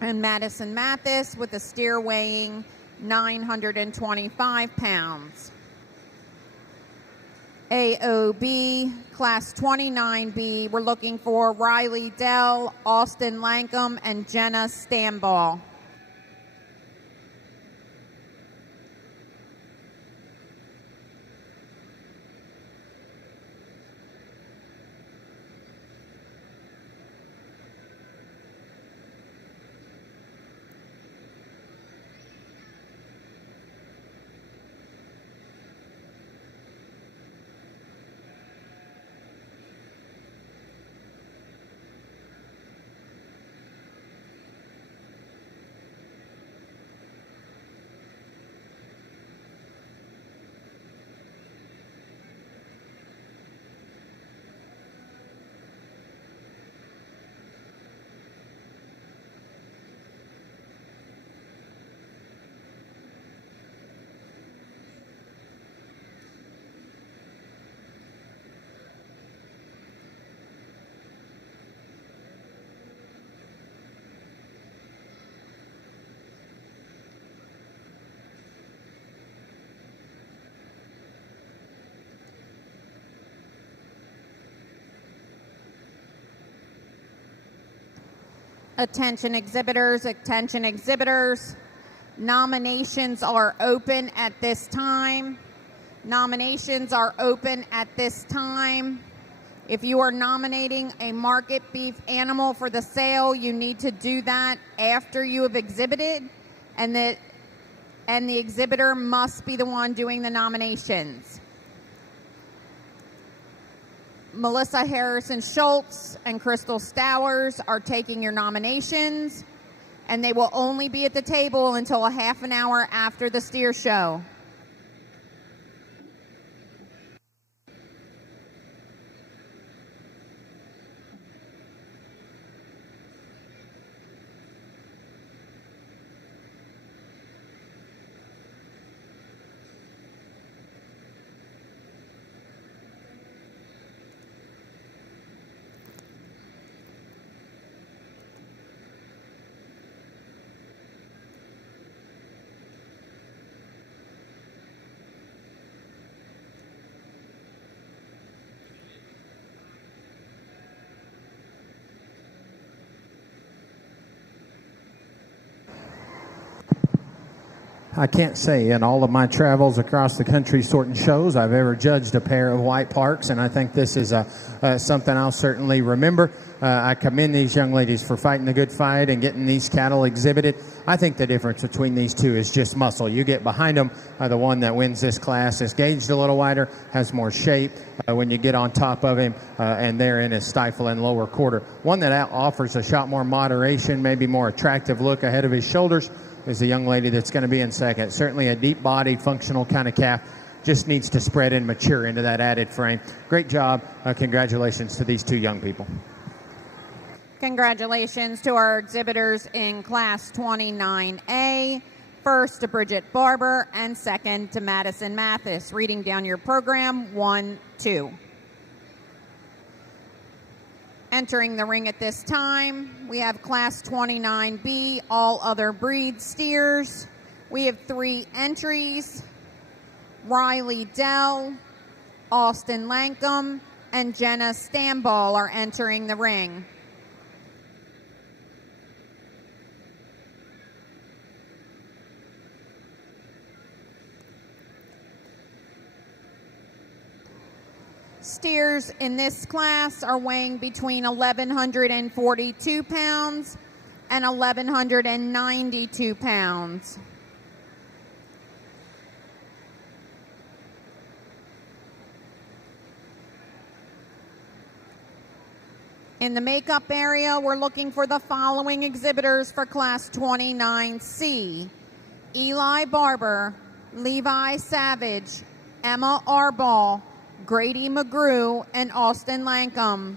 And Madison Mathis with a steer weighing 925 pounds. AOB, Class 29B, we're looking for Riley Dell, Austin Lankham, and Jenna Stamball. Attention exhibitors. Nominations are open at this time. If you are nominating a market beef animal for the sale, you need to do that after you have exhibited, and the exhibitor must be the one doing the nominations. Melissa Harrison Schultz and Crystal Stowers are taking your nominations, and they will only be at the table until a half an hour after the steer show. I can't say in all of my travels across the country sorting shows I've ever judged a pair of white parks, and I think this is something I'll certainly remember. I commend these young ladies for fighting the good fight and getting these cattle exhibited. I think the difference between these two is just muscle. You get behind them, the one that wins this class is gauged a little wider, has more shape. When you get on top of him and they're in his stifling lower quarter. One that offers a shot more moderation, maybe more attractive look ahead of his shoulders, is the young lady that's going to be in second. Certainly a deep-bodied, functional kind of calf. Just needs to spread and mature into that added frame. Great job. Congratulations to these two young people. Congratulations to our exhibitors in Class 29A. First to Bridget Barber and second to Madison Mathis. Reading down your program, 1-2. Entering the ring at this time, we have Class 29B, all other breed steers. We have 3 entries. Riley Dell, Austin Lankum, and Jenna Stamball are entering the ring. Steers in this class are weighing between 1,142 pounds and 1,192 pounds. In the makeup area, we're looking for the following exhibitors for Class 29C: Eli Barber, Levi Savage, Emma Arball, Grady McGrew, and Austin Lankum.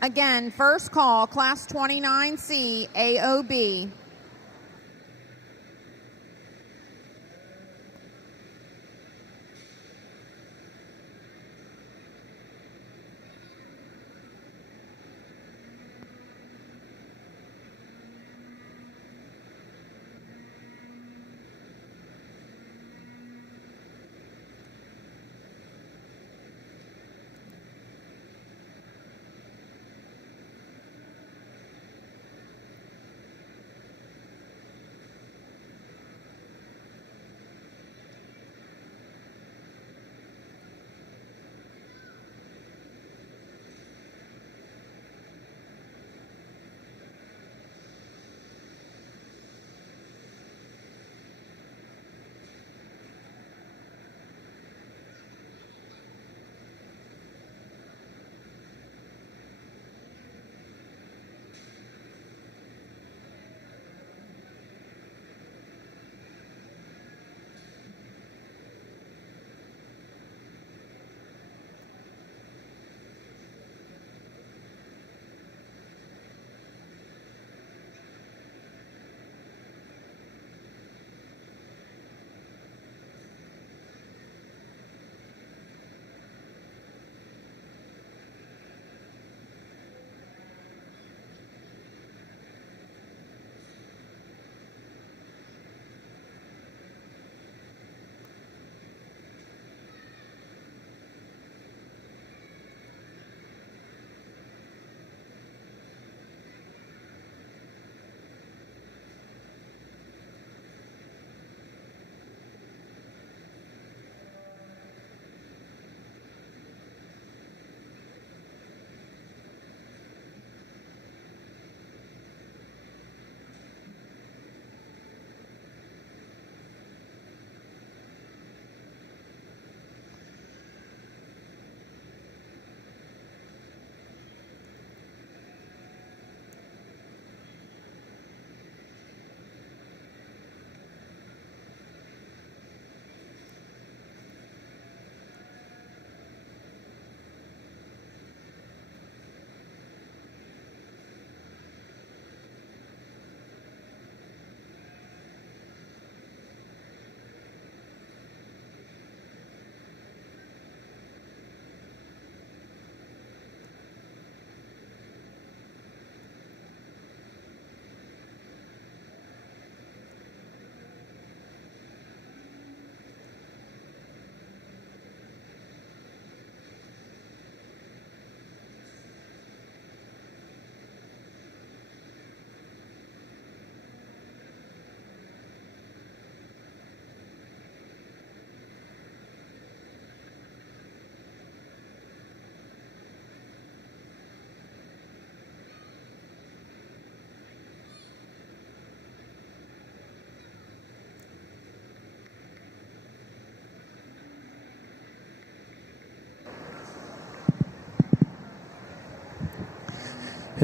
Again, first call, Class 29C, AOB.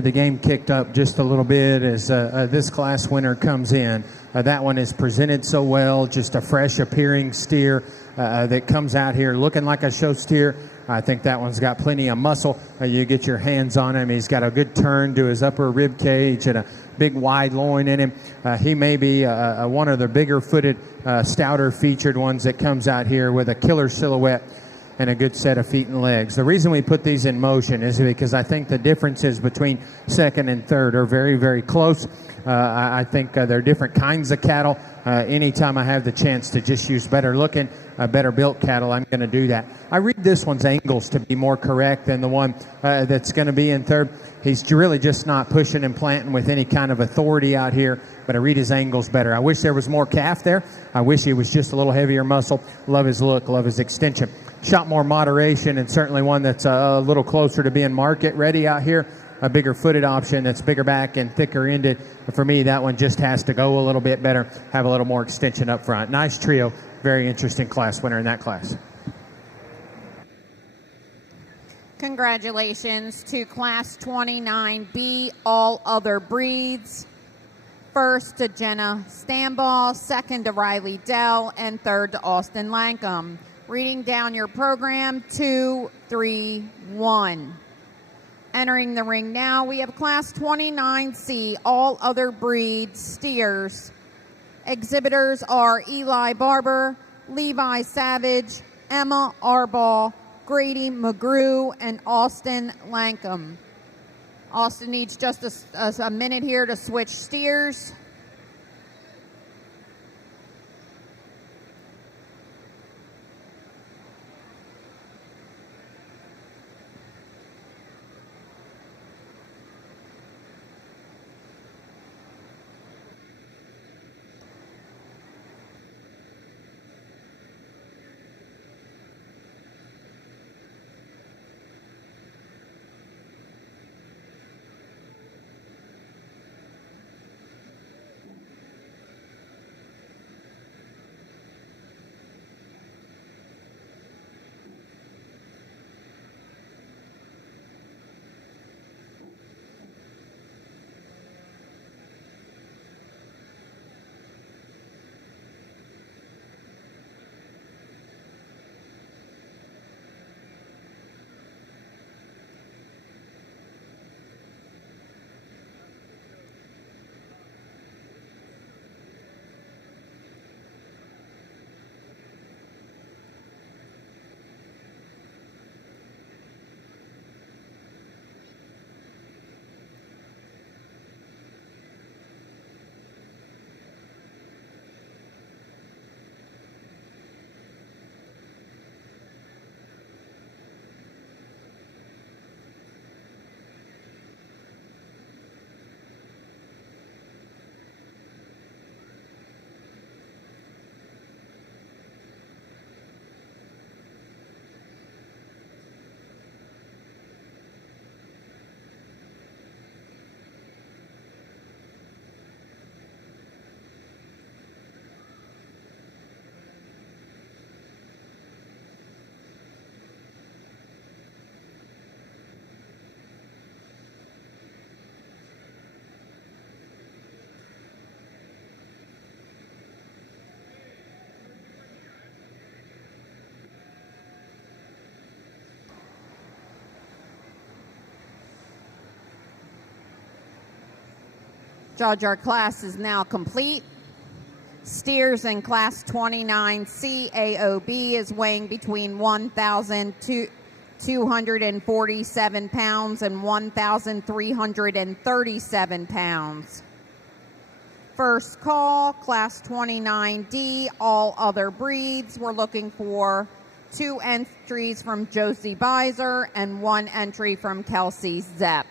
the game kicked up just a little bit as this class winner comes in. That one is presented so well, just a fresh appearing steer that comes out here looking like a show steer. I think that one's got plenty of muscle. You get your hands on him. He's got a good turn to his upper rib cage and a big wide loin in him. He may be one of the bigger footed, stouter featured ones that comes out here with a killer silhouette and a good set of feet and legs. The reason we put these in motion is because I think the differences between second and third are very, very close. I think they're different kinds of cattle. Anytime I have the chance to just use better looking, better built cattle, I'm going to do that. I read this one's angles to be more correct than the one that's going to be in third. He's really just not pushing and planting with any kind of authority out here, but I read his angles better. I wish there was more calf there. I wish he was just a little heavier muscle. Love his look, love his extension. Shot more moderation, and certainly one that's a little closer to being market ready out here. A bigger footed option that's bigger back and thicker ended. For me, that one just has to go a little bit better, have a little more extension up front. Nice trio, very interesting class winner in that class. Congratulations to Class 29B, all other breeds. First to Jenna Stamball, second to Riley Dell, and third to Austin Lankham. Reading down your program, 2, 3, 1. Entering the ring now, we have Class 29C, all other breeds, steers. Exhibitors are Eli Barber, Levi Savage, Emma Arbaugh, Grady McGrew, and Austin Lankham. Austin needs just a minute here to switch steers. Judge, our class is now complete. Steers in Class 29C AOB is weighing between 1,247 pounds and 1,337 pounds. First call, Class 29D, all other breeds. We're looking for 2 entries from Josie Beiser and 1 entry from Kelsey Zepp.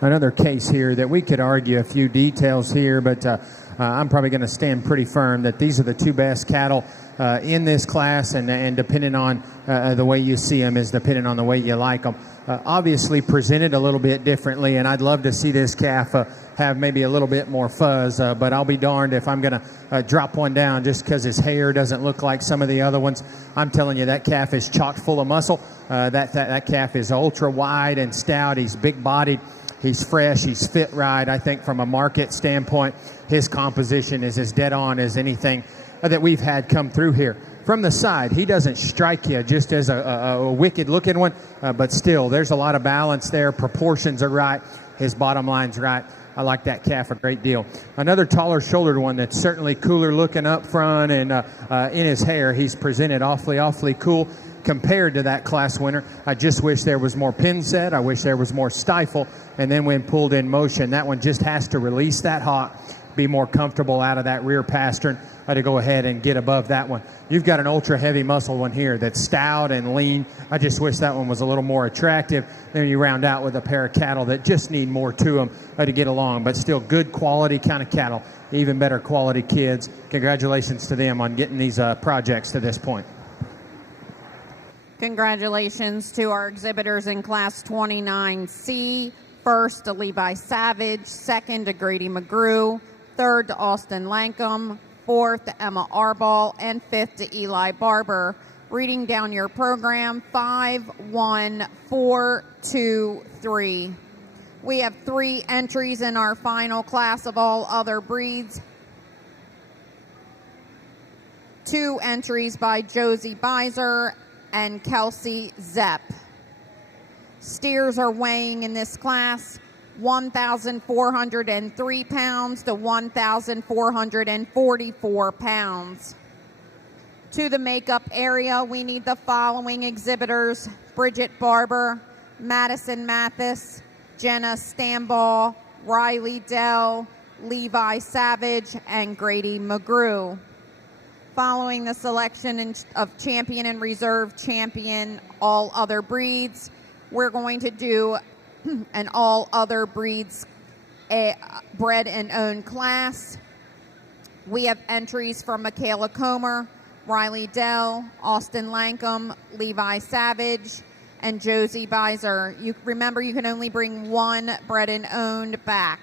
another case here that we could argue a few details here, but I'm probably going to stand pretty firm that these are the two best cattle in this class, and depending on the way you see them is depending on the way you like them. Obviously presented a little bit differently, and I'd love to see this calf have maybe a little bit more fuzz, but I'll be darned if I'm going to drop one down just because his hair doesn't look like some of the other ones. I'm telling you, that calf is chock full of muscle. That calf is ultra wide and stout. He's big-bodied. He's fresh. He's fit right. I think from a market standpoint, his composition is as dead on as anything that we've had come through here. From the side, he doesn't strike you just as a wicked-looking one, but still, there's a lot of balance there. Proportions are right. His bottom line's right. I like that calf a great deal. Another taller-shouldered one that's certainly cooler looking up front, and in his hair, he's presented awfully cool compared to that class winner. I just wish there was more pin set. I wish there was more stifle, and then when pulled in motion, that one just has to release that hock, be more comfortable out of that rear pastern to go ahead and get above that one. You've got an ultra heavy muscle one here that's stout and lean. I just wish that one was a little more attractive. Then you round out with a pair of cattle that just need more to them to get along, but still good quality kind of cattle, even better quality kids. Congratulations to them on getting these projects to this point. Congratulations to our exhibitors in Class 29C. First to Levi Savage, second to Grady McGrew, third to Austin Lankum, fourth to Emma Arball, and fifth to Eli Barber. Reading down your program, 5-1-4-2-3. We have 3 entries in our final class of all other breeds. 2 entries by Josie Beiser and Kelsey Zepp. Steers are weighing in this class 1,403 pounds to 1,444 pounds. To the makeup area, we need the following exhibitors: Bridget Barber, Madison Mathis, Jenna Stamball, Riley Dell, Levi Savage, and Grady McGrew. Following the selection of champion and reserve champion all other breeds, we're going to do an all other breeds bred and owned class. We have entries from Michaela Comer, Riley Dell, Austin Lankum, Levi Savage, and Josie Beiser. You remember, you can only bring one bred and owned back.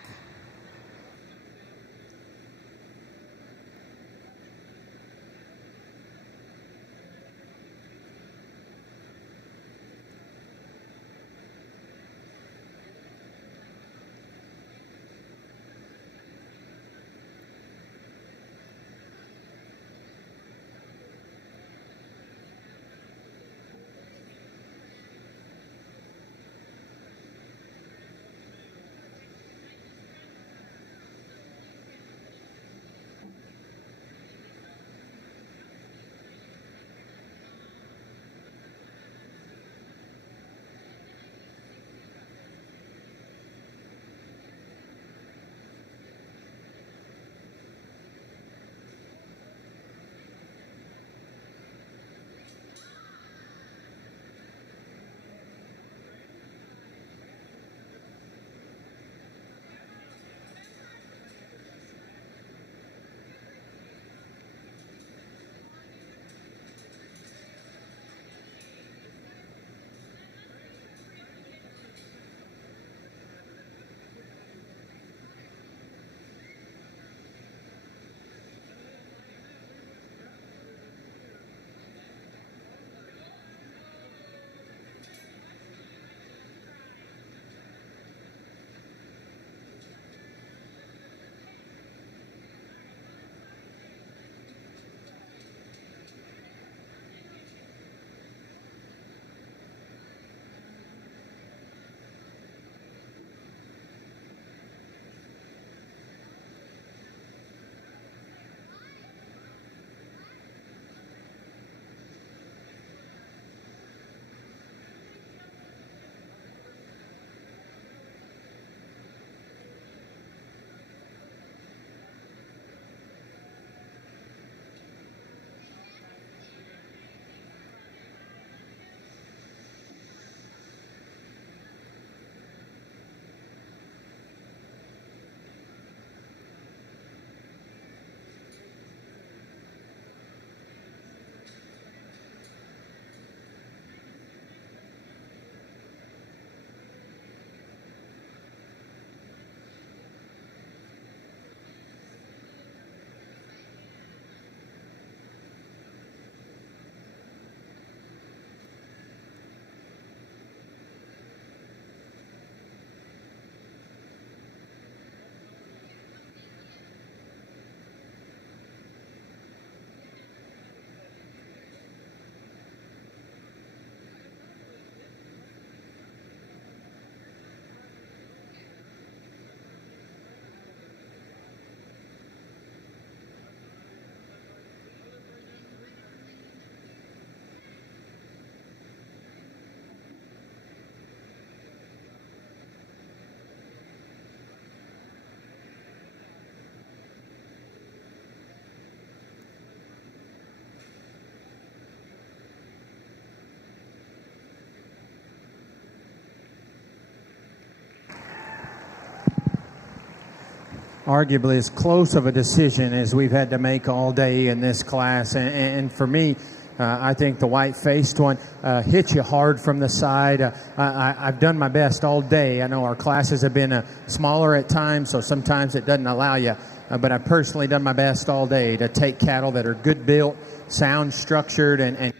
arguably as close of a decision as we've had to make all day in this class. And for me, I think the white-faced one hits you hard from the side. I've done my best all day. I know our classes have been smaller at times, so sometimes it doesn't allow you. But I've personally done my best all day to take cattle that are good built, sound structured, and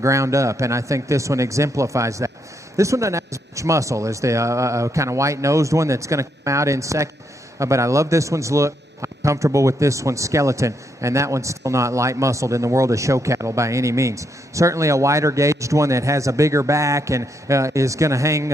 ground up. And I think this one exemplifies that. This one doesn't have as much muscle as the kind of white-nosed one that's going to come out in second. But I love this one's look. I'm comfortable with this one's skeleton, and that one's still not light-muscled in the world of show cattle by any means. Certainly a wider-gauged one that has a bigger back and is going to hang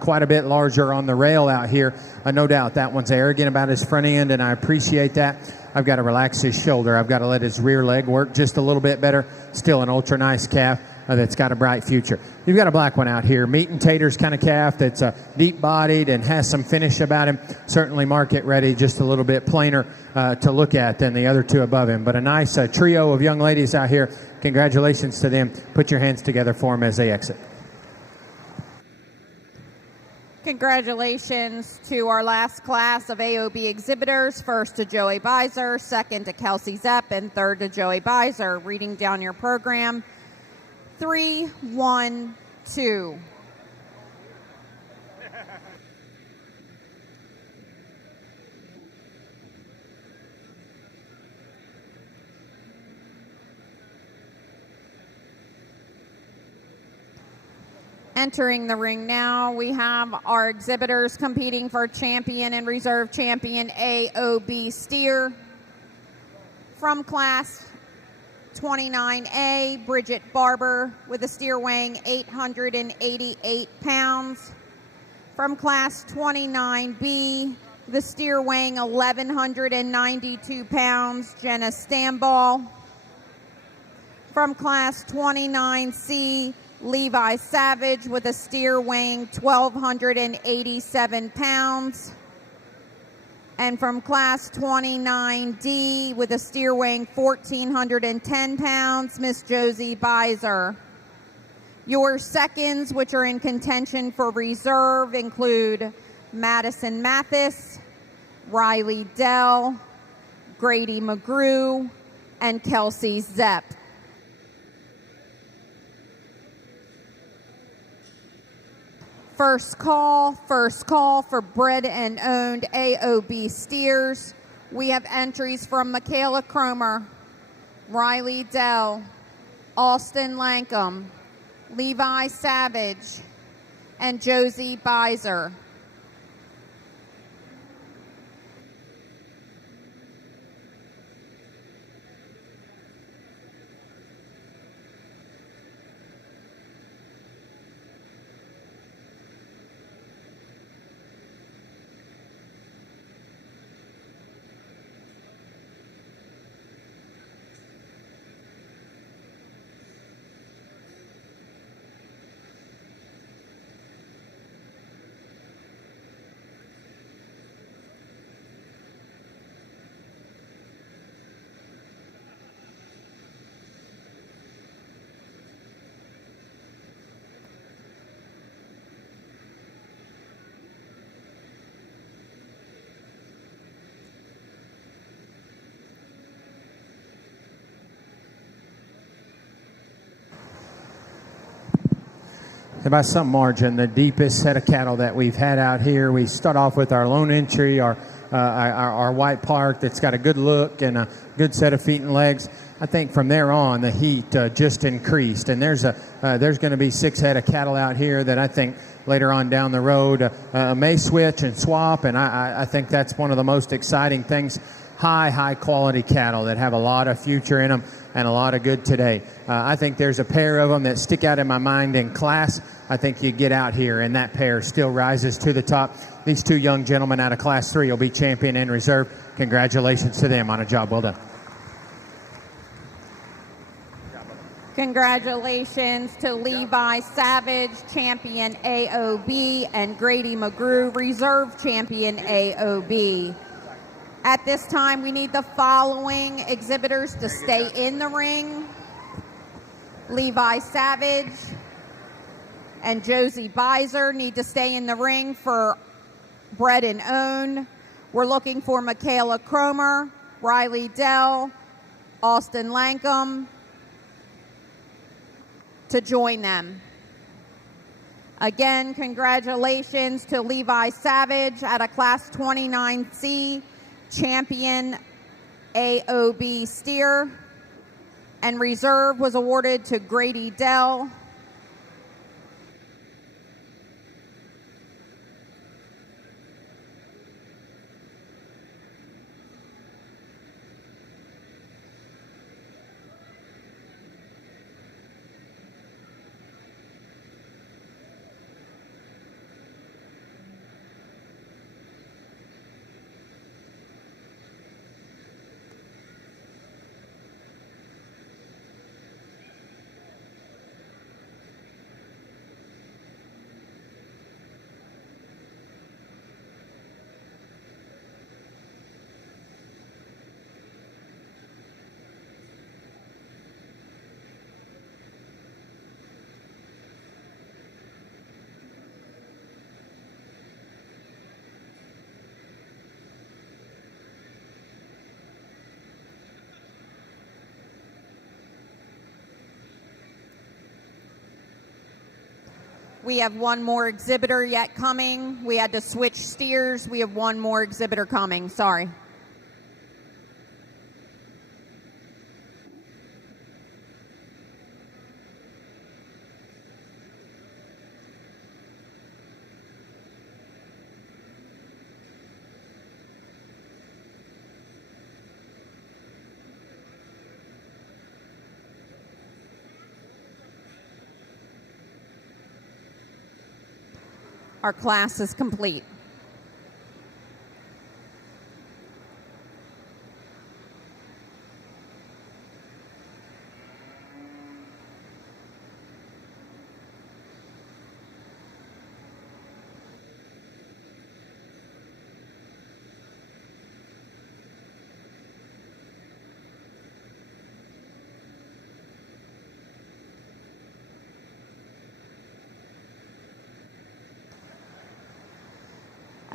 quite a bit larger on the rail out here. No doubt that one's arrogant about his front end, and I appreciate that. I've got to relax his shoulder. I've got to let his rear leg work just a little bit better. Still an ultra-nice calf that's got a bright future. You've got a black one out here, meat and taters kind of calf that's deep-bodied and has some finish about him. Certainly market ready, just a little bit plainer to look at than the other two above him. But a nice trio of young ladies out here. Congratulations to them. Put your hands together for them as they exit. Congratulations to our last class of AOB exhibitors. First to Joey Beiser, second to Kelsey Zepp, and third to Joey Beiser. Reading down your program. 3, 1, 2. Entering the ring now, we have our exhibitors competing for champion and reserve champion AOB steer. From class 29A, Bridget Barber with a steer weighing 888 pounds. From class 29B, the steer weighing 1,192 pounds, Jenna Stamball. From class 29C, Levi Savage with a steer weighing 1,287 pounds. And from class 29D with a steer weighing 1,410 pounds, Miss Josie Beiser. Your seconds, which are in contention for reserve, include Madison Mathis, Riley Dell, Grady McGrew, and Kelsey Zepp. First call for bred and owned AOB steers. We have entries from Michaela Cromer, Riley Dell, Austin Lankum, Levi Savage, and Josie Beiser. And by some margin, the deepest set of cattle that we've had out here. We start off with our lone entry, our white park that's got a good look and a good set of feet and legs. I think from there on, the heat just increased. And there's going to be 6 head of cattle out here that I think later on down the road may switch and swap. And I think that's one of the most exciting things. High quality cattle that have a lot of future in them and a lot of good today. I think there's a pair of them that stick out in my mind in class. I think you get out here and that pair still rises to the top. These 2 young gentlemen out of class 3 will be champion and reserve. Congratulations to them on a job well done. Congratulations to Levi Savage, champion AOB, and Grady McGrew, reserve champion AOB. At this time, we need the following exhibitors to stay in the ring. Levi Savage and Josie Beiser need to stay in the ring for bred and own. We're looking for Michaela Cromer, Riley Dell, Austin Lankum to join them. Again, congratulations to Levi Savage at a Class 29C champion AOB steer. And reserve was awarded to Grady Dell. We have one more exhibitor yet coming. We had to switch steers. We have one more exhibitor coming. Sorry. Our class is complete.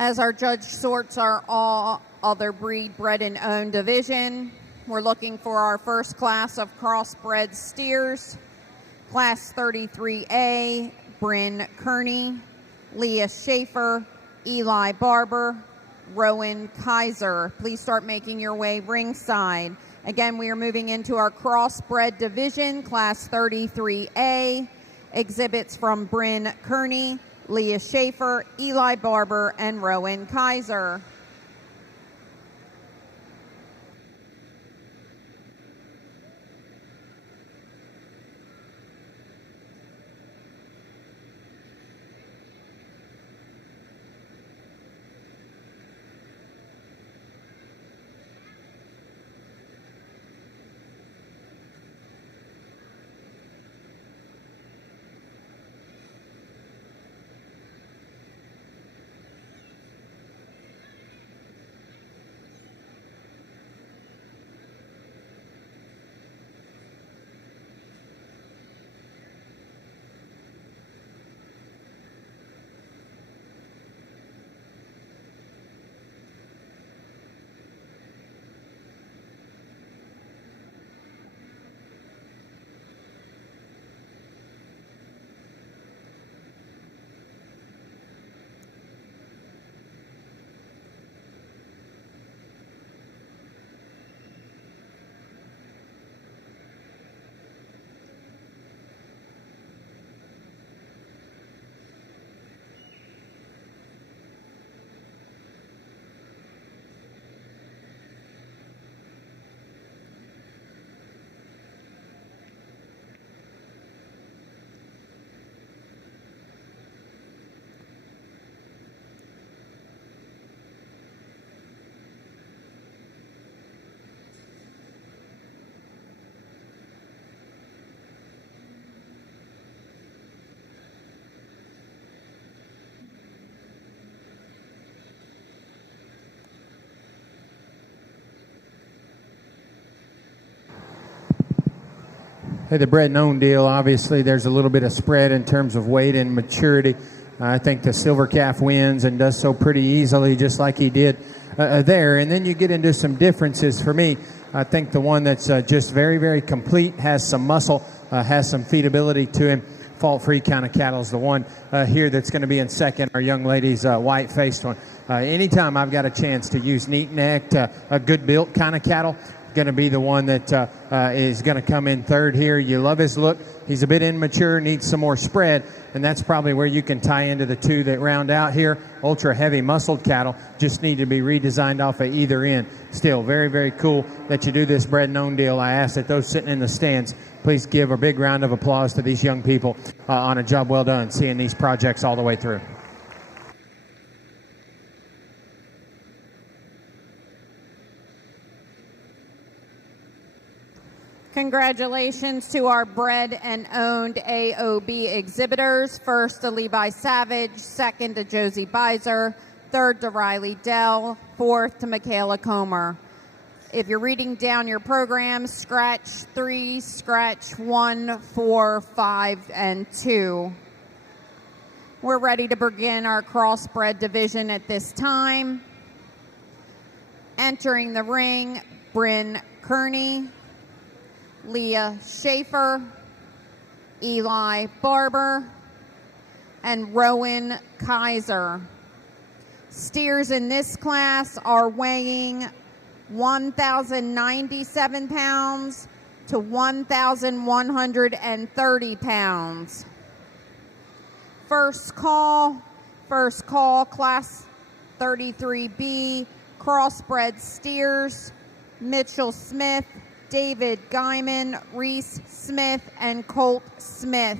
As our judge sorts our all other breed bred and owned division, we're looking for our first class of crossbred steers. Class 33A, Bryn Kearney, Leah Schaefer, Eli Barber, Rowan Kaiser. Please start making your way ringside. Again, we are moving into our crossbred division, Class 33A. Exhibits from Bryn Kearney, Leah Schaefer, Eli Barber, and Rowan Kaiser. Hey, the bred and owned deal, obviously there's a little bit of spread in terms of weight and maturity. I think the silver calf wins and does so pretty easily, just like he did there. And then you get into some differences for me. I think the one that's just very, very complete, has some muscle, has some feedability to him, fault-free kind of cattle is the one here that's going to be in second. Our young lady's white-faced one. Anytime I've got a chance to use neat-necked, a good-built kind of cattle, going to be the one that is going to come in third here. You love his look. He's a bit immature, needs some more spread, and that's probably where you can tie into the two that round out here. Ultra-heavy muscled cattle just need to be redesigned off of either end. Still, very, very cool that you do this bred and own deal. I ask that those sitting in the stands, please give a big round of applause to these young people on a job well done, seeing these projects all the way through. Congratulations to our bred and owned AOB exhibitors. First to Levi Savage, second to Josie Beiser, third to Riley Dell, fourth to Michaela Comer. If you're reading down your program, scratch 3, scratch 1, 4, 5, and 2. We're ready to begin our crossbred division at this time. Entering the ring, Bryn Kearney, Leah Schaefer, Eli Barber, and Rowan Kaiser. Steers in this class are weighing 1,097 pounds to 1,130 pounds. First call, class 33B, crossbred steers, Mitchell Smith, David Guyman, Reese Smith, and Colt Smith.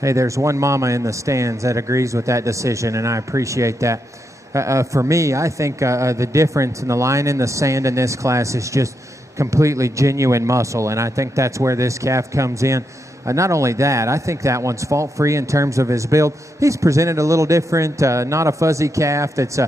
Hey, there's one mama in the stands that agrees with that decision, and I appreciate that. For me, I think the difference in the line in the sand in this class is just completely genuine muscle, and I think that's where this calf comes in. Not only that, I think that one's fault-free in terms of his build. He's presented a little different, not a fuzzy calf that's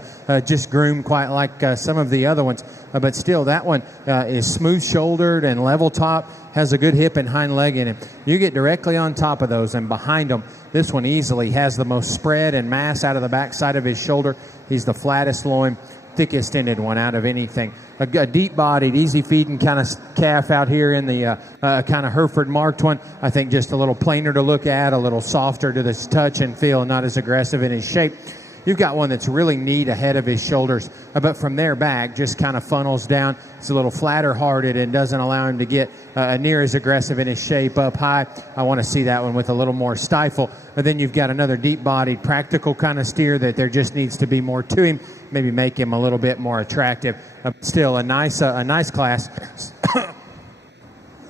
just groomed quite like some of the other ones. But still, that one is smooth-shouldered and level top, has a good hip and hind leg in him. You get directly on top of those and behind them, this one easily has the most spread and mass out of the backside of his shoulder. He's the flattest loin, thickest ended one out of anything. A deep-bodied, easy-feeding kind of calf out here in the kind of Hereford marked one. I think just a little plainer to look at, a little softer to the touch and feel, not as aggressive in his shape. You've got one that's really neat ahead of his shoulders, but from there back just kind of funnels down. It's a little flatter hearted and doesn't allow him to get near as aggressive in his shape up high. I want to see that one with a little more stifle. But then you've got another deep-bodied, practical kind of steer that there just needs to be more to him, maybe make him a little bit more attractive. Still a nice class.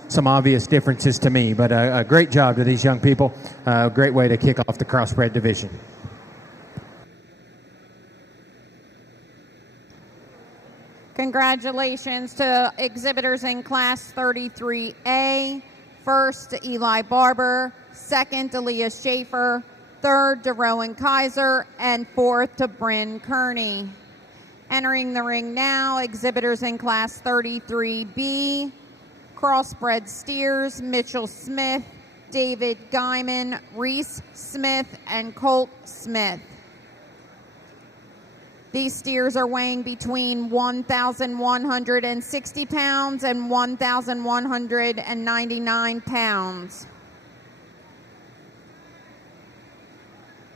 Some obvious differences to me, but a great job to these young people. A great way to kick off the Crossbred division. Congratulations to exhibitors in Class 33A. First, to Eli Barber. Second, to Leah Schaefer. Third, to Rowan Kaiser. And fourth, to Bryn Kearney. Entering the ring now, exhibitors in Class 33B. Crossbred steers, Mitchell Smith, David Guyman, Reese Smith, and Colt Smith. These steers are weighing between 1,160 pounds and 1,199 pounds.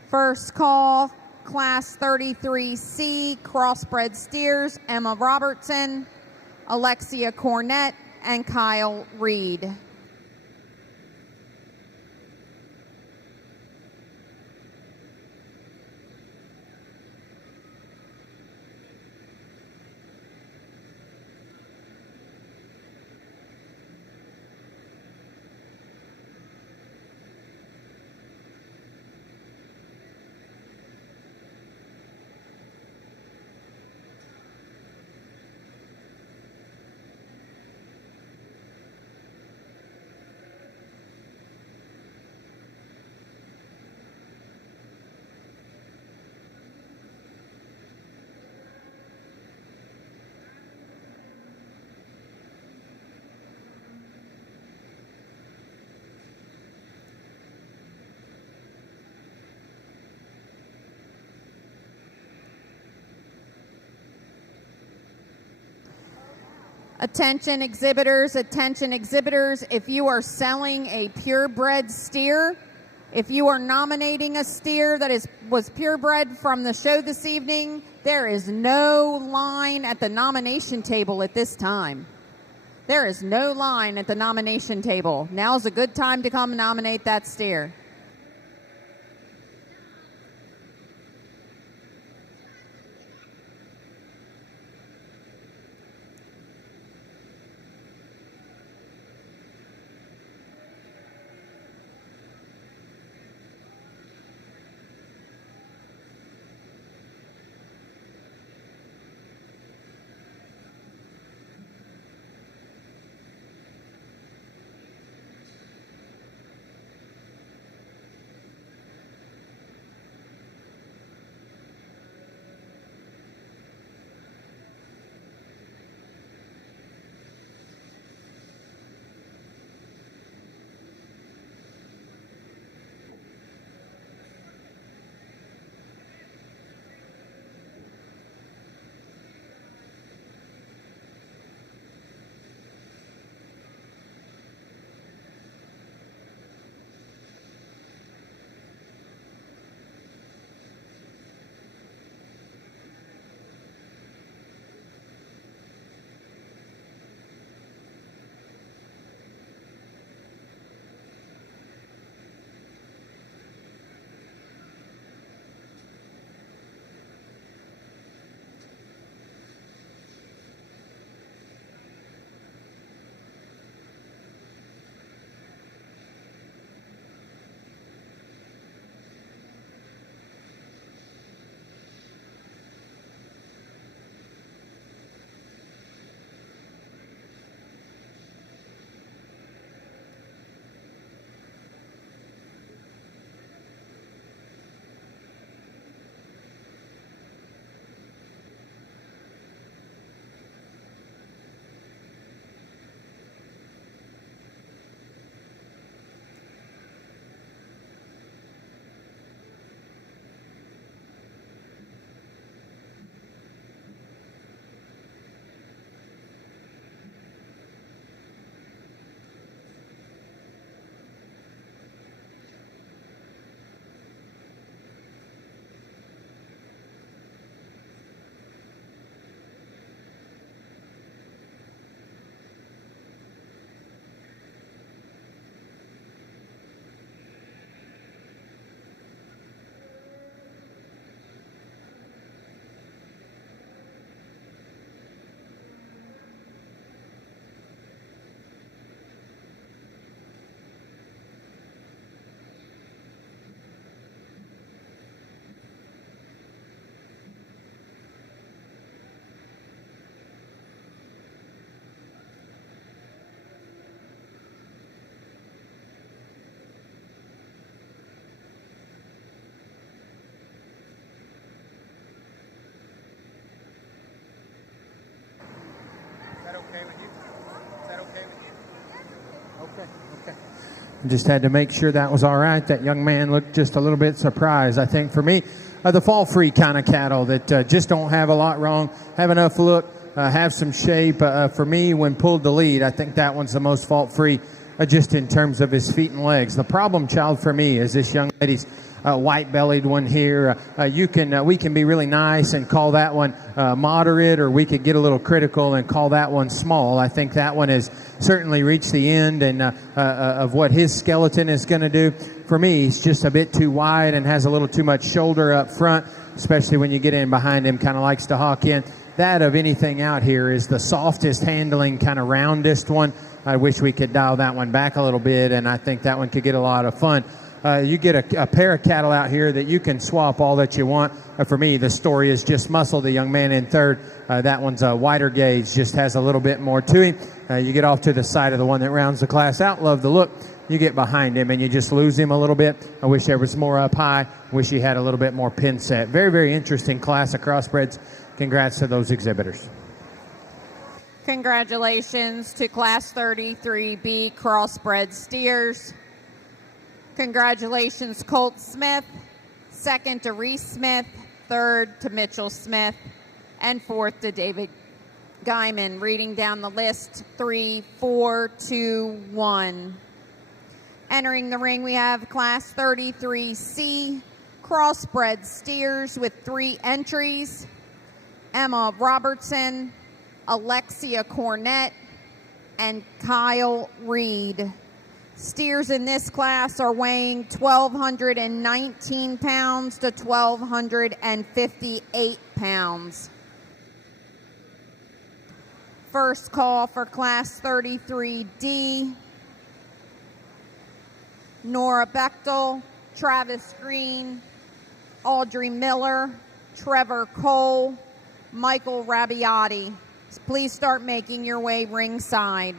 First call, Class 33C, Crossbred steers, Emma Robertson, Alexia Cornett, and Kyle Reed. Attention exhibitors, if you are selling a purebred steer, if you are nominating a steer that was purebred from the show this evening, there is no line at the nomination table at this time. There is no line at the nomination table. Now's a good time to come nominate that steer. okay with you? Is that okay with you? Okay. Just had to make sure that was all right. That young man looked just a little bit surprised. I think for me, the fall-free kind of cattle that just don't have a lot wrong, have enough look, have some shape. For me, when pulled to lead, I think that one's the most fault-free just in terms of his feet and legs. The problem child for me is this young lady's white-bellied one here. We can be really nice and call that one moderate, or we could get a little critical and call that one small. I think that one has certainly reached the end and of what his skeleton is going to do. For me, he's just a bit too wide and has a little too much shoulder up front, especially when you get in behind him, kind of likes to hawk in. That of anything out here is the softest handling, kind of roundest one. I wish we could dial that one back a little bit, and I think that one could get a lot of fun. You get a pair of cattle out here that you can swap all that you want. For me, the story is just Muscle, the young man in third. That one's a wider gauge, just has a little bit more to him. You get off to the side of the one that rounds the class out. Love the look. You get behind him and you just lose him a little bit. I wish there was more up high. Wish he had a little bit more pin set. Very, very interesting class of crossbreds. Congrats to those exhibitors. Congratulations to Class 33B Crossbred steers. Congratulations, Colt Smith. Second to Reese Smith. Third to Mitchell Smith. And fourth to David Guyman. Reading down the list, 3, 4, 2, 1. Entering the ring, we have Class 33C Crossbred steers with 3 entries. Emma Robertson, Alexia Cornett, and Kyle Reed. Steers in this class are weighing 1,219 pounds to 1,258 pounds. First call for Class 33D. Nora Bechtel, Travis Green, Audrey Miller, Trevor Cole, Michael Rabiati. Please start making your way ringside.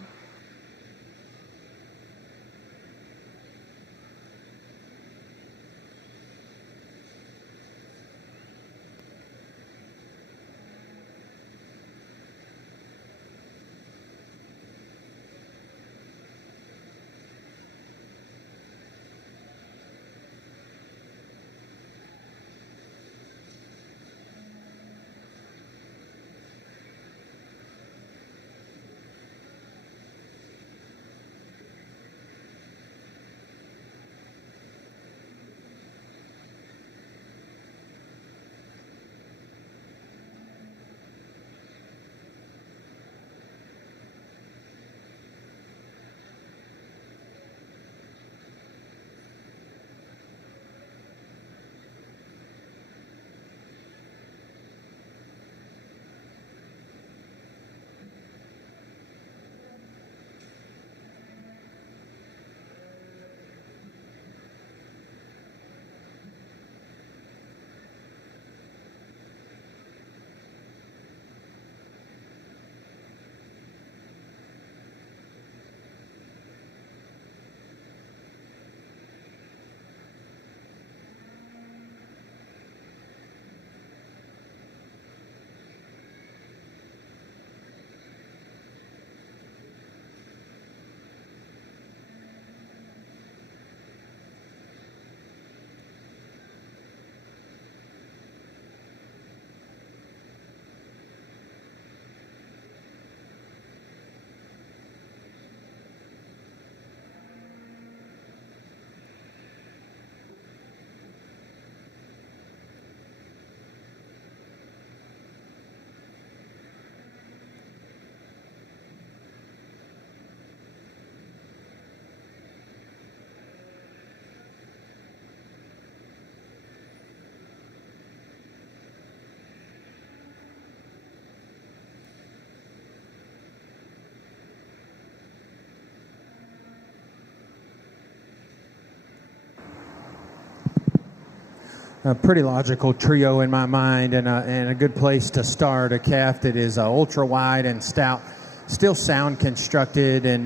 A pretty logical trio in my mind, and a good place to start. A calf that is ultra wide and stout, still sound constructed, and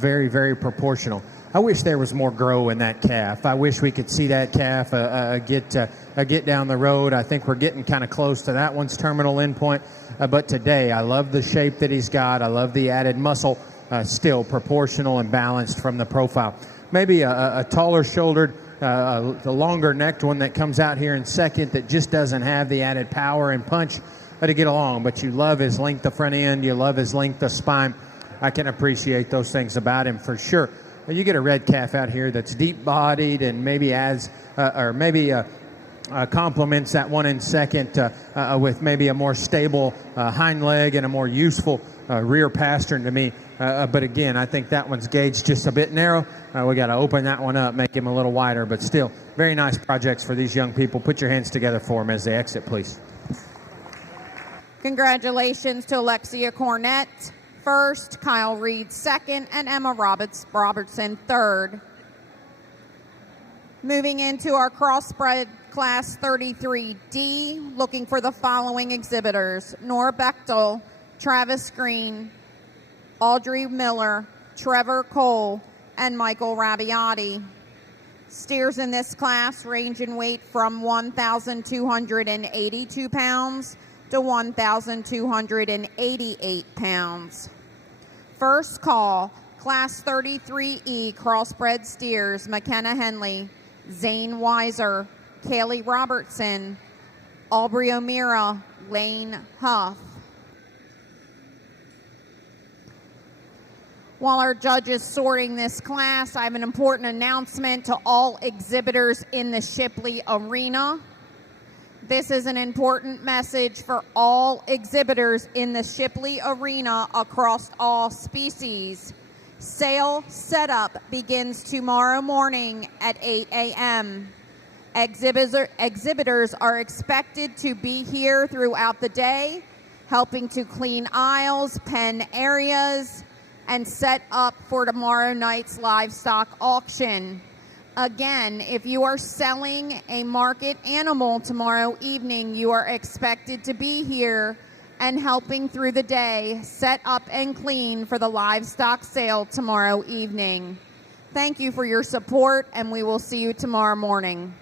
very, very proportional. I wish there was more grow in that calf. I wish we could see that calf get down the road. I think we're getting kind of close to that one's terminal endpoint. But today, I love the shape that he's got. I love the added muscle, still proportional and balanced from the profile. Maybe a taller shouldered, the longer necked one that comes out here in second that just doesn't have the added power and punch to get along. But you love his length of front end. You love his length of spine. I can appreciate those things about him for sure. You get a red calf out here that's deep-bodied and maybe adds complements that one in second with maybe a more stable hind leg and a more useful rear pastern to me. But again, I think that one's gauged just a bit narrow. We got to open that one up, make him a little wider. But still, very nice projects for these young people. Put your hands together for them as they exit, please. Congratulations to Alexia Cornett first, Kyle Reed second, and Emma Robertson third. Moving into our Crossbred Class 33D, looking for the following exhibitors: Nora Bechtel, Travis Green, Audrey Miller, Trevor Cole, and Michael Rabiati. Steers in this class range in weight from 1,282 pounds to 1,288 pounds. First call, Class 33E Crossbred Steers: McKenna Henley, Zane Weiser, Kaylee Robertson, Aubrey O'Meara, Lane Huff. While our judges sorting this class, I have an important announcement to all exhibitors in the Shipley Arena. This is an important message for all exhibitors in the Shipley Arena across all species. Sale setup begins tomorrow morning at 8 a.m. Exhibitors are expected to be here throughout the day, helping to clean aisles, pen areas, and set up for tomorrow night's livestock auction. Again, if you are selling a market animal tomorrow evening, you are expected to be here and helping through the day, set up and clean for the livestock sale tomorrow evening. Thank you for your support, and we will see you tomorrow morning.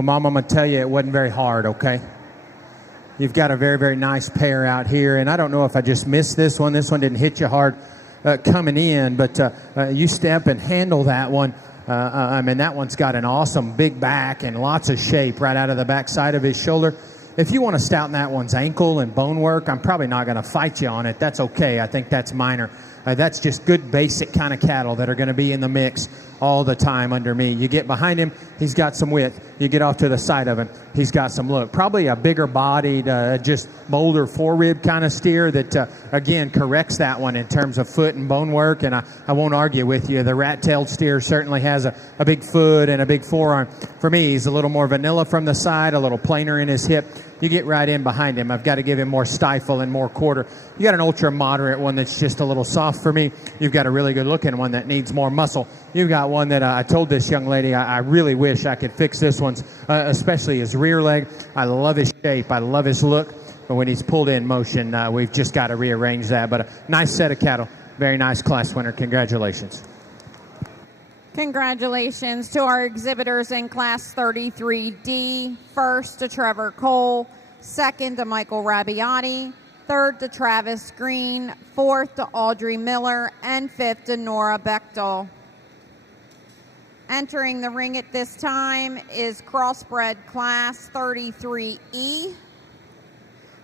Well, Mom, I'm going to tell you it wasn't very hard, okay? You've got a very, very nice pair out here, and I don't know if I just missed this one. This one didn't hit you hard coming in, but you step and handle that one. I mean, that one's got an awesome big back and lots of shape right out of the back side of his shoulder. If you want to stouten that one's ankle and bone work, I'm probably not going to fight you on it. That's okay. I think that's minor. That's just good basic kind of cattle that are going to be in the mix all the time under me. You get behind him, he's got some width. You get off to the side of him, he's got some look. Probably a bigger bodied, just boulder forerib kind of steer that, again, corrects that one in terms of foot and bone work. And I won't argue with you. The rat-tailed steer certainly has a big foot and a big forearm. For me, he's a little more vanilla from the side, a little plainer in his hip. You get right in behind him. I've got to give him more stifle and more quarter. You got an ultra moderate one that's just a little soft for me. You've got a really good looking one that needs more muscle. You've got one that I told this young lady I really wish I could fix this one's, especially his rear leg. I love his shape. I love his look. But when he's pulled in motion, we've just got to rearrange that. But a nice set of cattle. Very nice class winner. Congratulations. Congratulations to our exhibitors in Class 33D. First to Trevor Cole, second to Michael Rabiati, third to Travis Green, fourth to Audrey Miller, and fifth to Nora Bechtel. Entering the ring at this time is Crossbred Class 33E.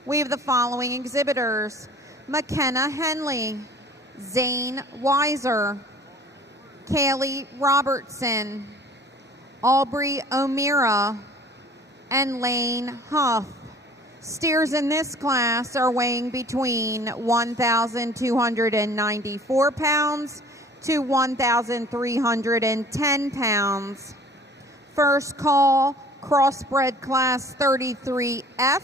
We have the following exhibitors: McKenna Henley, Zane Weiser, Kaylee Robertson, Aubrey O'Meara, and Lane Huff. Steers in this class are weighing between 1,294 pounds to 1,310 pounds. First call, Crossbred Class 33F.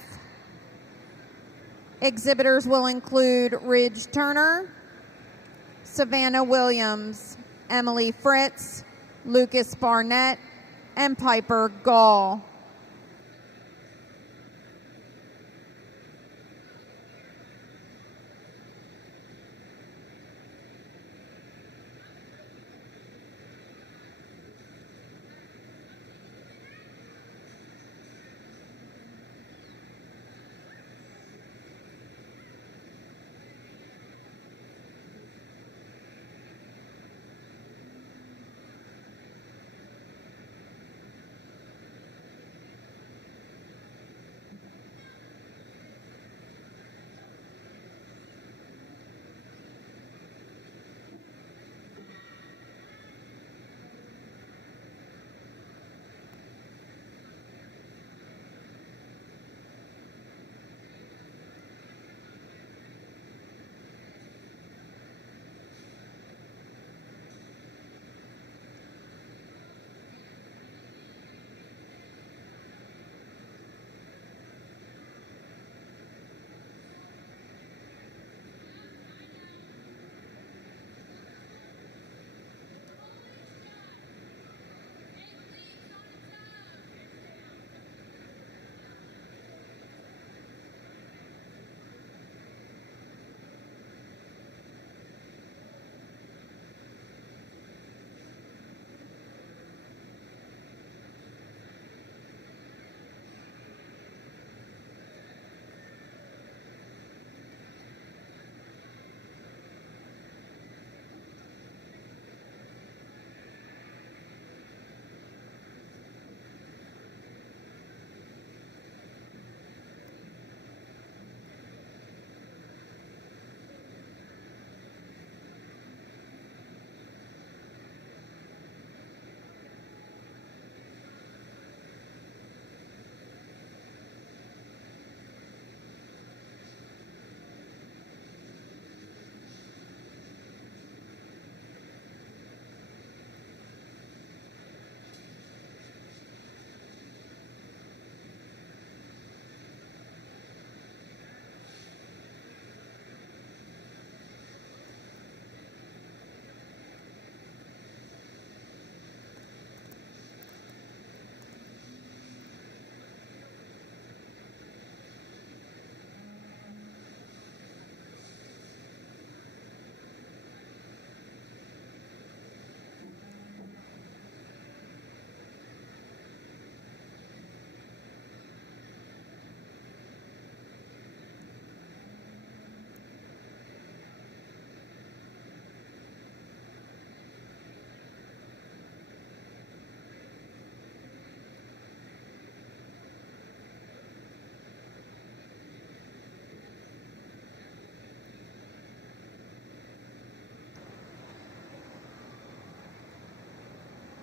Exhibitors will include Ridge Turner, Savannah Williams, Emily Fritz, Lucas Barnett, and Piper Gall.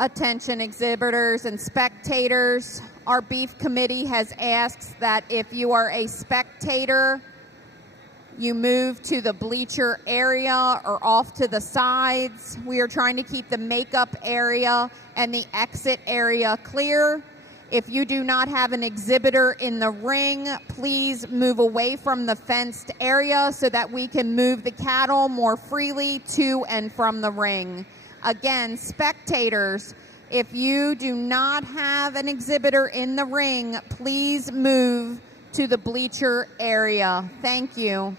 Attention exhibitors and spectators. Our beef committee has asked that if you are a spectator, you move to the bleacher area or off to the sides. We are trying to keep the makeup area and the exit area clear. If you do not have an exhibitor in the ring, please move away from the fenced area so that we can move the cattle more freely to and from the ring. Again, spectators, if you do not have an exhibitor in the ring, please move to the bleacher area. Thank you.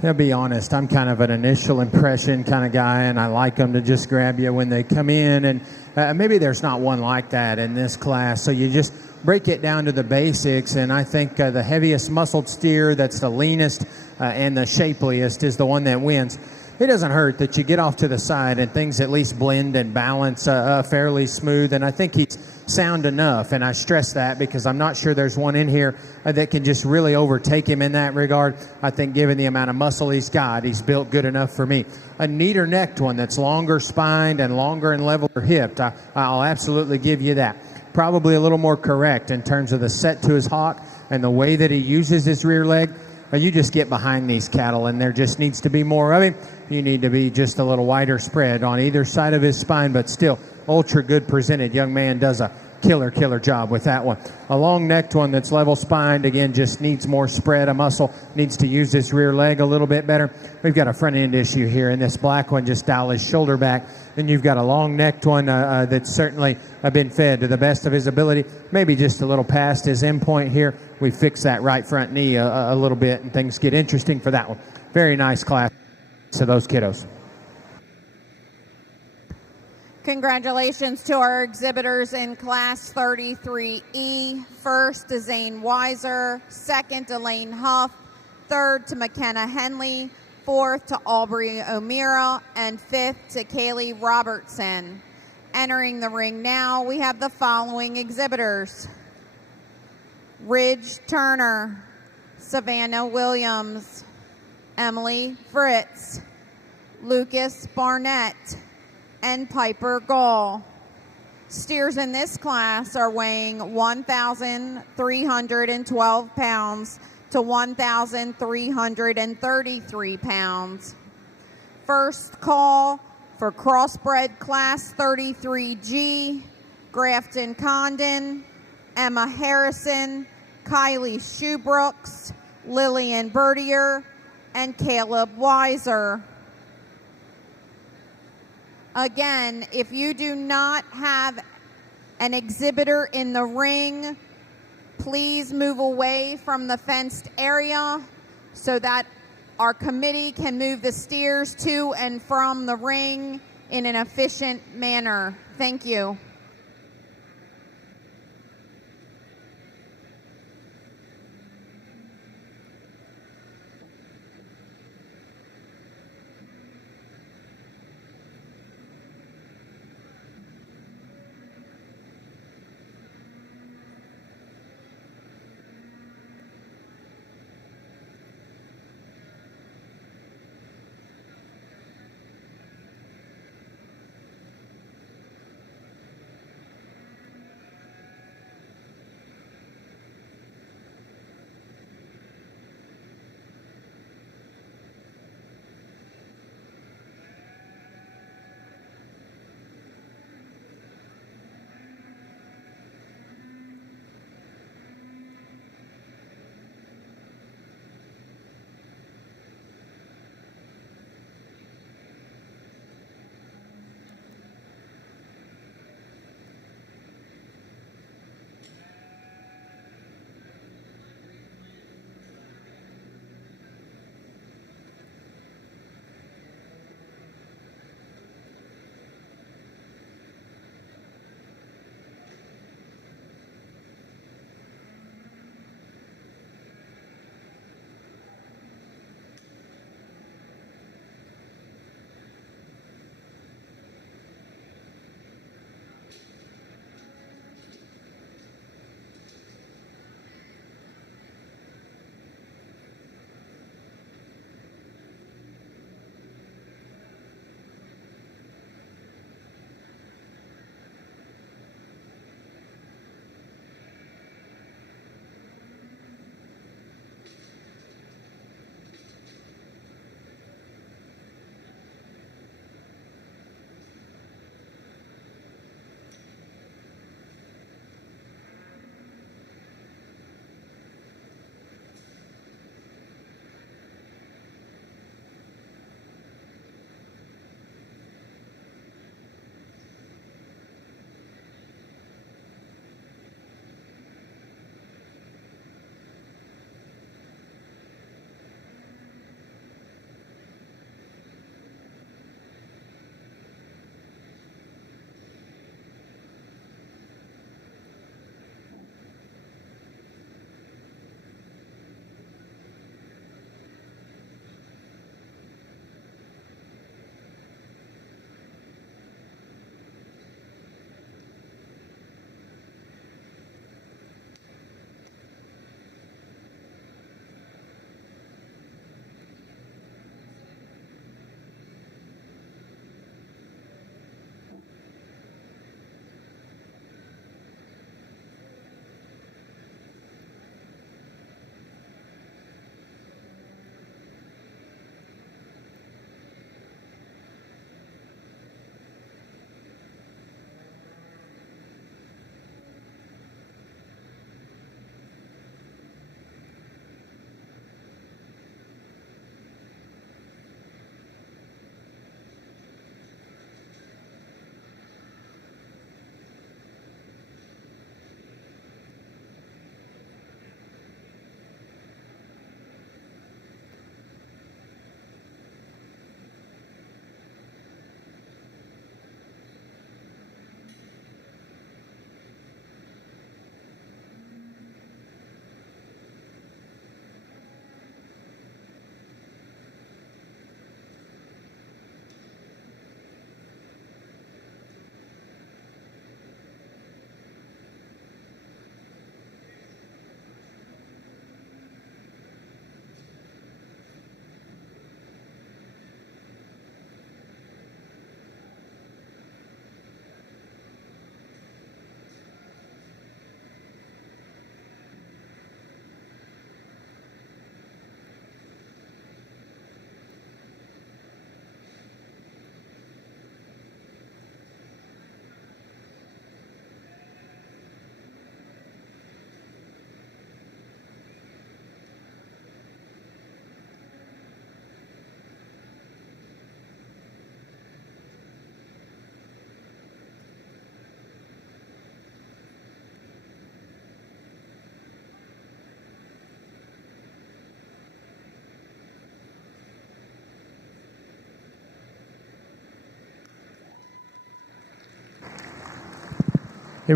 I'll be honest, I'm kind of an initial impression kind of guy, and I like them to just grab you when they come in. And maybe there's not one like that in this class, so you just break it down to the basics. And I think the heaviest muscled steer, that's the leanest and the shapeliest, is the one that wins. It doesn't hurt that you get off to the side and things at least blend and balance fairly smooth, and I think he's sound enough, and I stress that because I'm not sure there's one in here that can just really overtake him in that regard. I think given the amount of muscle he's got, he's built good enough for me. A neater necked one that's longer spined and longer and leveler hipped, I'll absolutely give you that. Probably a little more correct in terms of the set to his hock and the way that he uses his rear leg. You just get behind these cattle, and there just needs to be more of him. You need to be just a little wider spread on either side of his spine, but still ultra good presented. Young man does a killer job with that one. A long-necked one that's level-spined, again, just needs more spread of muscle, needs to use his rear leg a little bit better. We've got a front-end issue here, and this black one just dial his shoulder back. Then you've got a long-necked one that's certainly been fed to the best of his ability, maybe just a little past his end point here. We fix that right front knee a little bit, and things get interesting for that one. Very nice class to those kiddos. Congratulations to our exhibitors in Class 33E. First to Zane Weiser, second to Lane Huff, third to McKenna Henley, fourth to Aubrey O'Meara, and fifth to Kaylee Robertson. Entering the ring now, we have the following exhibitors: Ridge Turner, Savannah Williams, Emily Fritz, Lucas Barnett, and Piper Gall. Steers in this class are weighing 1,312 pounds to 1,333 pounds. First call for Crossbred Class 33G, Grafton Condon, Emma Harrison, Kylie Shoebrooks, Lillian Bertier, and Caleb Weiser. Again, if you do not have an exhibitor in the ring, please move away from the fenced area so that our committee can move the steers to and from the ring in an efficient manner. Thank you.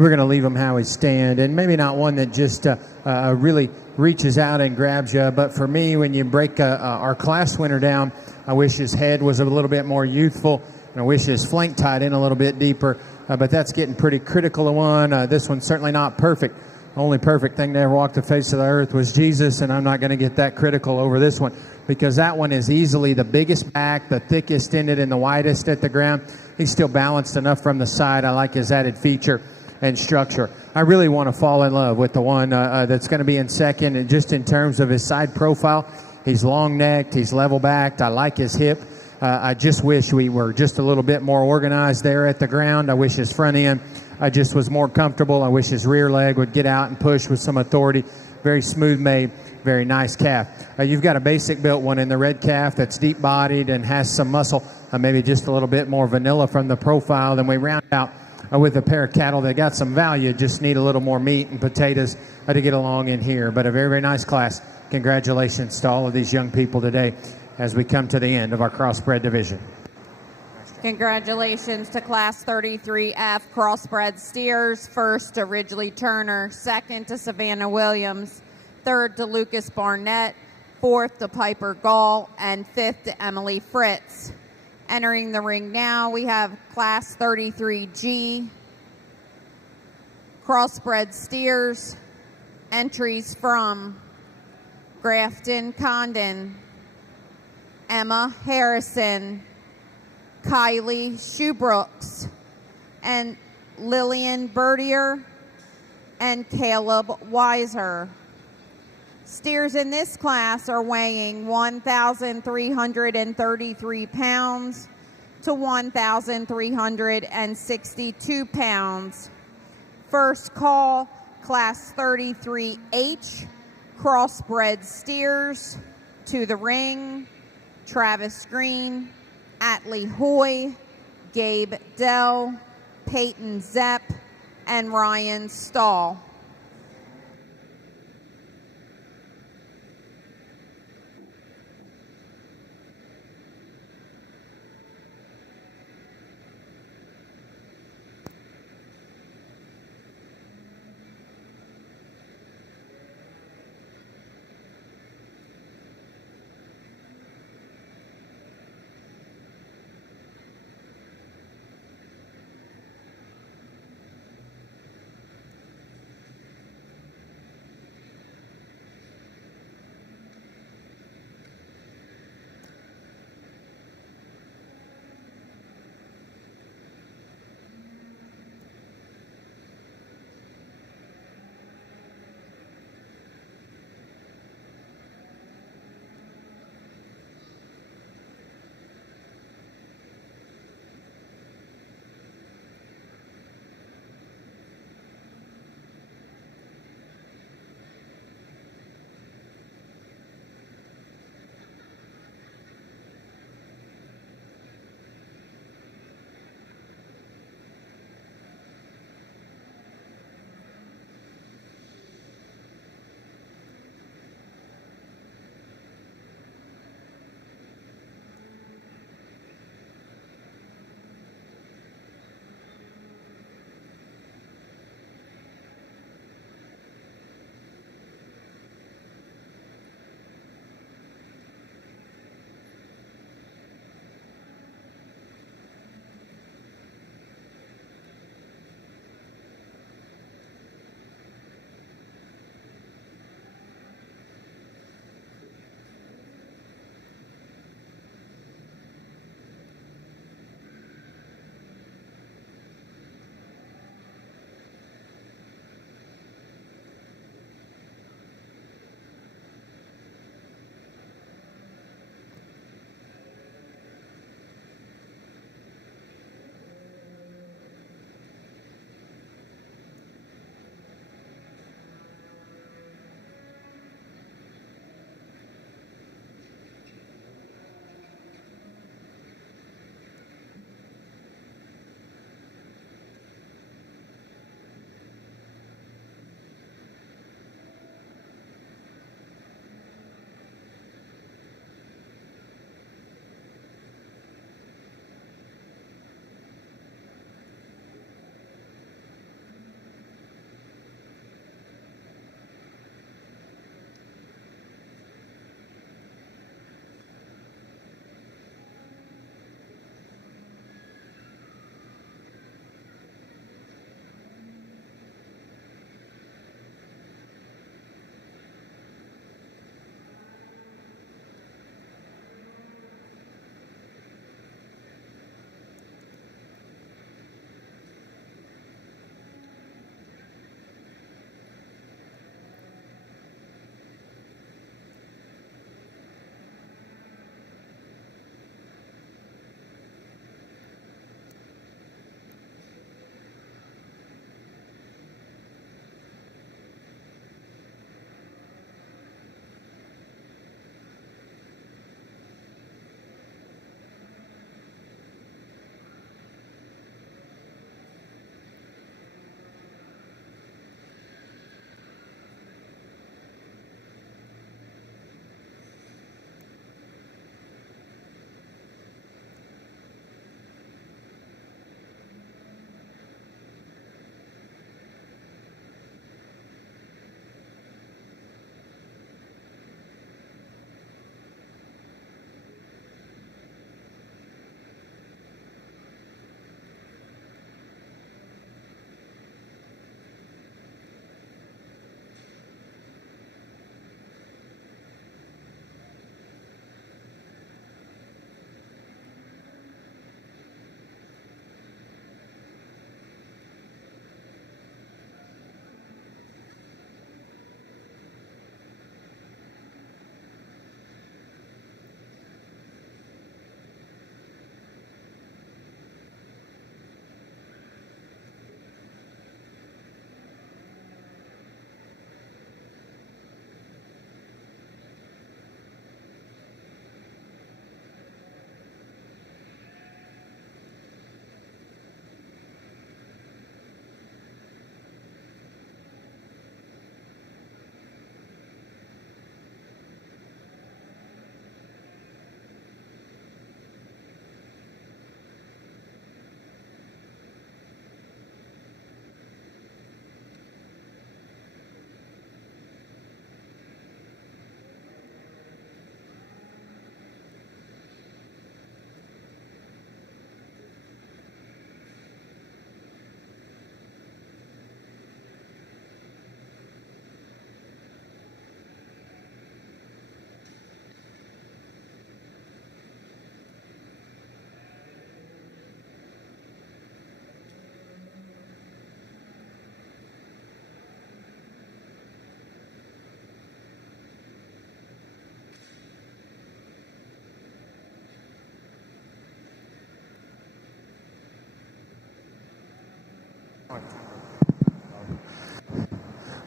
we're going to leave him how he stand, and maybe not one that just really reaches out and grabs you. But for me, when you break our class winner down, I wish his head was a little bit more youthful, and I wish his flank tied in a little bit deeper. But that's getting pretty critical of one. This one's certainly not perfect. The only perfect thing to ever walk the face of the earth was Jesus, and I'm not going to get that critical over this one, because that one is easily the biggest back, the thickest in it, and the widest at the ground. He's still balanced enough from the side. I like his added feature and structure. I really want to fall in love with the one that's going to be in second, and just in terms of his side profile, he's long-necked, he's level-backed. I like his hip. I just wish we were just a little bit more organized there at the ground. I wish his front end just was more comfortable. I wish his rear leg would get out and push with some authority. Very smooth made, very nice calf. You've got a basic built one in the red calf that's deep bodied and has some muscle, maybe just a little bit more vanilla from the profile. Then we round out with a pair of cattle that got some value, just need a little more meat and potatoes to get along in here. But a very, very nice class. Congratulations to all of these young people today as we come to the end of our crossbred division. Congratulations to Class 33F Crossbred Steers. First to Ridgely Turner, second to Savannah Williams, third to Lucas Barnett, fourth to Piper Gall, and fifth to Emily Fritz. Entering the ring now, we have Class 33G Crossbred Steers. Entries from Grafton Condon, Emma Harrison, Kylie Shoebrooks, and Lillian Bertier, and Caleb Weiser. Steers in this class are weighing 1,333 pounds to 1,362 pounds. First call, Class 33H, Crossbred Steers. To the ring, Travis Green, Atlee Hoy, Gabe Dell, Peyton Zepp, and Ryan Stahl.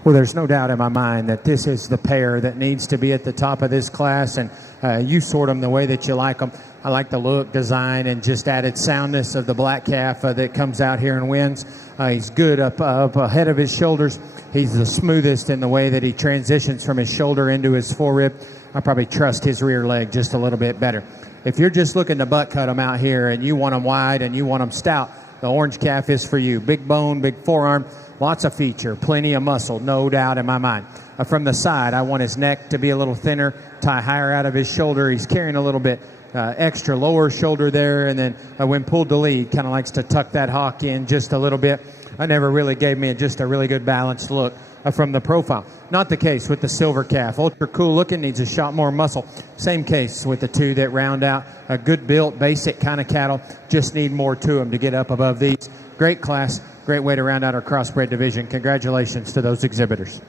Well, there's no doubt in my mind that this is the pair that needs to be at the top of this class, and you sort them the way that you like them. I like the look, design, and just added soundness of the black calf that comes out here and wins. He's good up ahead of his shoulders. He's the smoothest in the way that he transitions from his shoulder into his forerib. I probably trust his rear leg just a little bit better. If you're just looking to butt cut them out here and you want them wide and you want them stout, the orange calf is for you. Big bone, big forearm, lots of feature, plenty of muscle, no doubt in my mind. From the side, I want his neck to be a little thinner, tie higher out of his shoulder. He's carrying a little bit extra lower shoulder there, and then when pulled to lead, kind of likes to tuck that hock in just a little bit. I never really gave me just a really good balanced look from the profile. Not the case with the silver calf. Ultra cool looking, needs a shot more muscle. Same case with the two that round out a good built, basic kind of cattle. Just need more to them to get up above these. Great class, great way to round out our crossbred division. Congratulations to those exhibitors.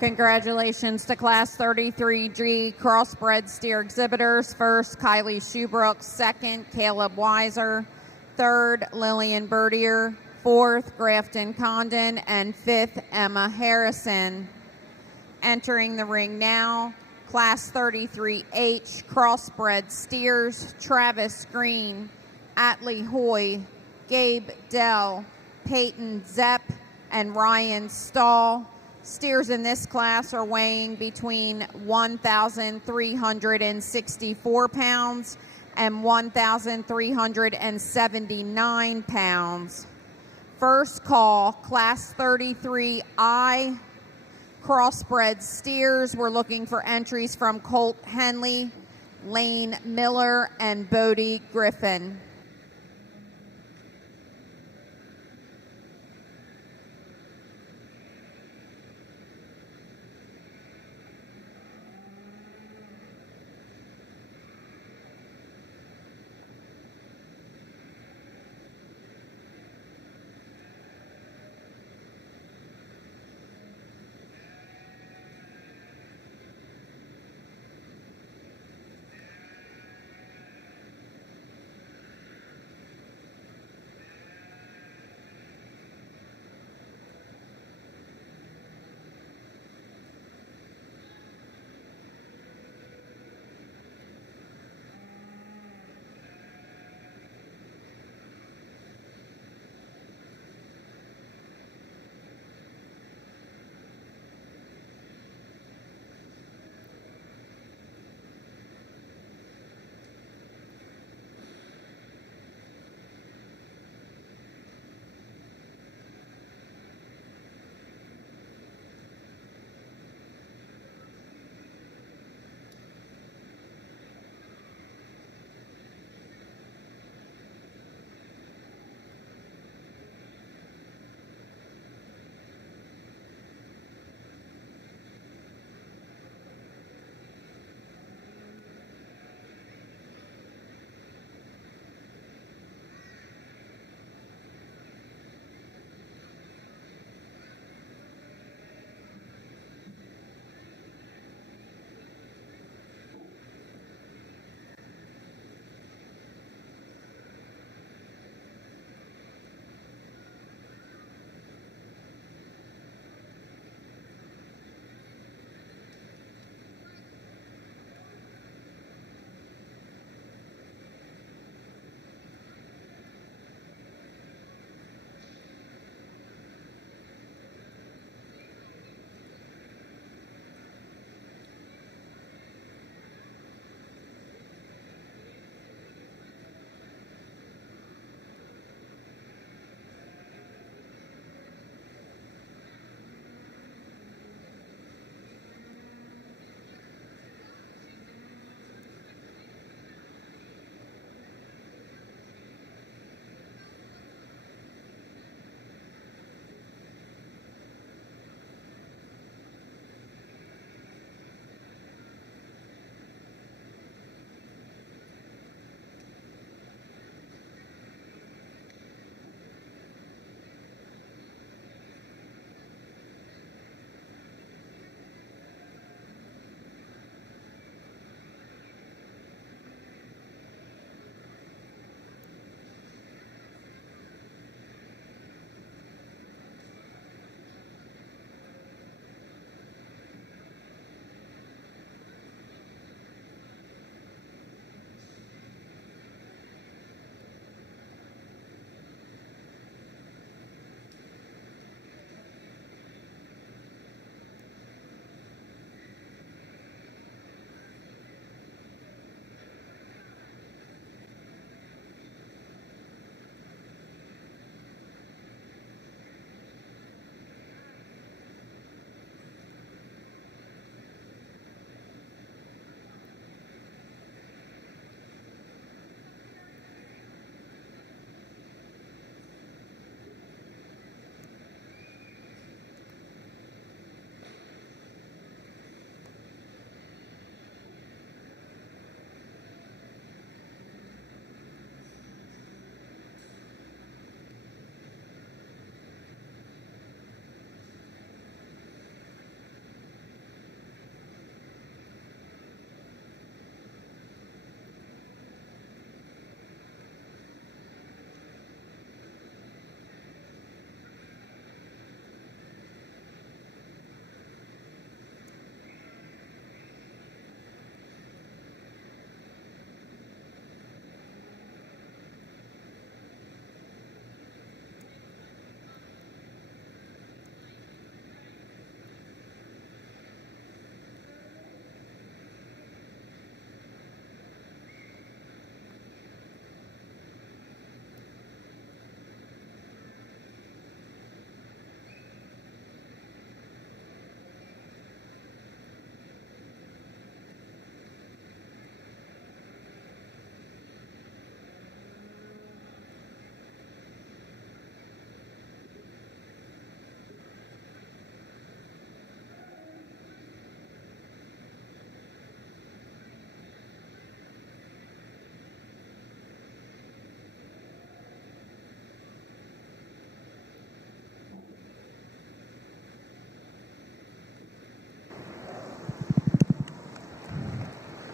Congratulations to Class 33G crossbred steer exhibitors. First, Kylie Shoebrook. Second, Caleb Weiser. Third, Lillian Bertier. Fourth, Grafton Condon. And fifth, Emma Harrison. Entering the ring now, Class 33H crossbred steers. Travis Green, Atlee Hoy, Gabe Dell, Peyton Zepp, and Ryan Stahl. Steers in this class are weighing between 1,364 pounds and 1,379 pounds. First call, Class 33I crossbred steers. We're looking for entries from Colt Henley, Lane Miller, and Bodie Griffin.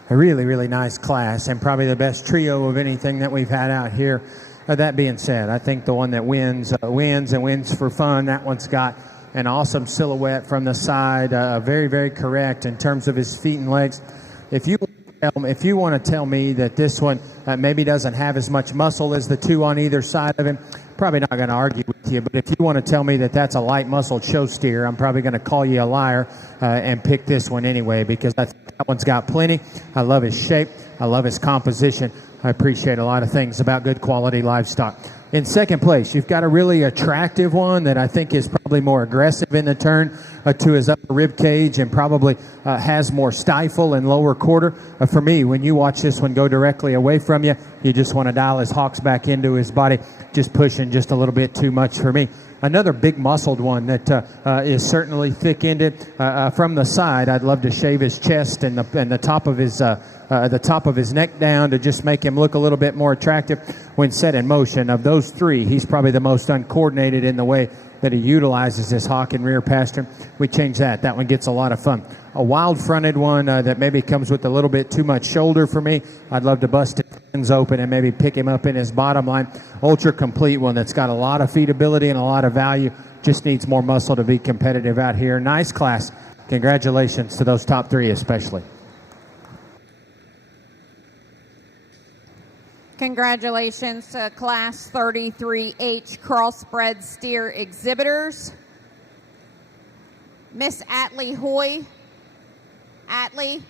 a really, really nice class and probably the best trio of anything that we've had out here. That being said, I think the one that wins for fun. That one's got an awesome silhouette from the side, very, very correct in terms of his feet and legs. If you want to tell me that this one maybe doesn't have as much muscle as the two on either side of him, probably not going to argue with you. But if you want to tell me that that's a light muscled show steer, I'm probably going to call you a liar and pick this one anyway, because I think that one's got plenty. I love his shape. I love his composition. I appreciate a lot of things about good quality livestock. In second place, you've got a really attractive one that I think is probably more aggressive in the turn to his upper rib cage and probably has more stifle and lower quarter. For me, when you watch this one go directly away from you, you just want to dial his hocks back into his body, just pushing just a little bit too much for me. Another big muscled one that is certainly thick-ended from the side. I'd love to shave his chest and the top of his neck down to just make him look a little bit more attractive when set in motion. Of those three, he's probably the most uncoordinated in the way that he utilizes his hock and rear pastern. We change that. That one gets a lot of fun. A wild-fronted one that maybe comes with a little bit too much shoulder for me. I'd love to bust his hands open and maybe pick him up in his bottom line. Ultra-complete one that's got a lot of feedability and a lot of value. Just needs more muscle to be competitive out here. Nice class. Congratulations to those top three especially. Congratulations to Class 33H Crossbred Steer exhibitors. Miss Atlee Hoy. Atlee,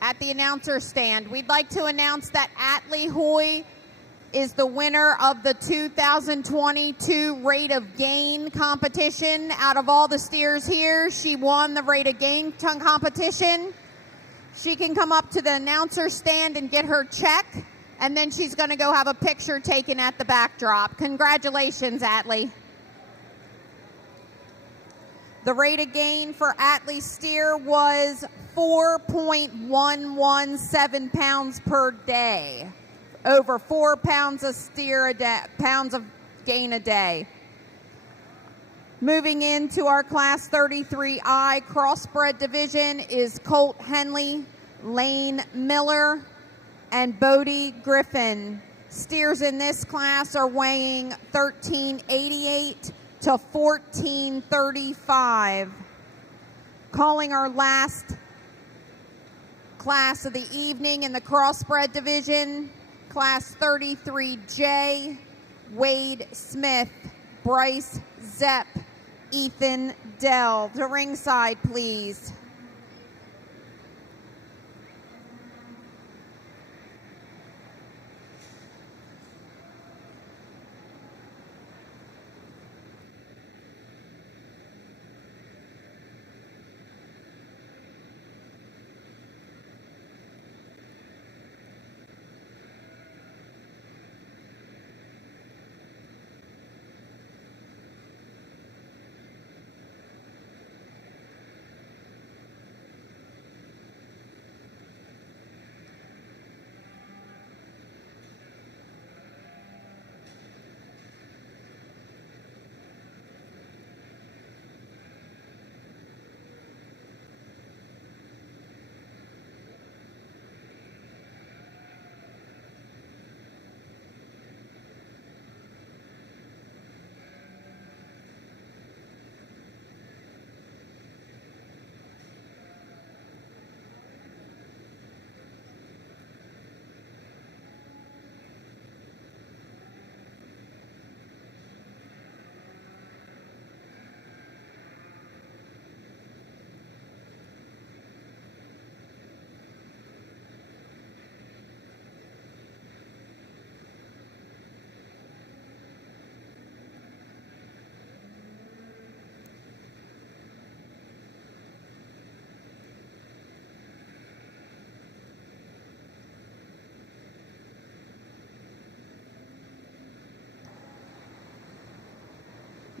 at the announcer stand. We'd like to announce that Atlee Hoy is the winner of the 2022 Rate of Gain competition. Out of all the steers here, she won the Rate of Gain competition. She can come up to the announcer stand and get her check, and then she's going to go have a picture taken at the backdrop. Congratulations, Atlee. The rate of gain for Atlee steer was 4.117 pounds per day. Over 4 pounds of steer a day, pounds of gain a day. Moving into our Class 33I Crossbred division is Colt Henley, Lane Miller, and Bodie Griffin. Steers in this class are weighing 1388 to 1435. Calling our last class of the evening in the Crossbred division, Class 33J, Wade Smith, Bryce Zepp, Ethan Dell. To ringside, please.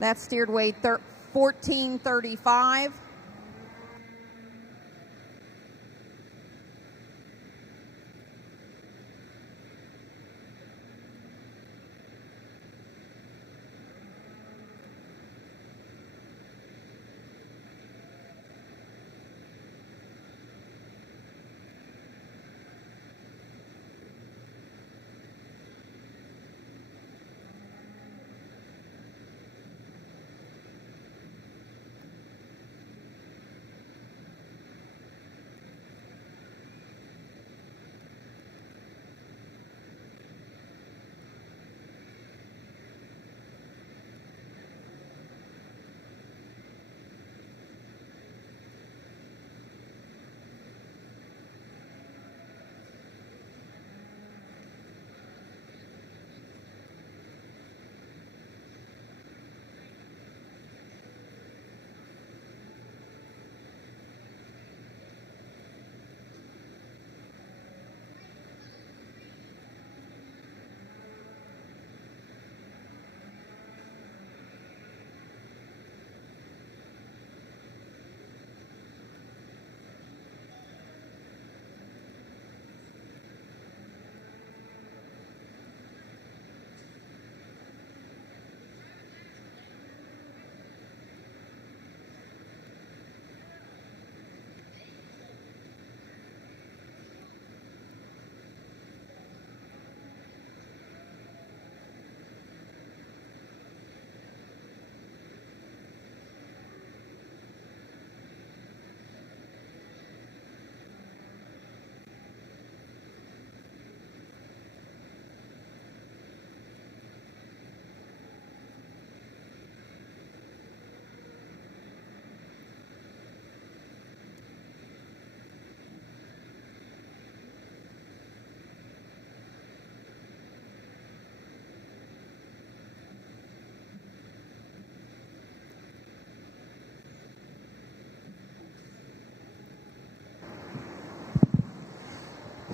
That steered weighed 1435.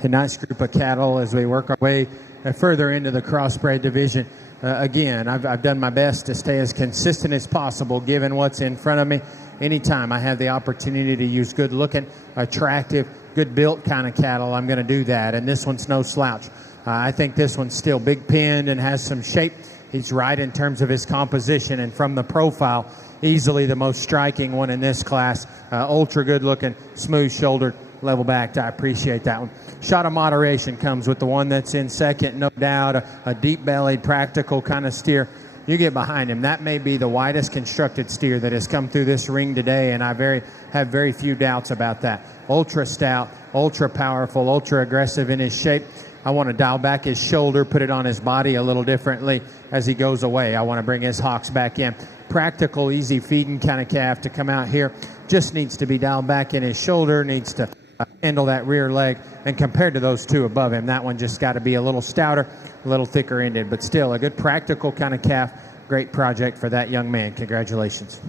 A nice group of cattle as we work our way further into the crossbred division. Again, I've done my best to stay as consistent as possible given what's in front of me. Anytime I have the opportunity to use good-looking, attractive, good-built kind of cattle, I'm going to do that, and this one's no slouch. I think this one's still big-pinned and has some shape. He's right in terms of his composition, and from the profile, easily the most striking one in this class. Ultra good-looking, smooth-shouldered, level-backed. I appreciate that one. Shot of moderation comes with the one that's in second, no doubt. A deep-bellied, practical kind of steer. You get behind him. That may be the widest constructed steer that has come through this ring today, and I have very few doubts about that. Ultra stout, ultra powerful, ultra aggressive in his shape. I want to dial back his shoulder, put it on his body a little differently as he goes away. I want to bring his hocks back in. Practical, easy feeding kind of calf to come out here. Just needs to be dialed back in his shoulder, needs to handle that rear leg. And compared to those two above him, that one just got to be a little stouter, a little thicker ended. But still, a good practical kind of calf. Great project for that young man. Congratulations.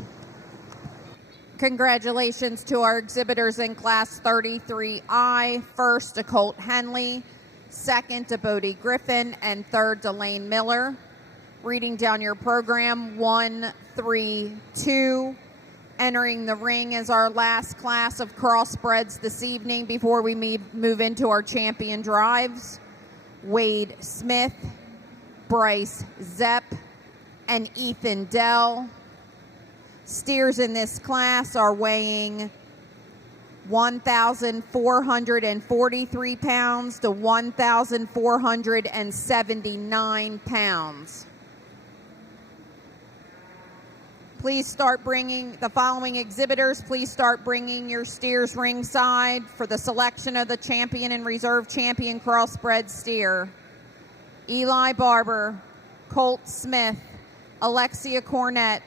Congratulations to our exhibitors in Class 33I. First to Colt Henley, second to Bodie Griffin, and third to Lane Miller. Reading down your program, 1, 3, 2. Entering the ring is our last class of crossbreds this evening before we move into our champion drives. Wade Smith, Bryce Zepp, and Ethan Dell. Steers in this class are weighing 1,443 pounds to 1,479 pounds. Please start bringing the following exhibitors. Please start bringing your steers ringside for the selection of the champion and reserve champion crossbred steer. Eli Barber, Colt Smith, Alexia Cornett,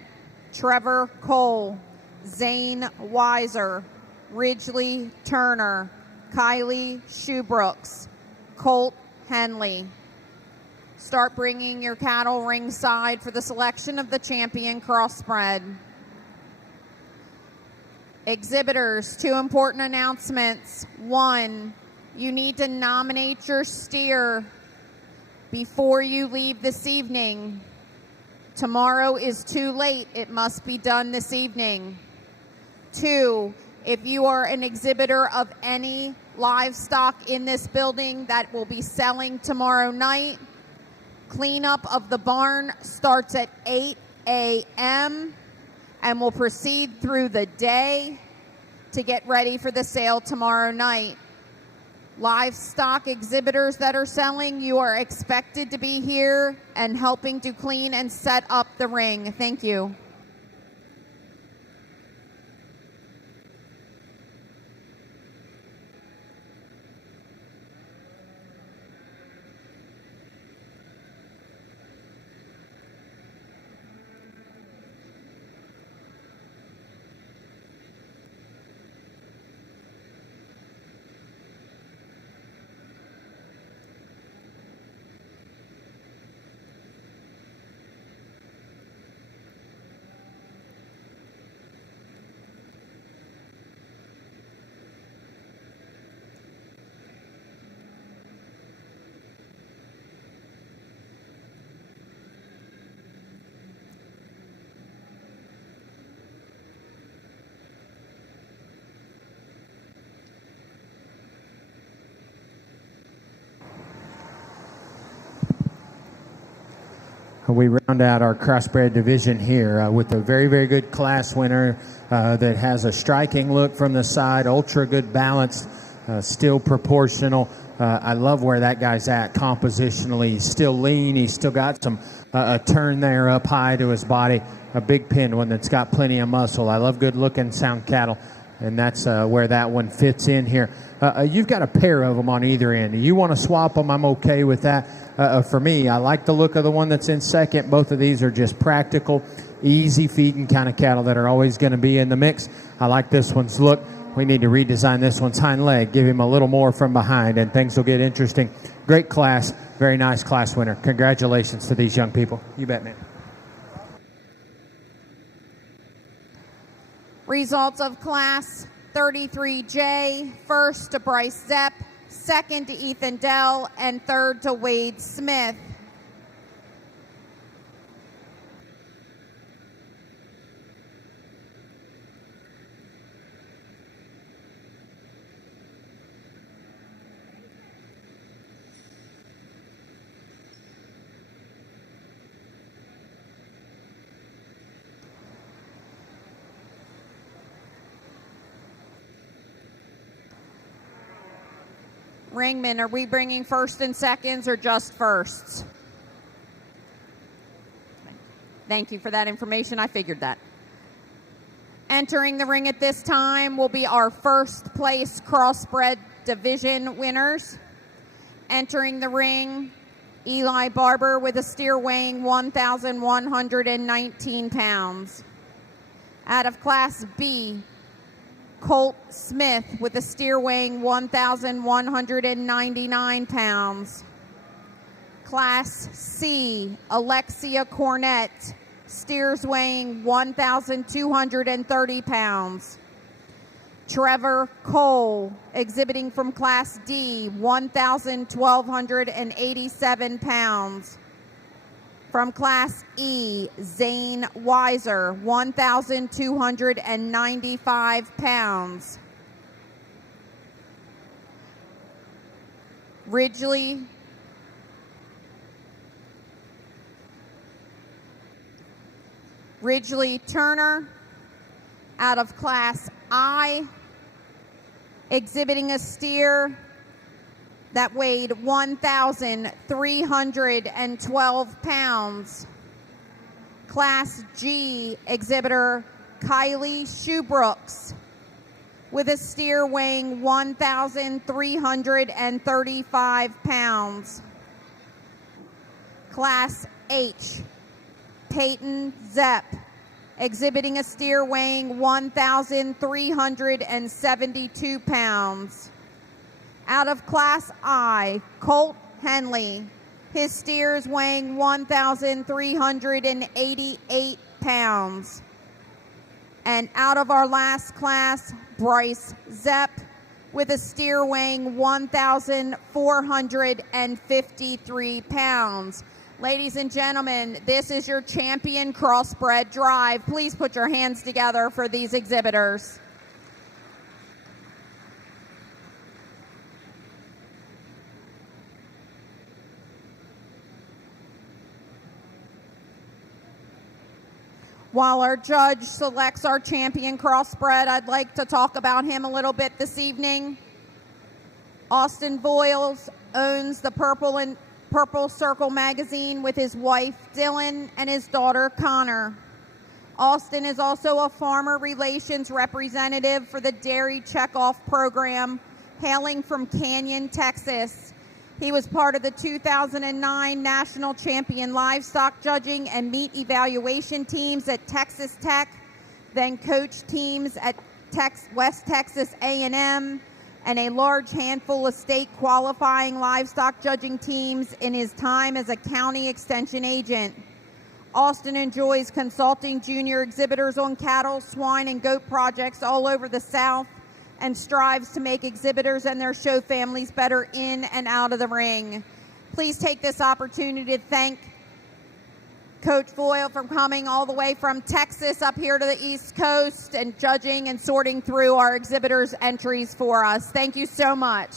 Trevor Cole, Zane Weiser, Ridgely Turner, Kylie Shoebrooks, Colt Henley. Start bringing your cattle ringside for the selection of the champion crossbred. Exhibitors, 2 important announcements. 1, you need to nominate your steer before you leave this evening. Tomorrow is too late. It must be done this evening. 2, if you are an exhibitor of any livestock in this building that will be selling tomorrow night, cleanup of the barn starts at 8 a.m. and will proceed through the day to get ready for the sale tomorrow night. Livestock exhibitors that are selling, you are expected to be here and helping to clean and set up the ring. Thank you. We round out our crossbred division here with a very, very good class winner that has a striking look from the side, ultra good balance, still proportional. I love where that guy's at compositionally. He's still lean. He's still got some a turn there up high to his body, a big pinned one that's got plenty of muscle. I love good-looking sound cattle, and that's where that one fits in here. You've got a pair of them on either end. You want to swap them, I'm okay with that. For me, I like the look of the one that's in second. Both of these are just practical, easy feeding kind of cattle that are always going to be in the mix. I like this one's look. We need to redesign this one's hind leg, give him a little more from behind, and things will get interesting. Great class, very nice class winner. Congratulations to these young people. You bet, man. Results of Class 33J. First to Bryce Zepp, second to Ethan Dell, and third to Wade Smith. Ringman, are we bringing first and seconds or just firsts? Thank you for that information. I figured that. Entering the ring at this time will be our first place Crossbred division winners. Entering the ring, Eli Barber with a steer weighing 1,119 pounds. Out of Class B, Colt Smith with a steer weighing 1,199 pounds. Class C, Alexia Cornett, steers weighing 1,230 pounds. Trevor Cole, exhibiting from Class D, 1,287 pounds. From Class E, Zane Weiser, 1,295 pounds. Ridgely Turner, out of Class I, exhibiting a steer that weighed 1,312 pounds. Class G, exhibitor Kylie Shoebrooks, with a steer weighing 1,335 pounds. Class H, Peyton Zepp, exhibiting a steer weighing 1,372 pounds. Out of Class I, Colt Henley, his steers weighing 1,388 pounds. And out of our last class, Bryce Zepp, with a steer weighing 1,453 pounds. Ladies and gentlemen, this is your champion Crossbred drive. Please put your hands together for these exhibitors. While our judge selects our champion Crossbred, I'd like to talk about him a little bit this evening. Austin Voiles owns the Purple Circle magazine with his wife Dylan and his daughter Connor. Austin is also a farmer relations representative for the Dairy Checkoff program, hailing from Canyon, Texas. He was part of the 2009 National Champion Livestock Judging and Meat Evaluation teams at Texas Tech, then coached teams at West Texas A&M, and a large handful of state qualifying livestock judging teams in his time as a county extension agent. Austin enjoys consulting junior exhibitors on cattle, swine, and goat projects all over the South, and strives to make exhibitors and their show families better in and out of the ring. Please take this opportunity to thank Coach Voyle for coming all the way from Texas up here to the East Coast and judging and sorting through our exhibitors' entries for us. Thank you so much.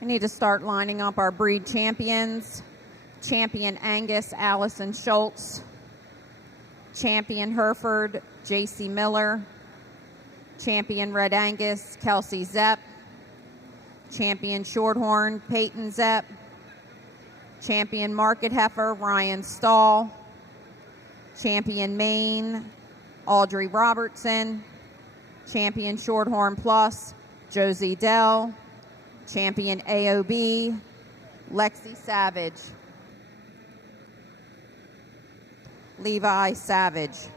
I need to start lining up our breed champions. Champion Angus, Allison Schultz. Champion Hereford, J.C. Miller. Champion Red Angus, Kelsey Zepp. Champion Shorthorn, Peyton Zepp. Champion Market Heifer, Ryan Stahl. Champion Maine, Audrey Robertson. Champion Shorthorn Plus, Josie Dell. Champion AOB, Lexi Savage. Levi Savage.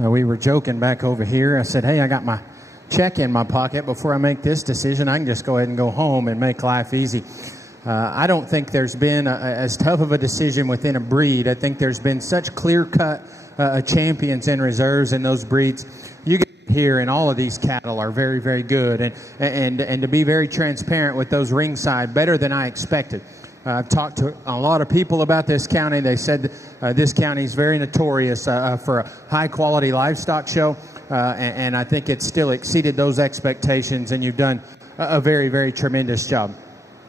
We were joking back over here. I said, hey, I got my check in my pocket. Before I make this decision, I can just go ahead and go home and make life easy. I don't think there's been as tough of a decision within a breed. I think there's been such clear-cut champions and reserves in those breeds. You get here, and all of these cattle are very, very good. And to be very transparent with those ringside, better than I expected. I've talked to a lot of people about this county. They said this county is very notorious for a high-quality livestock show, and I think it's still exceeded those expectations, and you've done a very, very tremendous job.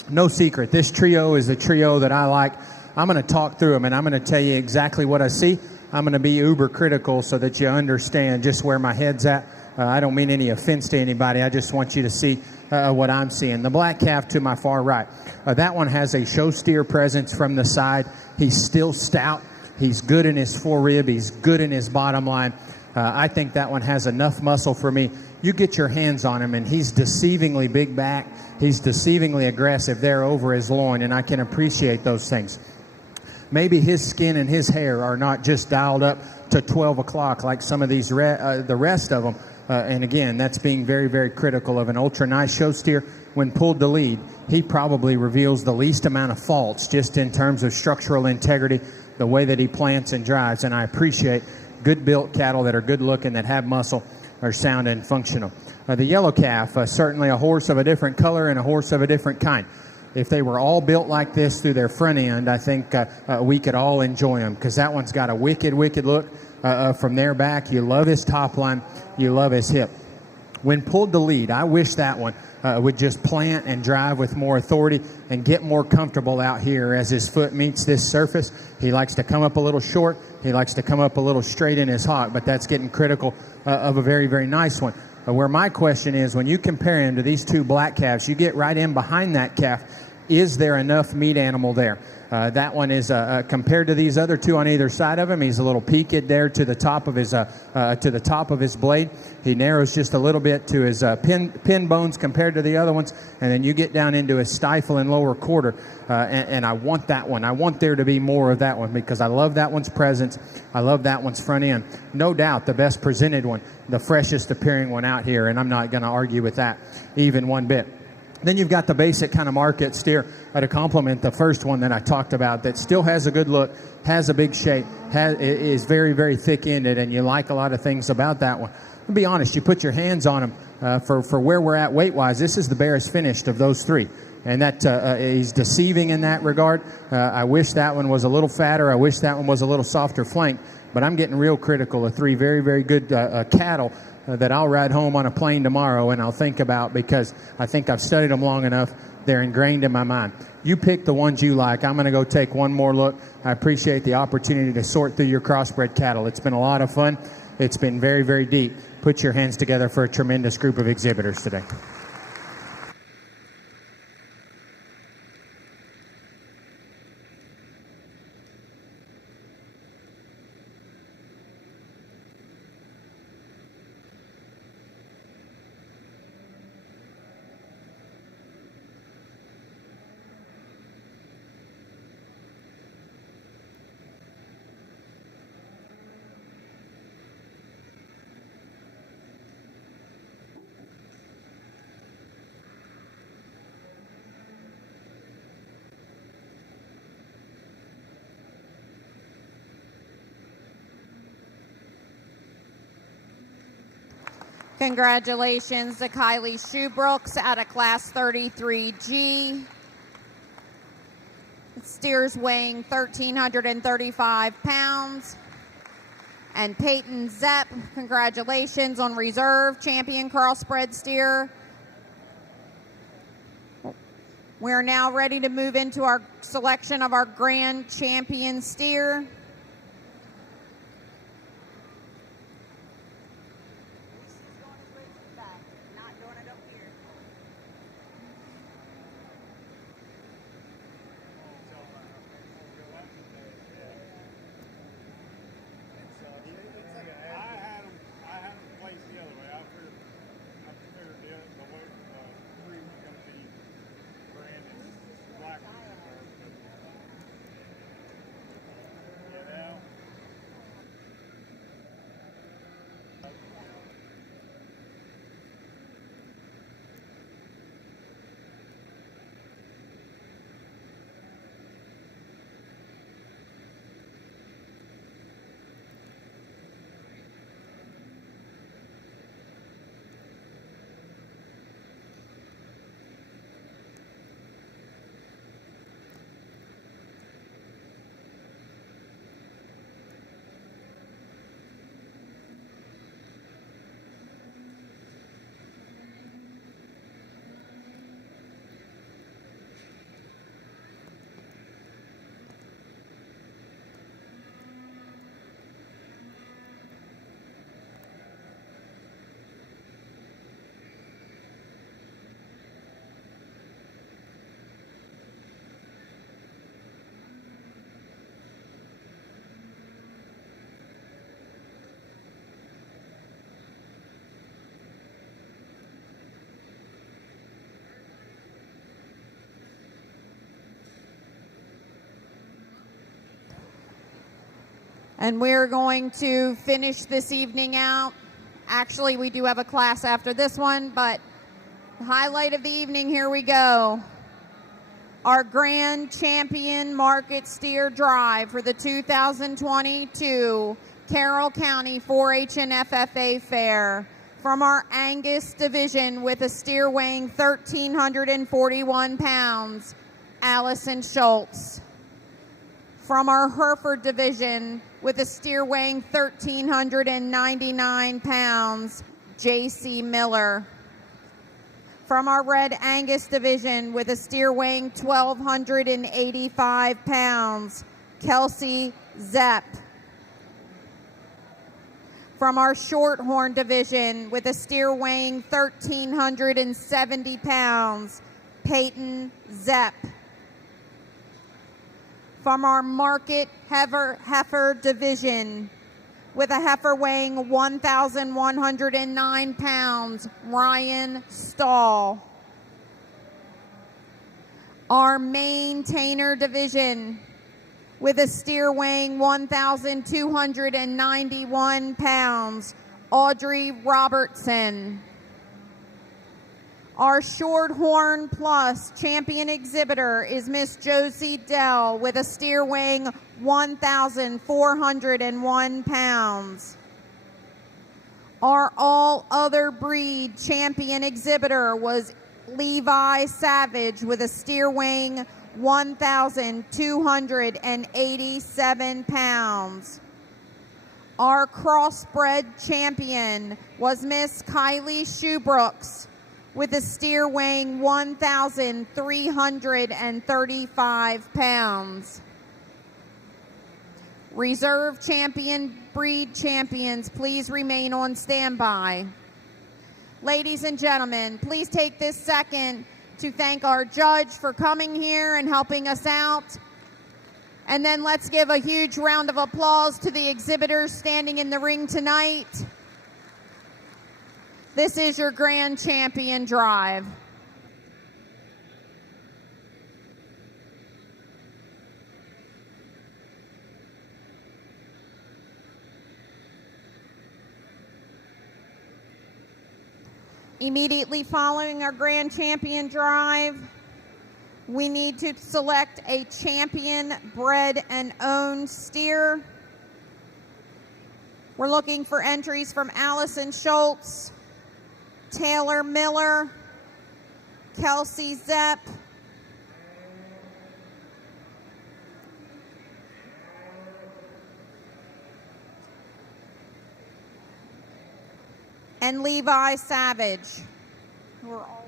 No secret, this trio is a trio that I like. I'm going to talk through them, and I'm going to tell you exactly what I see. I'm going to be uber critical so that you understand just where my head's at. I don't mean any offense to anybody. I just want you to see what I'm seeing. The black calf to my far right. That one has a show steer presence from the side. He's still stout. He's good in his forerib. He's good in his bottom line. I think that one has enough muscle for me. you get your hands on him, and he's deceivingly big back. He's deceivingly aggressive there over his loin, and I can appreciate those things. Maybe his skin and his hair are not just dialed up to 12 o'clock like some of these the rest of them. And again, that's being very, very critical of an ultra nice show steer. When pulled to lead, he probably reveals the least amount of faults just in terms of structural integrity, the way that he plants and drives. And I appreciate good built cattle that are good looking, that have muscle, are sound and functional. The yellow calf, certainly a horse of a different color and a horse of a different kind. If they were all built like this through their front end, I think we could all enjoy them, because that one's got a wicked, wicked look from their back. You love his top line. You love his hip. When pulled to lead, I wish that one would just plant and drive with more authority and get more comfortable out here as his foot meets this surface. He likes to come up a little short. He likes to come up a little straight in his hock, but that's getting critical of a very, very nice one. Where my question is, when you compare him to these two black calves, you get right in behind that calf. Is there enough meat animal there? That one is compared to these other two on either side of him. He's a little peaked there to the top of his blade. He narrows just a little bit to his pin bones compared to the other ones, and then you get down into his stifle and lower quarter. And I want that one. I want there to be more of that one, because I love that one's presence. I love that one's front end. No doubt the best presented one, the freshest appearing one out here, and I'm not going to argue with that even one bit. Then you've got the basic kind of market steer to complement the first one that I talked about, that still has a good look, has a big shape, is very, very thick-ended, and you like a lot of things about that one. To be honest, you put your hands on him for where we're at weight-wise, this is the barest finished of those three. And that he's deceiving in that regard. I wish that one was a little fatter. I wish that one was a little softer flank. But I'm getting real critical of three very, very good cattle that I'll ride home on a plane tomorrow and I'll think about, because I think I've studied them long enough. They're ingrained in my mind. You pick the ones you like. I'm going to go take one more look. I appreciate the opportunity to sort through your crossbred cattle. It's been a lot of fun. It's been very, very deep. Put your hands together for a tremendous group of exhibitors today. Congratulations to Kylie Shoebrooks out of Class 33G. Steers weighing 1,335 pounds. And Peyton Zepp, congratulations on reserve champion crossbred steer. We're now ready to move into our selection of our grand champion steer. And we're going to finish this evening out. Actually, we do have a class after this one, but the highlight of the evening, here we go. Our Grand Champion Market Steer Drive for the 2022 Carroll County 4-H and FFA Fair. From our Angus division with a steer weighing 1,341 pounds, Allison Schultz. From our Hereford division with a steer weighing 1,399 pounds, J.C. Miller. From our Red Angus division with a steer weighing 1,285 pounds, Kelsey Zepp. From our Shorthorn division with a steer weighing 1,370 pounds, Peyton Zepp. From our Market Heifer division with a heifer weighing 1,109 pounds, Ryan Stahl. Our Maine Tainer division with a steer weighing 1,291 pounds, Audrey Robertson. Our Shorthorn Plus champion exhibitor is Miss Josie Dell with a steer weighing 1,401 pounds. Our all other breed champion exhibitor was Levi Savage with a steer weighing 1,287 pounds. Our Crossbred champion was Miss Kylie Shoebrooks with a steer weighing 1,335 pounds. Reserve champion breed champions, please remain on standby. Ladies and gentlemen, please take this second to thank our judge for coming here and helping us out. And then let's give a huge round of applause to the exhibitors standing in the ring tonight. This is your Grand Champion Drive. Immediately following our Grand Champion Drive, we need to select a champion bred and owned steer. We're looking for entries from Allison Schultz, Taylor Miller, Kelsey Zepp, and Levi Savage. We're all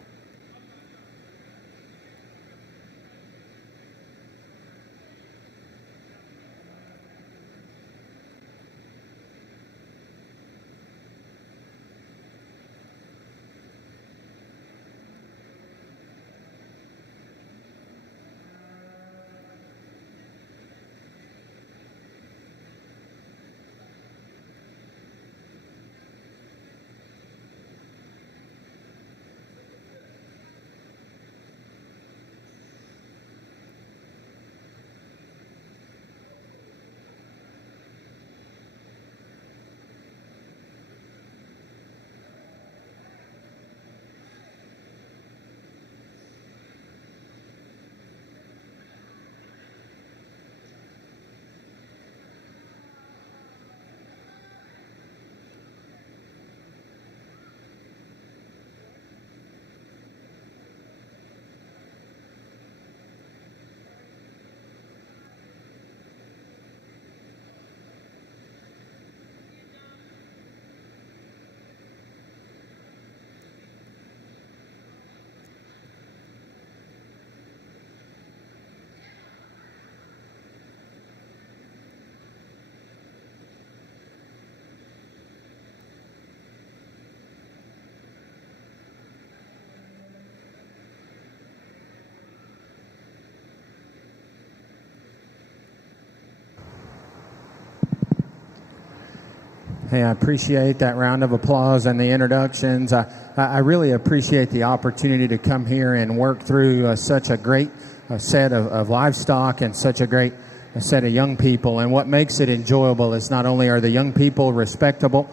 Hey, I appreciate that round of applause and the introductions. I really appreciate the opportunity to come here and work through such a great set of livestock and such a great set of young people. And what makes it enjoyable is not only are the young people respectful,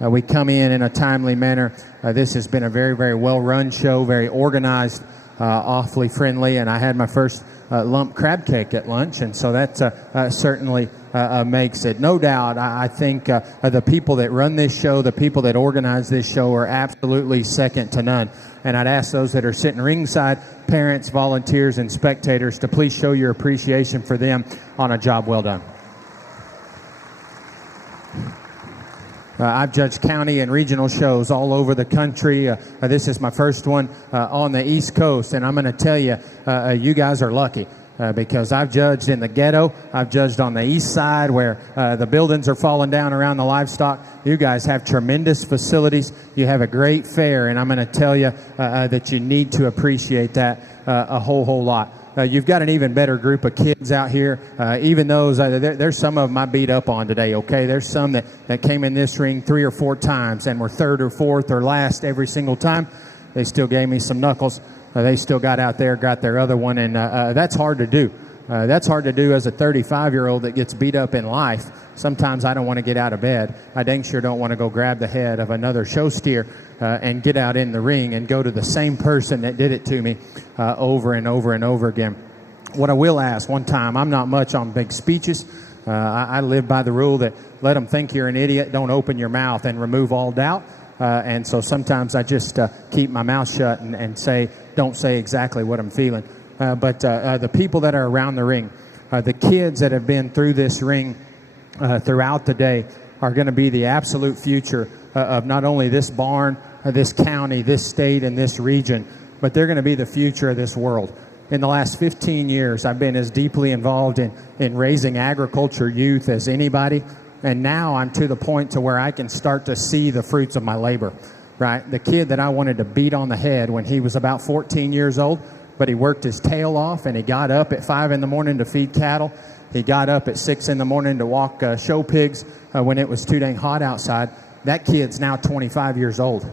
we come in a timely manner. This has been a very, very well-run show, very organized, awfully friendly, and I had my first lump crab cake at lunch, and so that certainly makes it. No doubt, I think the people that run this show, the people that organize this show are absolutely second to none. And I'd ask those that are sitting ringside, parents, volunteers, and spectators, to please show your appreciation for them on a job well done. I've judged county and regional shows all over the country. This is my first one on the East Coast, and I'm going to tell you, you guys are lucky. Because I've judged in the ghetto, I've judged on the east side where the buildings are falling down around the livestock. You guys have tremendous facilities. You have a great fair, and I'm going to tell you that you need to appreciate that a whole lot. You've got an even better group of kids out here. Even those, there's some of them I beat up on today, okay? There's some that came in this ring 3 or 4 times and were third or fourth or last every single time. They still gave me some knuckles. They still got out there, got their other one, and that's hard to do. That's hard to do as a 35-year-old that gets beat up in life. Sometimes I don't want to get out of bed. I dang sure don't want to go grab the head of another show steer and get out in the ring and go to the same person that did it to me over and over and over again. What I will ask one time, I'm not much on big speeches. I live by the rule that let them think you're an idiot, don't open your mouth, and remove all doubt. And so sometimes I just keep my mouth shut and don't say exactly what I'm feeling. But the people that are around the ring, the kids that have been through this ring throughout the day are going to be the absolute future of not only this barn, this county, this state, and this region, but they're going to be the future of this world. In the last 15 years, I've been as deeply involved in raising agriculture youth as anybody. And now I'm to the point to where I can start to see the fruits of my labor, right? The kid that I wanted to beat on the head when he was about 14 years old, but he worked his tail off and he got up at 5 in the morning to feed cattle. He got up at 6 in the morning to walk show pigs when it was too dang hot outside. That kid's now 25 years old.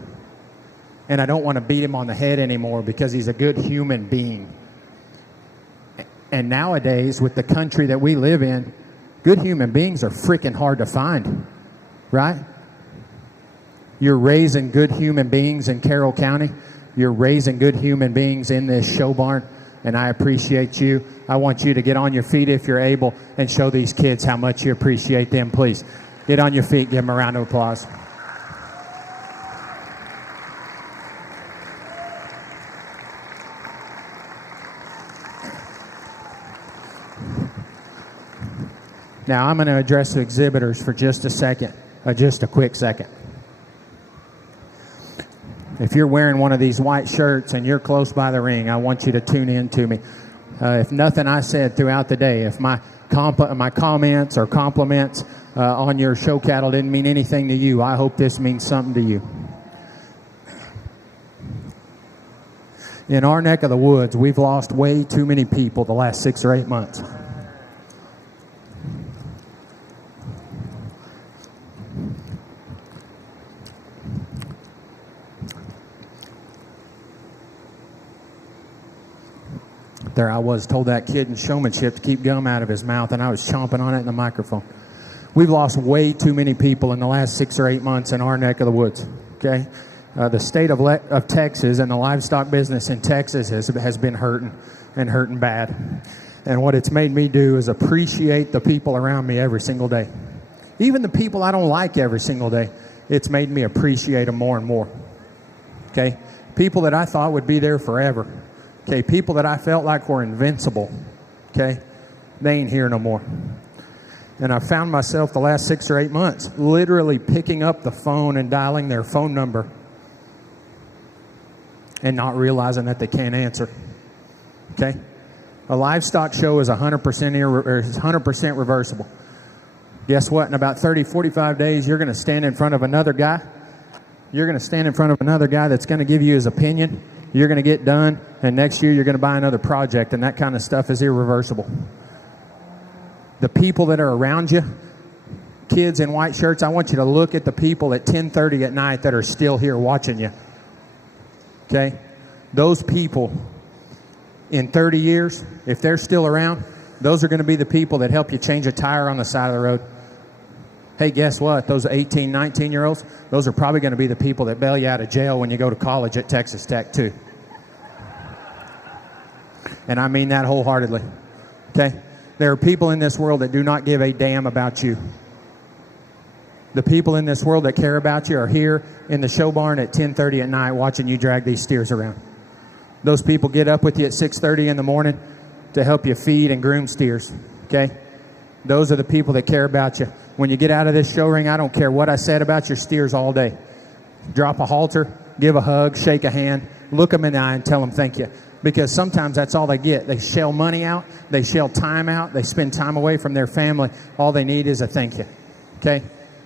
And I don't want to beat him on the head anymore because he's a good human being. And nowadays, with the country that we live in, good human beings are freaking hard to find, right? You're raising good human beings in Carroll County. You're raising good human beings in this show barn, and I appreciate you. I want you to get on your feet if you're able and show these kids how much you appreciate them, please. Get on your feet. Give them a round of applause. Now, I'm going to address the exhibitors for just a second, just a quick second. If you're wearing one of these white shirts and you're close by the ring, I want you to tune in to me. If nothing I said throughout the day, if my comments or compliments on your show cattle didn't mean anything to you, I hope this means something to you. In our neck of the woods, we've lost way too many people the last 6 or 8 months. There I was, told that kid in showmanship to keep gum out of his mouth, and I was chomping on it in the microphone. We've lost way too many people in the last 6 or 8 months in our neck of the woods, okay? The state of Texas and the livestock business in Texas has been hurting bad. And what it's made me do is appreciate the people around me every single day. Even the people I don't like every single day, it's made me appreciate them more and more, okay? People that I thought would be there forever. Okay, people that I felt like were invincible, okay, they ain't here no more. And I found myself the last 6 or 8 months literally picking up the phone and dialing their phone number and not realizing that they can't answer, okay? A livestock show is 100% reversible. Guess what? In about 30, 45 days, you're going to stand in front of another guy. You're going to stand in front of another guy that's going to give you his opinion. You're going to get done, and next year you're going to buy another project, and that kind of stuff is irreversible. The people that are around you, kids in white shirts, I want you to look at the people at 10:30 at night that are still here watching you. Okay? Those people, in 30 years, if they're still around, Those are going to be the people that help you change a tire on the side of the road. Hey, guess what? Those 18, 19-year-olds, those are probably going to be the people that bail you out of jail when you go to college at Texas Tech, too. And I mean that wholeheartedly. Okay? There are people in this world that do not give a damn about you. The people in this world that care about you are here in the show barn at 10:30 at night watching you drag these steers around. Those people get up with you at 6:30 in the morning to help you feed and groom steers. Okay? Those are the people that care about you. When you get out of this show ring, I don't care what I said about your steers all day. Drop a halter, give a hug, shake a hand, look them in the eye and tell them thank you. Because sometimes that's all they get. They shell money out, they shell time out, they spend time away from their family. All they need is a thank you. Okay?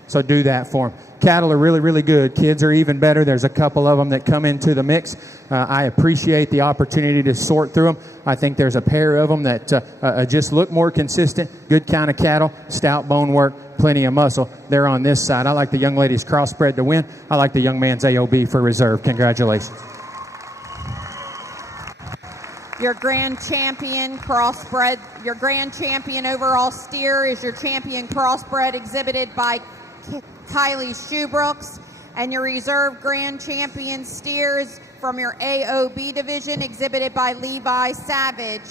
So do that for them. Cattle are really, really good. Kids are even better. There's a couple of them that come into the mix. I appreciate the opportunity to sort through them. I think there's a pair of them that just look more consistent. Good kind of cattle, stout bone work, plenty of muscle. They're on this side. I like the young lady's Crossbred to win. I like the young man's AOB for reserve. Congratulations. Your grand champion Crossbred, your grand champion overall steer is your champion Crossbred exhibited by Kylie Shoebrooks, and your reserve grand champion steers from your AOB division exhibited by Levi Savage.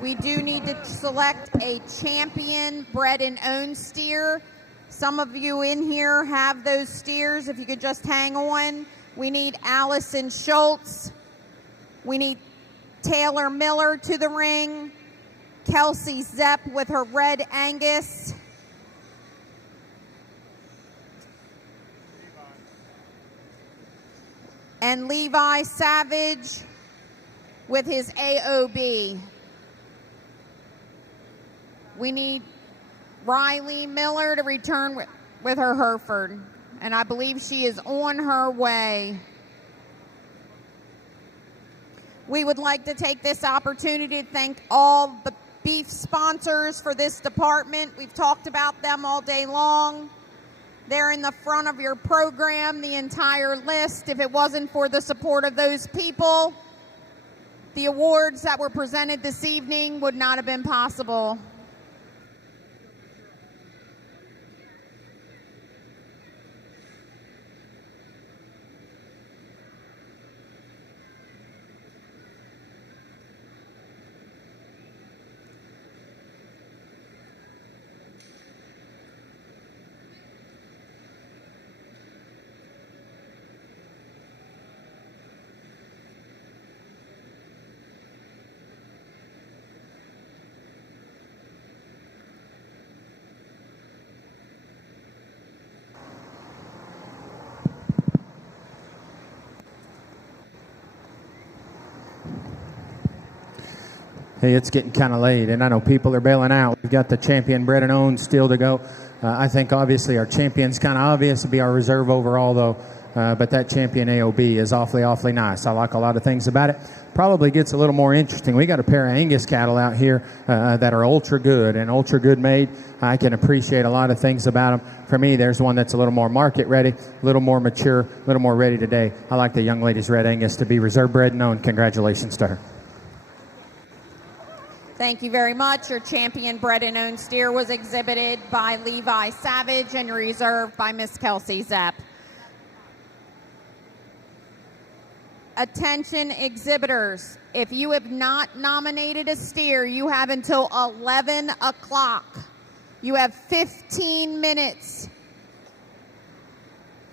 We do need to select a champion bred and owned steer. Some of you in here have those steers. If you could just hang on. We need Allison Schultz. We need Taylor Miller to the ring. Kelsey Zepp with her red Angus. And Levi Savage with his AOB. We need Riley Miller to return with her Hereford. And I believe she is on her way. We would like to take this opportunity to thank all the beef sponsors for this department. We've talked about them all day long. They're in the front of your program, the entire list. If it wasn't for the support of those people, the awards that were presented this evening would not have been possible. Hey, it's getting kind of late, and I know people are bailing out. We've got the champion bred and owned still to go. I think obviously our champion's kind of obvious to be our reserve overall, though. But that champion AOB is awfully, awfully nice. I like a lot of things about it. Probably gets a little more interesting. We got a pair of Angus cattle out here that are ultra good and ultra good made. I can appreciate a lot of things about them. For me, there's one that's a little more market ready, a little more mature, a little more ready today. I like the young lady's red Angus to be reserve bred and owned. Congratulations to her. Thank you very much. Your champion bred and owned steer was exhibited by Levi Savage and reserved by Miss Kelsey Zepp. Attention exhibitors, if you have not nominated a steer, you have until 11 o'clock. You have 15 minutes.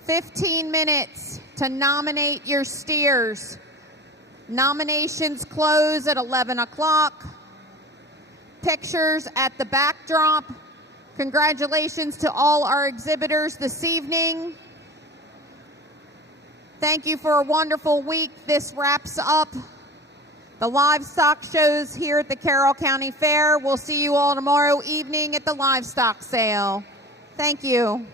15 minutes to nominate your steers. Nominations close at 11 o'clock. Pictures at the backdrop. Congratulations to all our exhibitors this evening. Thank you for a wonderful week. This wraps up the livestock shows here at the Carroll County Fair. We'll see you all tomorrow evening at the livestock sale. Thank you.